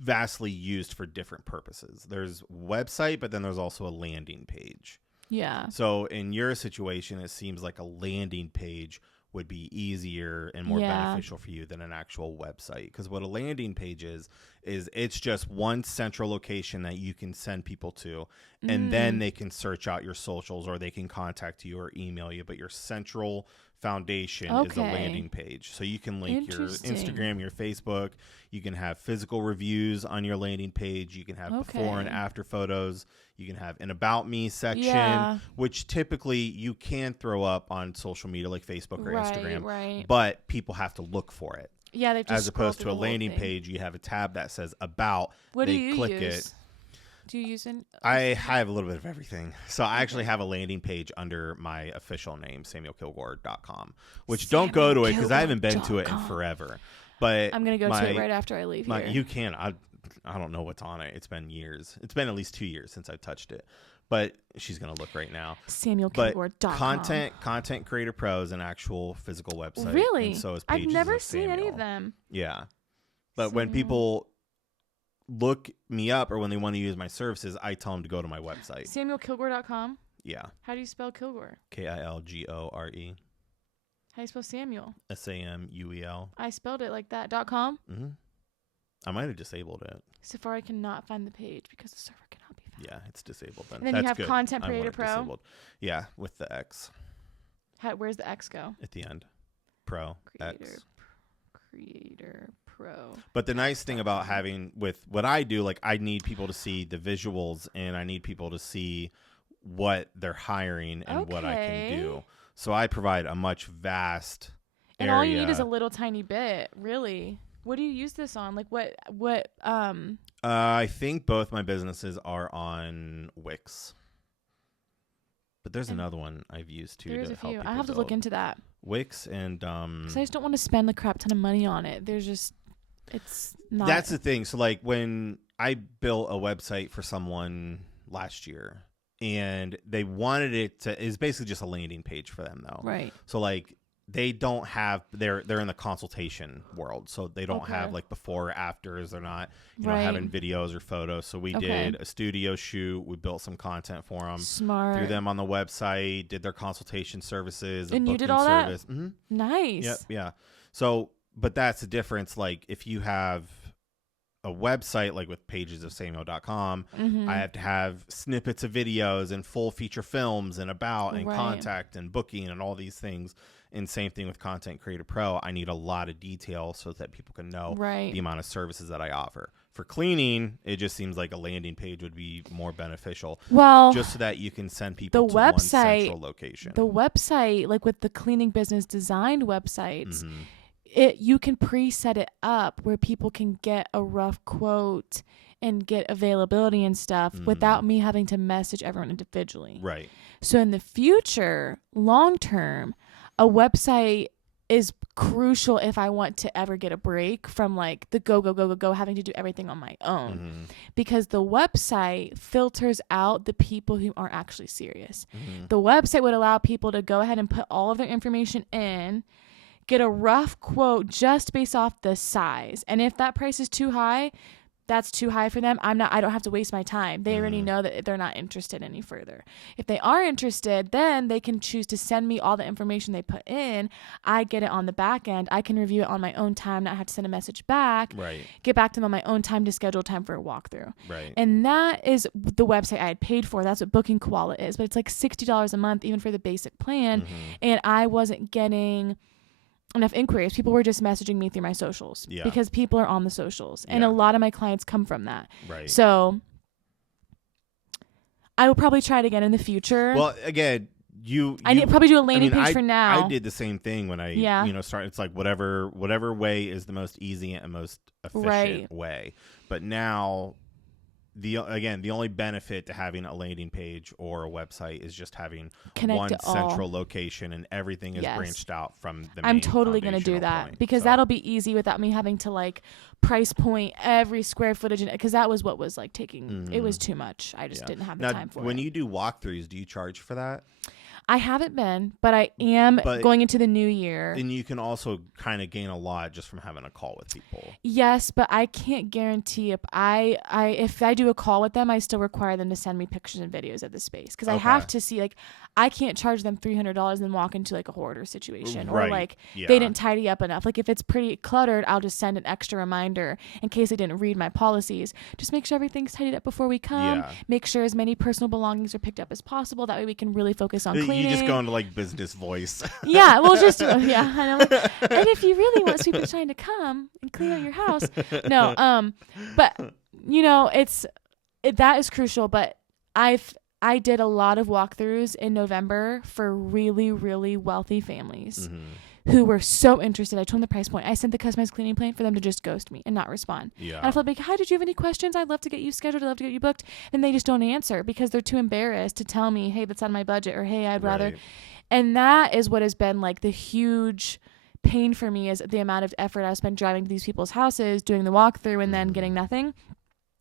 vastly used for different purposes. There's website, but then there's also a landing page. Yeah. So in your situation, it seems like a landing page would be easier and more beneficial for you than an actual website. Because what a landing page is it's just one central location that you can send people to, and then they can search out your socials or they can contact you or email you. But your central foundation is a landing page. So you can link your Instagram, your Facebook. You can have physical reviews on your landing page. You can have before and after photos. You can have an about me section, which typically you can throw up on social media like Facebook or Instagram, but people have to look for it. Yeah, they just as opposed to a landing page, you have a tab that says about. What they do you click use? It. Do you use it? I have a little bit of everything. So I actually have a landing page under my official name, SamuelKilgore.com, which don't go to it because I haven't been to it in forever. But I'm going to go to it right after I leave here. You can. I don't know what's on it. It's been years. It's been at least 2 years since I touched it. But she's going to look right now. SamuelKilgore.com. Content Creator Pro is an actual physical website. Really? And so is I've Pages never of seen any of them. Yeah. But when people look me up or when they want to use my services, I tell them to go to my website. SamuelKilgore.com? Yeah. How do you spell Kilgore? Kilgore. How do you spell Samuel? Samuel. I spelled it like that. .com? Mm-hmm. I might have disabled it. Safari cannot find the page because the server cannot be found. Yeah, it's disabled then. And then That's you have good. Content Creator Pro? Disabled. Yeah, with the X. Where's the X go? At the end. Pro. X. Creator Pro. But the nice thing about having, with what I do, like I need people to see the visuals and I need people to see what they're hiring and what I can do. So I provide a much vast area. And all you need is a little tiny bit, really. What do you use this on? Like what I think both my businesses are on Wix. But there's another one I've used too. There's to a help few. people I have to look into that. Wix and because I just don't want to spend a crap ton of money on it. It's not. That's the thing. So like when I built a website for someone last year and they wanted it to, is basically just a landing page for them though. Right. So like they don't have, they're in the consultation world. So they don't have like before or afters. They're not, having videos or photos. So we did a studio shoot. We built some content for them. Smart. Threw them on the website, did their consultation services. And you did all service. that? Mm-hmm. Nice. Yep. Yeah. So, but that's the difference. Like if you have a website like with Pages of Samuel.com, I have to have snippets of videos and full feature films and about and contact and booking and all these things. And same thing with Content Creator Pro. I need a lot of detail so that people can know the amount of services that I offer. For cleaning, it just seems like a landing page would be more beneficial. Well, just so that you can send people to one central location. The website, like with the cleaning business designed websites, you can preset it up where people can get a rough quote and get availability and stuff without me having to message everyone individually. Right. So in the future, long term, a website is crucial if I want to ever get a break from like the go, having to do everything on my own. Because the website filters out the people who aren't actually serious. The website would allow people to go ahead and put all of their information in, get a rough quote just based off the size. And if that price is too high, that's too high for them, I don't have to waste my time. They already know that they're not interested any further. If they are interested, then they can choose to send me all the information they put in. I get it on the back end. I can review it on my own time, not have to send a message back. Right. Get back to them on my own time to schedule time for a walkthrough. Right. And that is the website I had paid for. That's what Booking Koala is. But it's like $60 a month, even for the basic plan. And I wasn't getting enough inquiries. People were just messaging me through my socials because people are on the socials. And a lot of my clients come from that. Right. So I will probably try it again in the future. Well, again, I need probably do a landing page for now. I did the same thing when I started. It's like whatever way is the most easy and most efficient way. But now the only benefit to having a landing page or a website is just having one central location, and everything is branched out from the main I'm totally going to do that because that'll be easy without me having to like price point every square footage, because that was what was like taking it was too much. I just didn't have the time for it. When you do walkthroughs, do you charge for that? I haven't been, but I am going into the new year. And you can also kind of gain a lot just from having a call with people. Yes, but I can't guarantee if I do a call with them, I still require them to send me pictures and videos of the space, because I have to see, like, I can't charge them $300 and then walk into like a hoarder situation or like they didn't tidy up enough. Like if it's pretty cluttered, I'll just send an extra reminder in case they didn't read my policies. Just make sure everything's tidied up before we come. Yeah. Make sure as many personal belongings are picked up as possible. That way we can really focus on cleaning. You just go into like business voice. Yeah, well, just and if you really want Sweet Shine to come and clean out your house, no, but you know that is crucial. But I did a lot of walkthroughs in November for really, really wealthy families who were so interested. I told them the price point. I sent the customized cleaning plan for them to just ghost me and not respond. Yeah. And I felt like, hi, did you have any questions? I'd love to get you scheduled. I'd love to get you booked. And they just don't answer because they're too embarrassed to tell me, hey, that's on my budget, or hey, I'd rather. And that is what has been like the huge pain for me, is the amount of effort I spent driving to these people's houses, doing the walkthrough, and then getting nothing.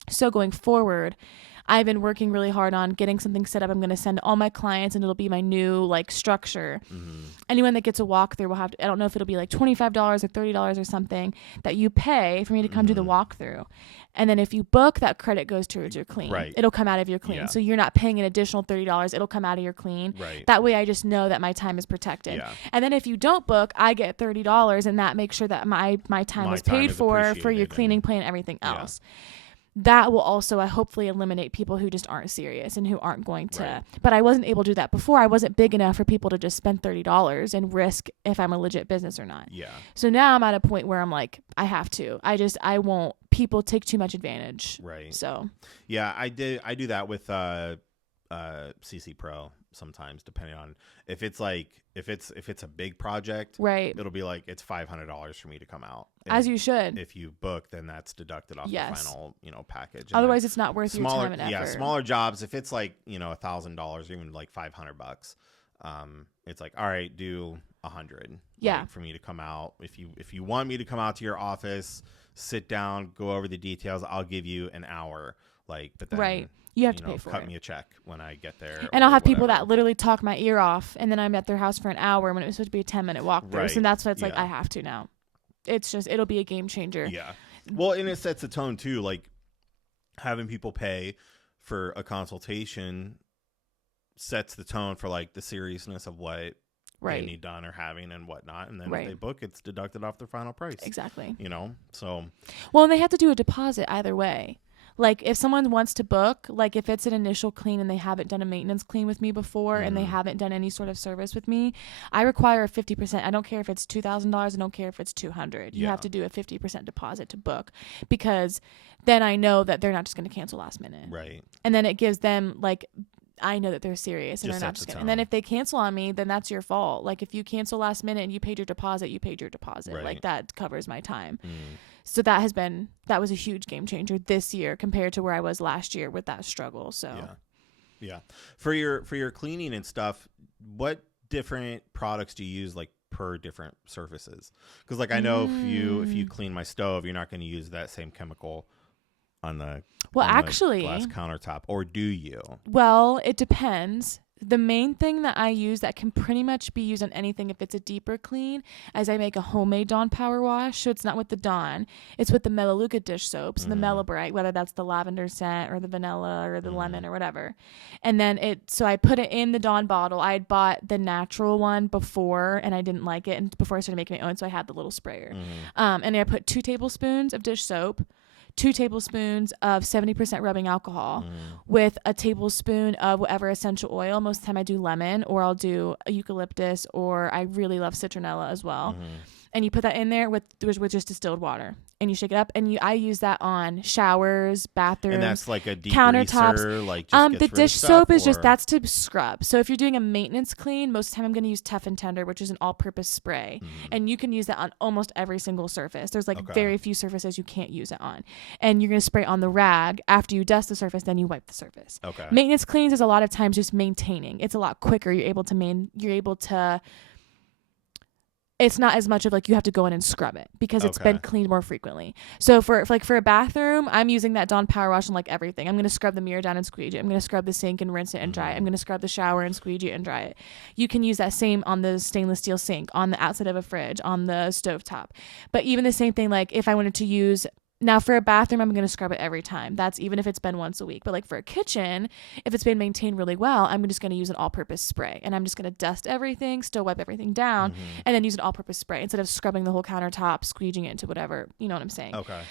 So going forward, I've been working really hard on getting something set up. I'm going to send all my clients, and it'll be my new like structure. Anyone that gets a walkthrough will have to, I don't know if it'll be like $25 or $30 or something that you pay for me to come do the walkthrough. And then if you book, that credit goes towards your clean. Right. It'll come out of your clean. Yeah. So you're not paying an additional $30. It'll come out of your clean. Right. That way I just know that my time is protected. Yeah. And then if you don't book, I get $30, and that makes sure that my time is paid for your cleaning plan and everything else. That will also hopefully eliminate people who just aren't serious and who aren't going to. But I wasn't able to do that before. I wasn't big enough for people to just spend $30 and risk if I'm a legit business or not. Yeah. So now I'm at a point where I'm like, I have to. I won't. People take too much advantage. Right. So. Yeah, I do that with CC Pro sometimes, depending on if it's a big project, right? It'll be like it's $500 for me to come out. As you should. If you book, then that's deducted off the final, package. Otherwise, it's not worth your time and effort. Yeah, smaller jobs. If it's like $1,000 or even like $500, it's like, all right, do 100. Yeah, for me to come out. If you want me to come out to your office, sit down, go over the details, I'll give you an hour. Like, but then, you have to pay for it. Cut me a check when I get there. And I'll have people that literally talk my ear off, and then I'm at their house for an hour when it was supposed to be a 10-minute walkthrough. Right. So that's why it's like, I have to now. It's just, it'll be a game changer. Yeah. Well, and it sets a tone too. Like, having people pay for a consultation sets the tone for like the seriousness of what they need done or having and whatnot. And then if they book, it's deducted off their final price. Exactly. So. Well, and they have to do a deposit either way. Like, if someone wants to book, like if it's an initial clean and they haven't done a maintenance clean with me before and they haven't done any sort of service with me, I require a 50%. I don't care if it's $2,000. I don't care if it's $200. You have to do a 50% deposit to book, because then I know that they're not just going to cancel last minute. Right. And then it gives them, like, I know that they're serious and they're not just going to. And then if they cancel on me, then that's your fault. Like, if you cancel last minute and you paid your deposit, you paid your deposit. Right. Like, that covers my time. So that was a huge game changer this year compared to where I was last year with that struggle. So yeah. For your cleaning and stuff, what different products do you use, like, per different surfaces? Because, like, I know if you clean my stove, you're not going to use that same chemical on the glass countertop, or do you? Well, it depends. the main thing that I use that can pretty much be used on anything if it's a deeper clean, as I make a homemade Dawn power wash. So it's not with the Dawn, it's with the Melaleuca dish soaps and the Melabrite, whether that's the lavender scent or the vanilla or the lemon or whatever. And then so I put it in the Dawn bottle. I had bought the natural one before and I didn't like it, and before I started making my own, so I had the little sprayer. And I put 2 tablespoons of dish soap, 2 tablespoons of 70% rubbing alcohol with a tablespoon of whatever essential oil. Most of the time I do lemon, or I'll do a eucalyptus, or I really love citronella as well. And you put that in there with just distilled water, and you shake it up. And I use that on showers, bathrooms, and that's like a deep countertops. Greaser, like just the dish soap is just that's to scrub. So if you're doing a maintenance clean, most of the time I'm going to use Tough and Tender, which is an all-purpose spray, and you can use that on almost every single surface. There's very few surfaces you can't use it on, and you're going to spray on the rag after you dust the surface. Then you wipe the surface. Okay. Maintenance cleans is a lot of times just maintaining. It's a lot quicker. You're able to. It's not as much of like you have to go in and scrub it because it's been cleaned more frequently. So for a bathroom, I'm using that Dawn power wash on like everything. I'm going to scrub the mirror down and squeegee it. I'm going to scrub the sink and rinse it and dry it. I'm going to scrub the shower and squeegee it and dry it. You can use that same on the stainless steel sink, on the outside of a fridge, on the stovetop. But even the same thing, like if I wanted to use, now for a bathroom, I'm going to scrub it every time. That's even if it's been once a week. But like for a kitchen, if it's been maintained really well, I'm just going to use an all-purpose spray. And I'm just going to dust everything, still wipe everything down, and then use an all-purpose spray instead of scrubbing the whole countertop, squeegeeing it into whatever. You know what I'm saying? Okay.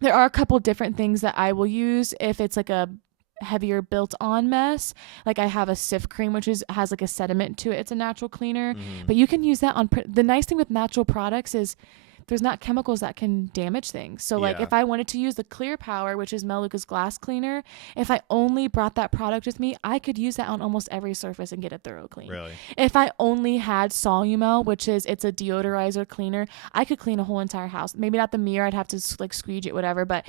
There are a couple different things that I will use if it's like a heavier built-on mess. Like I have a Cif cream, which has like a sediment to it. It's a natural cleaner. But you can use that on... The nice thing with natural products is there's not chemicals that can damage things. So like if I wanted to use the Clear Power, which is Melaleuca's glass cleaner, if I only brought that product with me, I could use that on almost every surface and get a thorough clean. Really? If I only had Solumel, it's a deodorizer cleaner, I could clean a whole entire house. Maybe not the mirror, I'd have to like squeegee it, whatever, but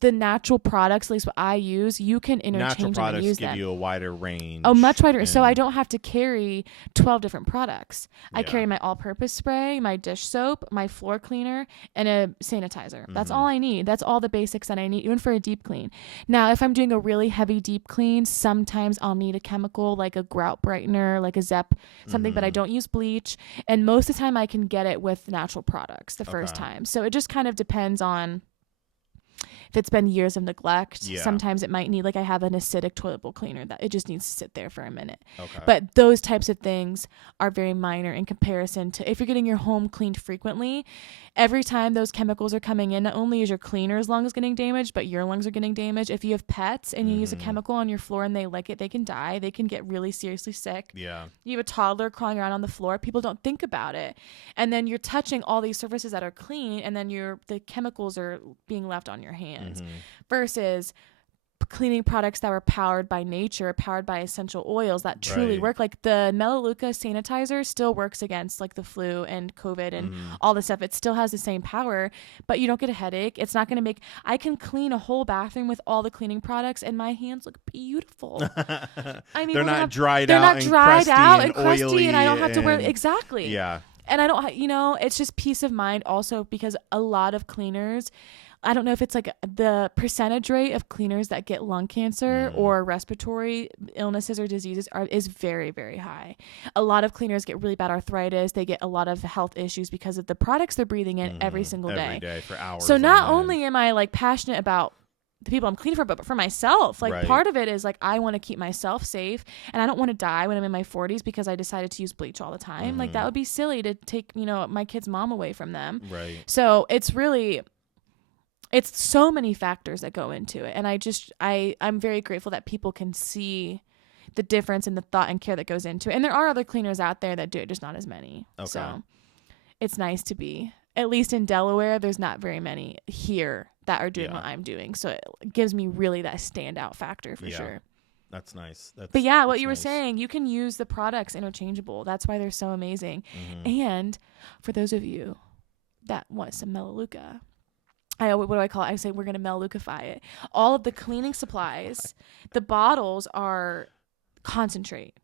the natural products, at least what I use, you can interchange and use them. Give you a wider range. Oh, much wider. So I don't have to carry 12 different products. I carry my all-purpose spray, my dish soap, my floor cleaner, and a sanitizer. That's all I need. That's all the basics that I need, even for a deep clean. Now, if I'm doing a really heavy deep clean, sometimes I'll need a chemical like a grout brightener, like a Zep, something, but I don't use bleach. And most of the time I can get it with natural products the first time. So it just kind of depends on if it's been years of neglect. Sometimes it might need, like I have an acidic toilet bowl cleaner that it just needs to sit there for a minute. But those types of things are very minor in comparison to if you're getting your home cleaned frequently. Every time those chemicals are coming in, not only is your cleaner's lungs getting damaged, but your lungs are getting damaged. If you have pets and you use a chemical on your floor and they lick it, they can die. They can get really seriously sick. You have a toddler crawling around on the floor. People don't think about it. And then you're touching all these surfaces that are clean, and then the chemicals are being left on your hands. Versus cleaning products that were powered by nature, powered by essential oils that truly work. Like the Melaleuca sanitizer still works against like the flu and COVID and all this stuff. It still has the same power, but you don't get a headache. It's not going to I can clean a whole bathroom with all the cleaning products and my hands look beautiful. I mean, they're not dried out and crusty and I don't have to wear, exactly. Yeah. And I don't, it's just peace of mind also, because a lot of cleaners, I don't know if it's like the percentage rate of cleaners that get lung cancer or respiratory illnesses or diseases is very, very high. A lot of cleaners get really bad arthritis. They get a lot of health issues because of the products they're breathing in every single day. Every day for hours. So not only am I like passionate about the people I'm cleaning for, but for myself, like part of it is like, I want to keep myself safe, and I don't want to die when I'm in my 40s because I decided to use bleach all the time. Like that would be silly to take, my kid's mom away from them. Right. So it's so many factors that go into it. And I'm very grateful that people can see the difference in the thought and care that goes into it. And there are other cleaners out there that do it, just not as many. Okay. So it's nice to be, at least in Delaware, there's not very many here that are doing what I'm doing. So it gives me really that standout factor for sure. That's nice. But yeah, what you were saying, you can use the products interchangeable. That's why they're so amazing. And for those of you that want some Melaleuca, what do I call it? I say we're going to Melaleucify it. All of the cleaning supplies, the bottles are concentrate.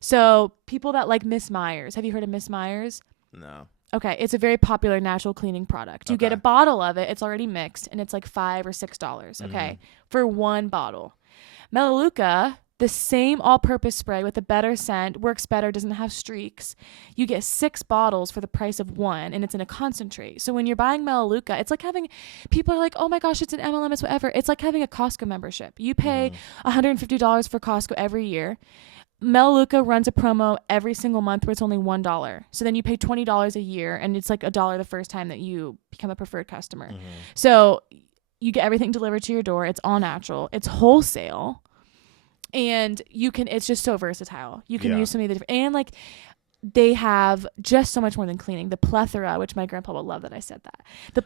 So people that like Miss Myers, have you heard of Miss Myers? No. Okay, it's a very popular natural cleaning product. You get a bottle of it. It's already mixed, and it's like $5 or $6, okay, for one bottle. Melaleuca, the same all-purpose spray with a better scent, works better, doesn't have streaks. You get 6 bottles for the price of 1, and it's in a concentrate. So when you're buying Melaleuca, it's like having, people are like, oh my gosh, it's an MLM, it's whatever. It's like having a Costco membership. You pay $150 for Costco every year. Melaleuca runs a promo every single month where it's only $1. So then you pay $20 a year, and it's like $1 the first time that you become a preferred customer. So you get everything delivered to your door. It's all natural. It's wholesale. And it's just so versatile. You can use so many of the different, and like they have just so much more than cleaning. The plethora, which my grandpa will love that I said that. The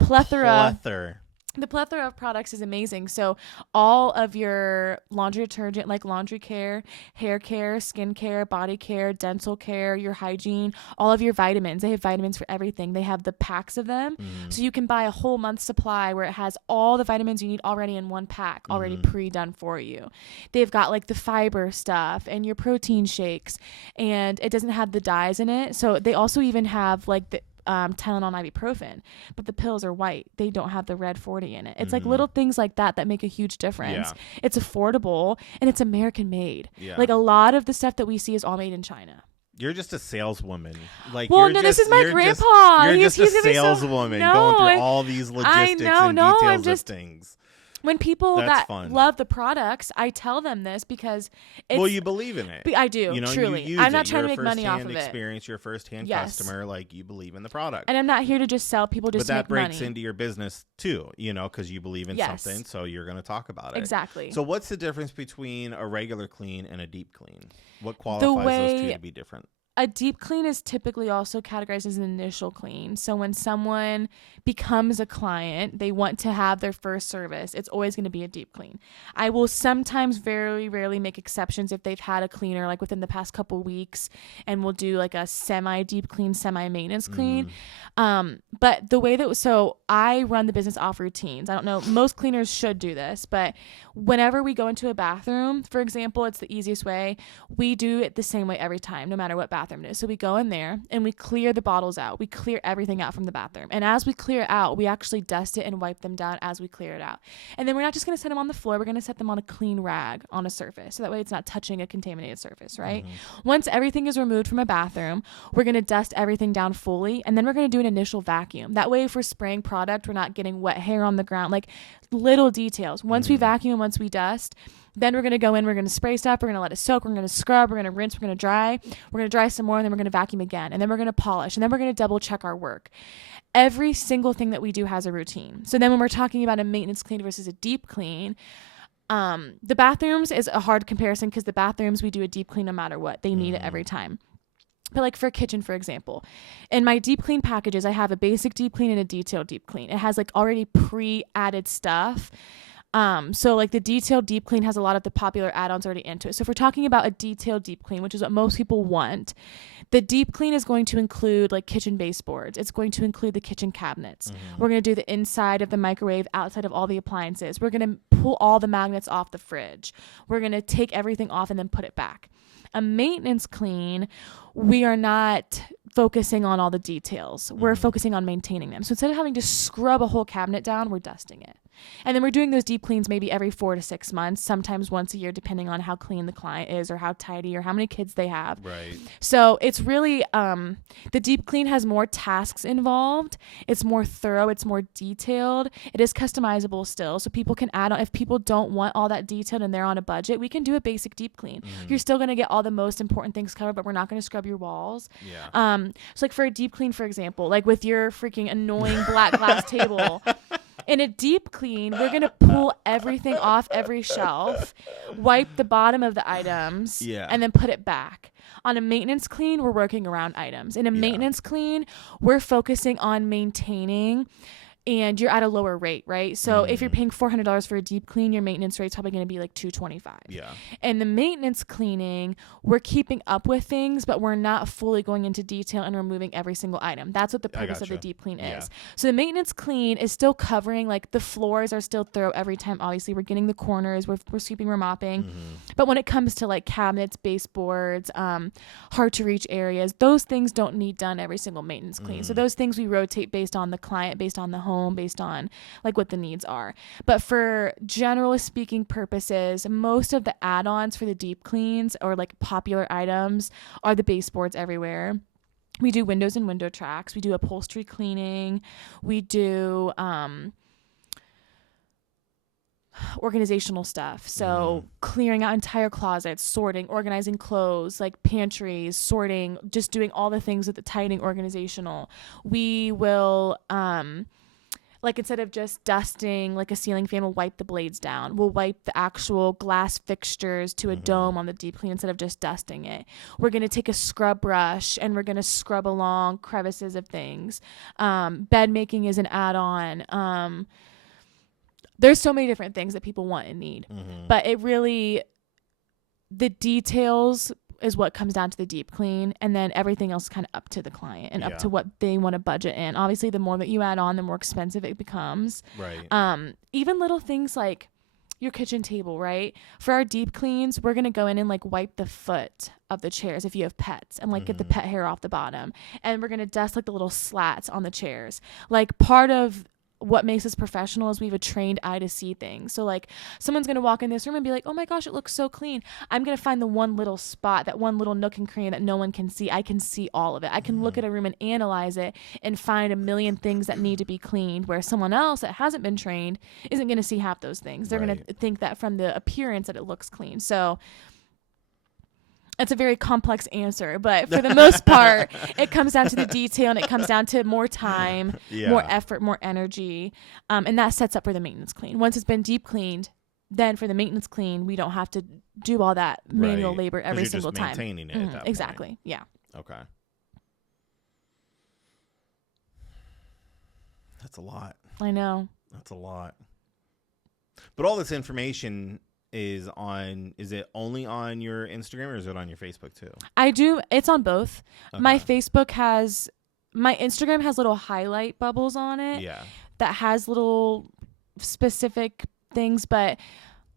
plethora of products is amazing. So all of your laundry detergent, like laundry care, hair care, skin care, body care, dental care, your hygiene, all of your vitamins. They have vitamins for everything. They have the packs of them. So you can buy a whole month's supply where it has all the vitamins you need already in one pack, already pre-done for you. They've got like the fiber stuff and your protein shakes, and it doesn't have the dyes in it. So they also even have like the Tylenol and ibuprofen, but the pills are white. They don't have the red 40 in it. It's like little things like that make a huge difference. It's affordable, and it's American made. Like a lot of the stuff that we see is all made in China. You're just a saleswoman. Like, well, no, this is my grandpa. You're just a saleswoman going through all these logistics and details of things. When people love the products, I tell them this because it's... Well, you believe in it. I do, truly. I'm not trying to make money off of it. Experience, your first-hand customer, like, you believe in the product. And I'm not here to just sell people just to make money. But that breaks into your business, too, because you believe in something, so you're going to talk about it. Exactly. So what's the difference between a regular clean and a deep clean? What qualifies those two to be different? A deep clean is typically also categorized as an initial clean. So when someone becomes a client, they want to have their first service, it's always going to be a deep clean. I will sometimes very rarely make exceptions if they've had a cleaner like within the past couple weeks, and we'll do like a semi-deep clean, semi-maintenance clean. But the way so I run the business off routines. I don't know, most cleaners should do this, but whenever we go into a bathroom, for example, it's the easiest way. We do it the same way every time, no matter what bathroom it is. So we go in there and we clear the bottles out. We clear everything out from the bathroom. And as we clear it out, we actually dust it and wipe them down as we clear it out. And then we're not just going to set them on the floor. We're going to set them on a clean rag on a surface. So that way it's not touching a contaminated surface, right? Once everything is removed from a bathroom, we're going to dust everything down fully. And then we're going to do an initial vacuum. That way, if we're spraying product, we're not getting wet hair on the ground, like little details. Once we vacuum, once we dust, then we're going to go in, we're going to spray stuff, we're going to let it soak, we're going to scrub, we're going to rinse, we're going to dry, we're going to dry some more, and then we're going to vacuum again, and then we're going to polish, and then we're going to double check our work. Every single thing that we do has a routine. So then when we're talking about a maintenance clean versus a deep clean, the bathrooms is a hard comparison because the bathrooms, we do a deep clean no matter what. They need it every time. But like for a kitchen, for example, in my deep clean packages, I have a basic deep clean and a detailed deep clean. It has like already pre-added stuff. So like the detailed deep clean has a lot of the popular add-ons already into it. So if we're talking about a detailed deep clean, which is what most people want, the deep clean is going to include like kitchen baseboards. It's going to include the kitchen cabinets. We're going to do the inside of the microwave, outside of all the appliances. We're going to pull all the magnets off the fridge. We're going to take everything off and then put it back. A maintenance clean, we are not focusing on all the details. We're focusing on maintaining them. So instead of having to scrub a whole cabinet down, we're dusting it. And then we're doing those deep cleans maybe every 4 to 6 months, sometimes once a year, depending on how clean the client is or how tidy or how many kids they have. Right. So it's really, the deep clean has more tasks involved. It's more thorough. It's more detailed. It is customizable still. So people can add on, if people don't want all that detailed and they're on a budget, we can do a basic deep clean. You're still going to get all the most important things covered, but we're not going to scrub your walls. Yeah. So like for a deep clean, for example, like with your freaking annoying black glass table, in a deep clean, we're going to pull everything off every shelf, wipe the bottom of the items, and then put it back. On a maintenance clean, we're working around items. In a maintenance clean, we're focusing on maintaining, and you're at a lower rate, right? So if you're paying $400 for a deep clean, your maintenance rate's probably going to be like $225. Yeah. And the maintenance cleaning, we're keeping up with things, but we're not fully going into detail and removing every single item. That's what the purpose of the deep clean is. So the maintenance clean is still covering, like the floors are still thorough every time. Obviously, we're getting the corners, we're sweeping, we're mopping. But when it comes to like cabinets, baseboards, hard to reach areas, those things don't need done every single maintenance clean. So those things we rotate based on the client, based on the home, home based on like what the needs are. But for generally speaking purposes, most of the add-ons for the deep cleans or like popular items are the baseboards everywhere. We do windows and window tracks. We do upholstery cleaning. We do organizational stuff. So clearing out entire closets, sorting, organizing clothes, like pantries, sorting, just doing all the things with the tidying organizational. We will, like instead of just dusting like a ceiling fan, we'll wipe the blades down. We'll wipe the actual glass fixtures to a dome on the deep clean instead of just dusting it. We're going to take a scrub brush and we're going to scrub along crevices of things. Bed making is an add-on. There's so many different things that people want and need, but it really, the details is what comes down to the deep clean, and then everything else is kind of up to the client and up to what they want to budget in. Obviously, the more that you add on, the more expensive it becomes. Right. Even little things like your kitchen table, right? For our deep cleans, we're going to go in and like wipe the foot of the chairs if you have pets and like get the pet hair off the bottom. And we're going to dust like the little slats on the chairs. Like part of what makes us professional is we have a trained eye to see things. So like someone's going to walk in this room and be like, oh my gosh, it looks so clean. I'm going to find the one little spot, that one little nook and cranny that no one can see. I can see all of it. I can look at a room and analyze it and find a million things that need to be cleaned, where someone else that hasn't been trained isn't going to see half those things. They're going to think that from the appearance that it looks clean. So it's a very complex answer, but for the most part, it comes down to the detail, and it comes down to more time, more effort, more energy, and that sets up for the maintenance clean. Once it's been deep cleaned, then for the maintenance clean, we don't have to do all that manual labor every single time. Maintaining it at that exactly. point. Yeah. Okay. That's a lot. I know. That's a lot. But all this information is it only on your Instagram, or is it on your Facebook too? I do. It's on both. Okay. My Instagram has little highlight bubbles on it. Yeah. That has little specific things, but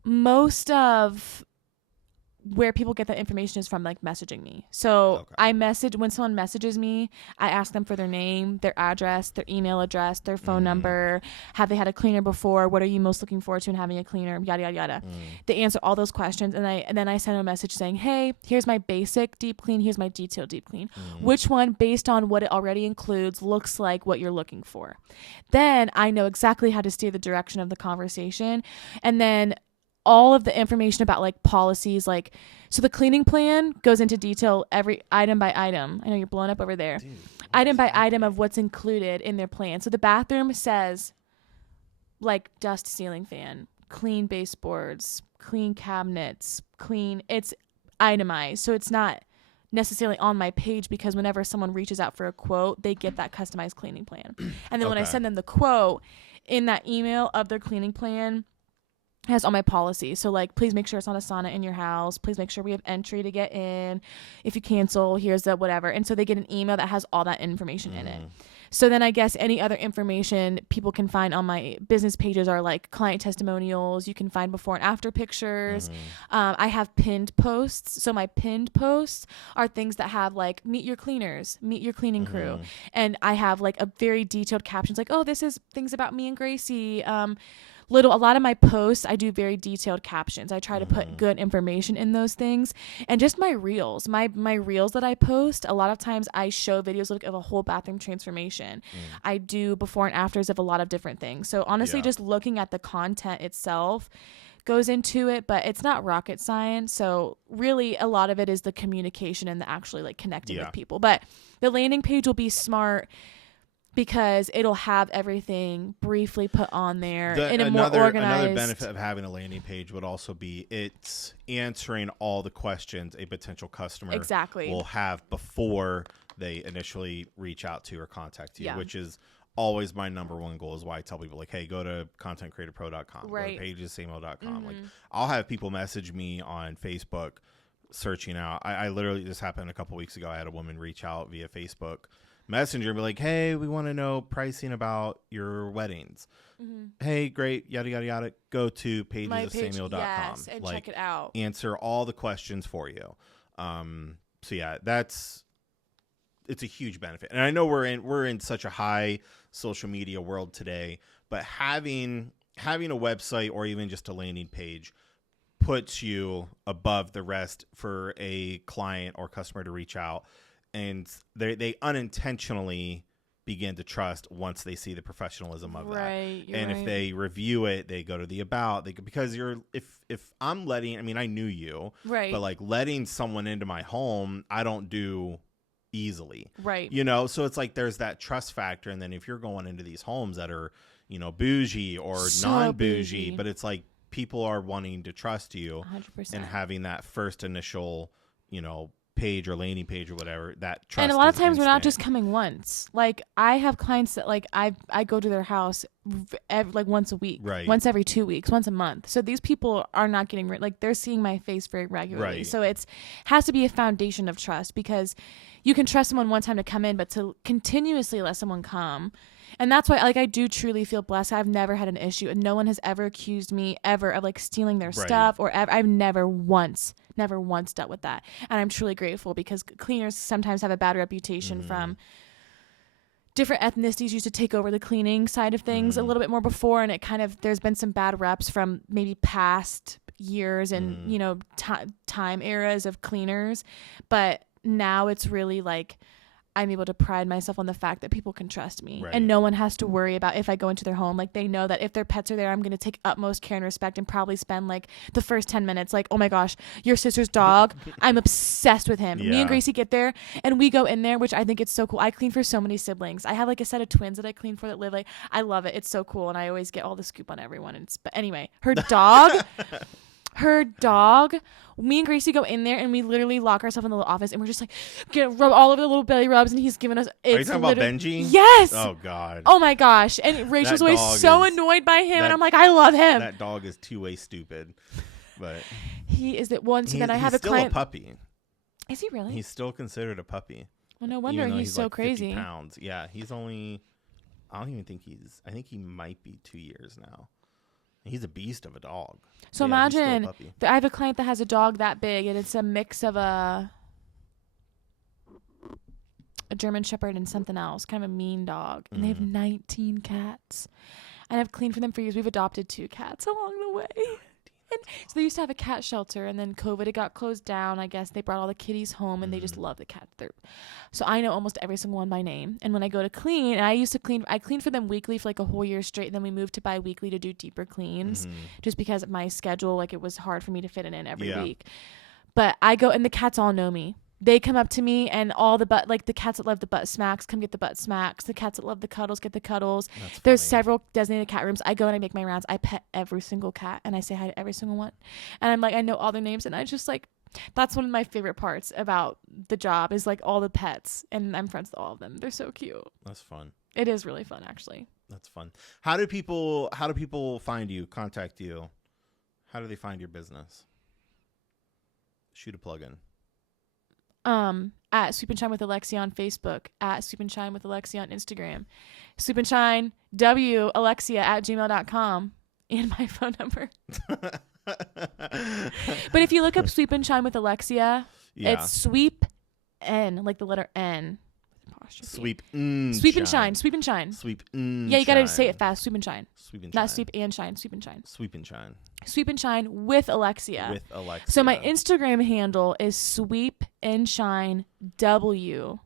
most of where people get that information is from like messaging me. So I message, when someone messages me, I ask them for their name, their address, their email address, their phone number. Have they had a cleaner before? What are you most looking forward to in having a cleaner? Yada, yada, yada. They answer all those questions. And then I send a message saying, hey, here's my basic deep clean. Here's my detailed deep clean. Which one, based on what it already includes, looks like what you're looking for? Then I know exactly how to steer the direction of the conversation. And then all of the information about like policies, like, so the cleaning plan goes into detail every item by item. I know you're blowing up over there. Dude, item by item of what's included in their plan. So the bathroom says like dust ceiling fan, clean baseboards, clean cabinets, it's itemized. So it's not necessarily on my page, because whenever someone reaches out for a quote, they get that customized cleaning plan. And then when I send them the quote, in that email of their cleaning plan has all my policies. So like, please make sure it's not a sauna in your house. Please make sure we have entry to get in. If you cancel, here's the whatever. And so they get an email that has all that information in it. So then I guess any other information people can find on my business pages are like client testimonials. You can find before and after pictures. I have pinned posts. So my pinned posts are things that have like, meet your cleaners, meet your cleaning crew. And I have like a very detailed captions like, oh, this is things about me and Gracie. A lot of my posts, I do very detailed captions. I try to put good information in those things. And just my reels, my reels that I post, a lot of times I show videos of a whole bathroom transformation. I do before and afters of a lot of different things. So honestly, just looking at the content itself goes into it, but it's not rocket science. So really a lot of it is the communication and the actually like connecting with people. But the landing page will be smart, because it'll have everything briefly put on there in a more organized. Another benefit of having a landing page would also be it's answering all the questions a potential customer will have before they initially reach out to or contact you, which is always my number one goal. Is why I tell people like, hey, go to contentcreatorpro.com, go to pagessameo.com. Like, I'll have people message me on Facebook searching out. I literally, this happened a couple weeks ago. I had a woman reach out via Facebook Messenger and be like, hey, we want to know pricing about your weddings. Hey, great, yada yada yada. Go to pagesofsamuel.com, and like, check it out. Answer all the questions for you. So yeah, it's a huge benefit. And I know we're in such a high social media world today, but having a website or even just a landing page puts you above the rest for a client or customer to reach out, and they unintentionally begin to trust once they see the professionalism of that. And if they review it, they go to the about, because if I'm letting, I mean, I knew you, right, but like letting someone into my home, I don't do easily, right, you know, so it's like there's that trust factor. And then if you're going into these homes that are, you know, bougie or so non-bougie, but it's like people are wanting to trust you 100%. And having that first initial, you know, page or landing page or whatever, that trust. And a lot of times we're not just coming once. Like I have clients that like I go to their house like once a week, right, once every 2 weeks, once a month. So these people are not getting like they're seeing my face very regularly. Right. So it's has to be a foundation of trust, because you can trust someone one time to come in, but to continuously let someone come. And that's why, like, I do truly feel blessed. I've never had an issue, and no one has ever accused me ever of like stealing their stuff, or I've never once dealt with that. And I'm truly grateful, because cleaners sometimes have a bad reputation from different ethnicities used to take over the cleaning side of things a little bit more before, and it kind of, there's been some bad reps from maybe past years and you know time eras of cleaners, but now it's really like I'm able to pride myself on the fact that people can trust me, and no one has to worry about if I go into their home. Like they know that if their pets are there, I'm going to take utmost care and respect, and probably spend like the first 10 minutes like, oh my gosh, your sister's dog, I'm obsessed with him. Me and Gracie get there and we go in there, which I think it's so cool. I clean for so many siblings. I have like a set of twins that I clean for that live, like, I love it. It's so cool. And I always get all the scoop on everyone. But anyway, her dog, me and Gracie go in there and we literally lock ourselves in the little office and we're just like, rub all over the little belly rubs, and he's giving us. Are you talking about Benji? Yes. Oh God. Oh my gosh. And Rachel's always so annoyed by him, and I'm like, I love him. That dog is two-way stupid, but he is that one. So then I have a client. He's still a puppy. Is he really? He's still considered a puppy. Well, no wonder he's so like crazy. 50 pounds. Yeah, he's only. I don't even think he's. I think he might be 2 years now. He's a beast of a dog. So imagine I have a client that has a dog that big, and it's a mix of a German Shepherd and something else, kind of a mean dog. And they have 19 cats. And I've cleaned for them for years. We've adopted 2 cats along the way. And so they used to have a cat shelter, and then COVID, it got closed down. I guess they brought all the kitties home, and they just love the cats. So I know almost every single one by name. And when I go to clean, and I cleaned for them weekly for like a whole year straight, and then we moved to bi-weekly to do deeper cleans, just because of my schedule, like it was hard for me to fit it in every week. But I go, and the cats all know me. They come up to me, and all the the cats that love the butt smacks come get the butt smacks. The cats that love the cuddles get the cuddles. There's several designated cat rooms. I go and I make my rounds. I pet every single cat, and I say hi to every single one. And I'm like, I know all their names, and I just like, that's one of my favorite parts about the job is like all the pets, and I'm friends with all of them. They're so cute. That's fun. It is really fun, actually. That's fun. How do people find you, contact you? How do they find your business? Shoot a plug-in. At Sweep and Shine with Alexia on Facebook, at Sweep and Shine with Alexia on Instagram, Sweep and Shine Alexia@gmail.com, and my phone number. But if you look up Sweep and Shine with Alexia, it's Sweep N, like the letter N. Sweep and shine. Sweep and shine. Sweep. Yeah, you gotta say it fast. Sweep and shine. Sweep and shine. Not sweep and shine. Sweep and shine. Sweep and shine. Sweep and shine with Alexia. So my Instagram handle is Sweep and Shine W,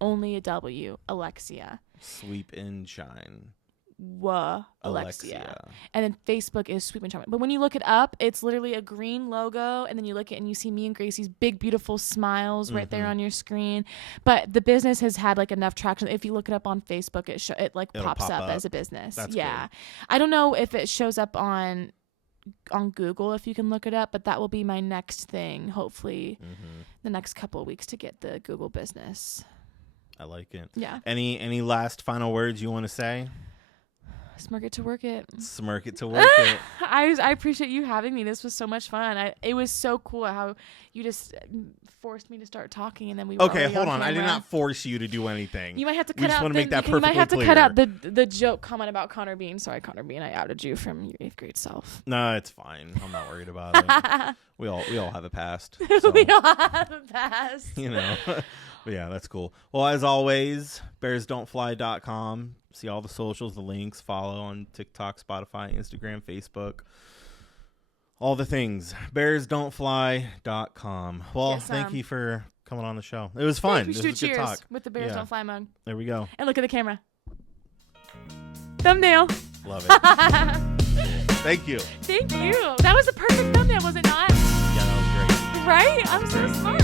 only a W, Alexia. Sweep and Shine. Alexia. And then Facebook is Sweep and Shine. But when you look it up, it's literally a green logo, and then you look at it and you see me and Gracie's big, beautiful smiles right there on your screen. But the business has had like enough traction. If you look it up on Facebook, it pops up as a business. That's good. I don't know if it shows up on Google, if you can look it up, but that will be my next thing, hopefully the next couple of weeks, to get the Google business. I like it. Yeah. Any last final words you want to say? Smirk it to work it. Smirk it to work it. I appreciate you having me. This was so much fun. It was so cool how you just forced me to start talking, and then we were okay. Hold on, I did not force you to do anything. You might have to cut out. You might have to cut out the joke comment about Connor Bean. Sorry, Connor Bean. I outed you from your 8th grade self. No, it's fine. I'm not worried about it. We all have a past. So, we all have a past. You know. But yeah, that's cool. Well, as always, bearsdon'tfly.com. See all the socials, the links. Follow on TikTok, Spotify, Instagram, Facebook. All the things. bearsdon'tfly.com. Well, thank you for coming on the show. It was fun. We should do cheers talk. With the Bears Don't Fly mug. There we go. And look at the camera. Thumbnail. Love it. Thank you. Thank you. That was the perfect thumbnail, was it not? Yeah, that was great. Right? I'm so smart.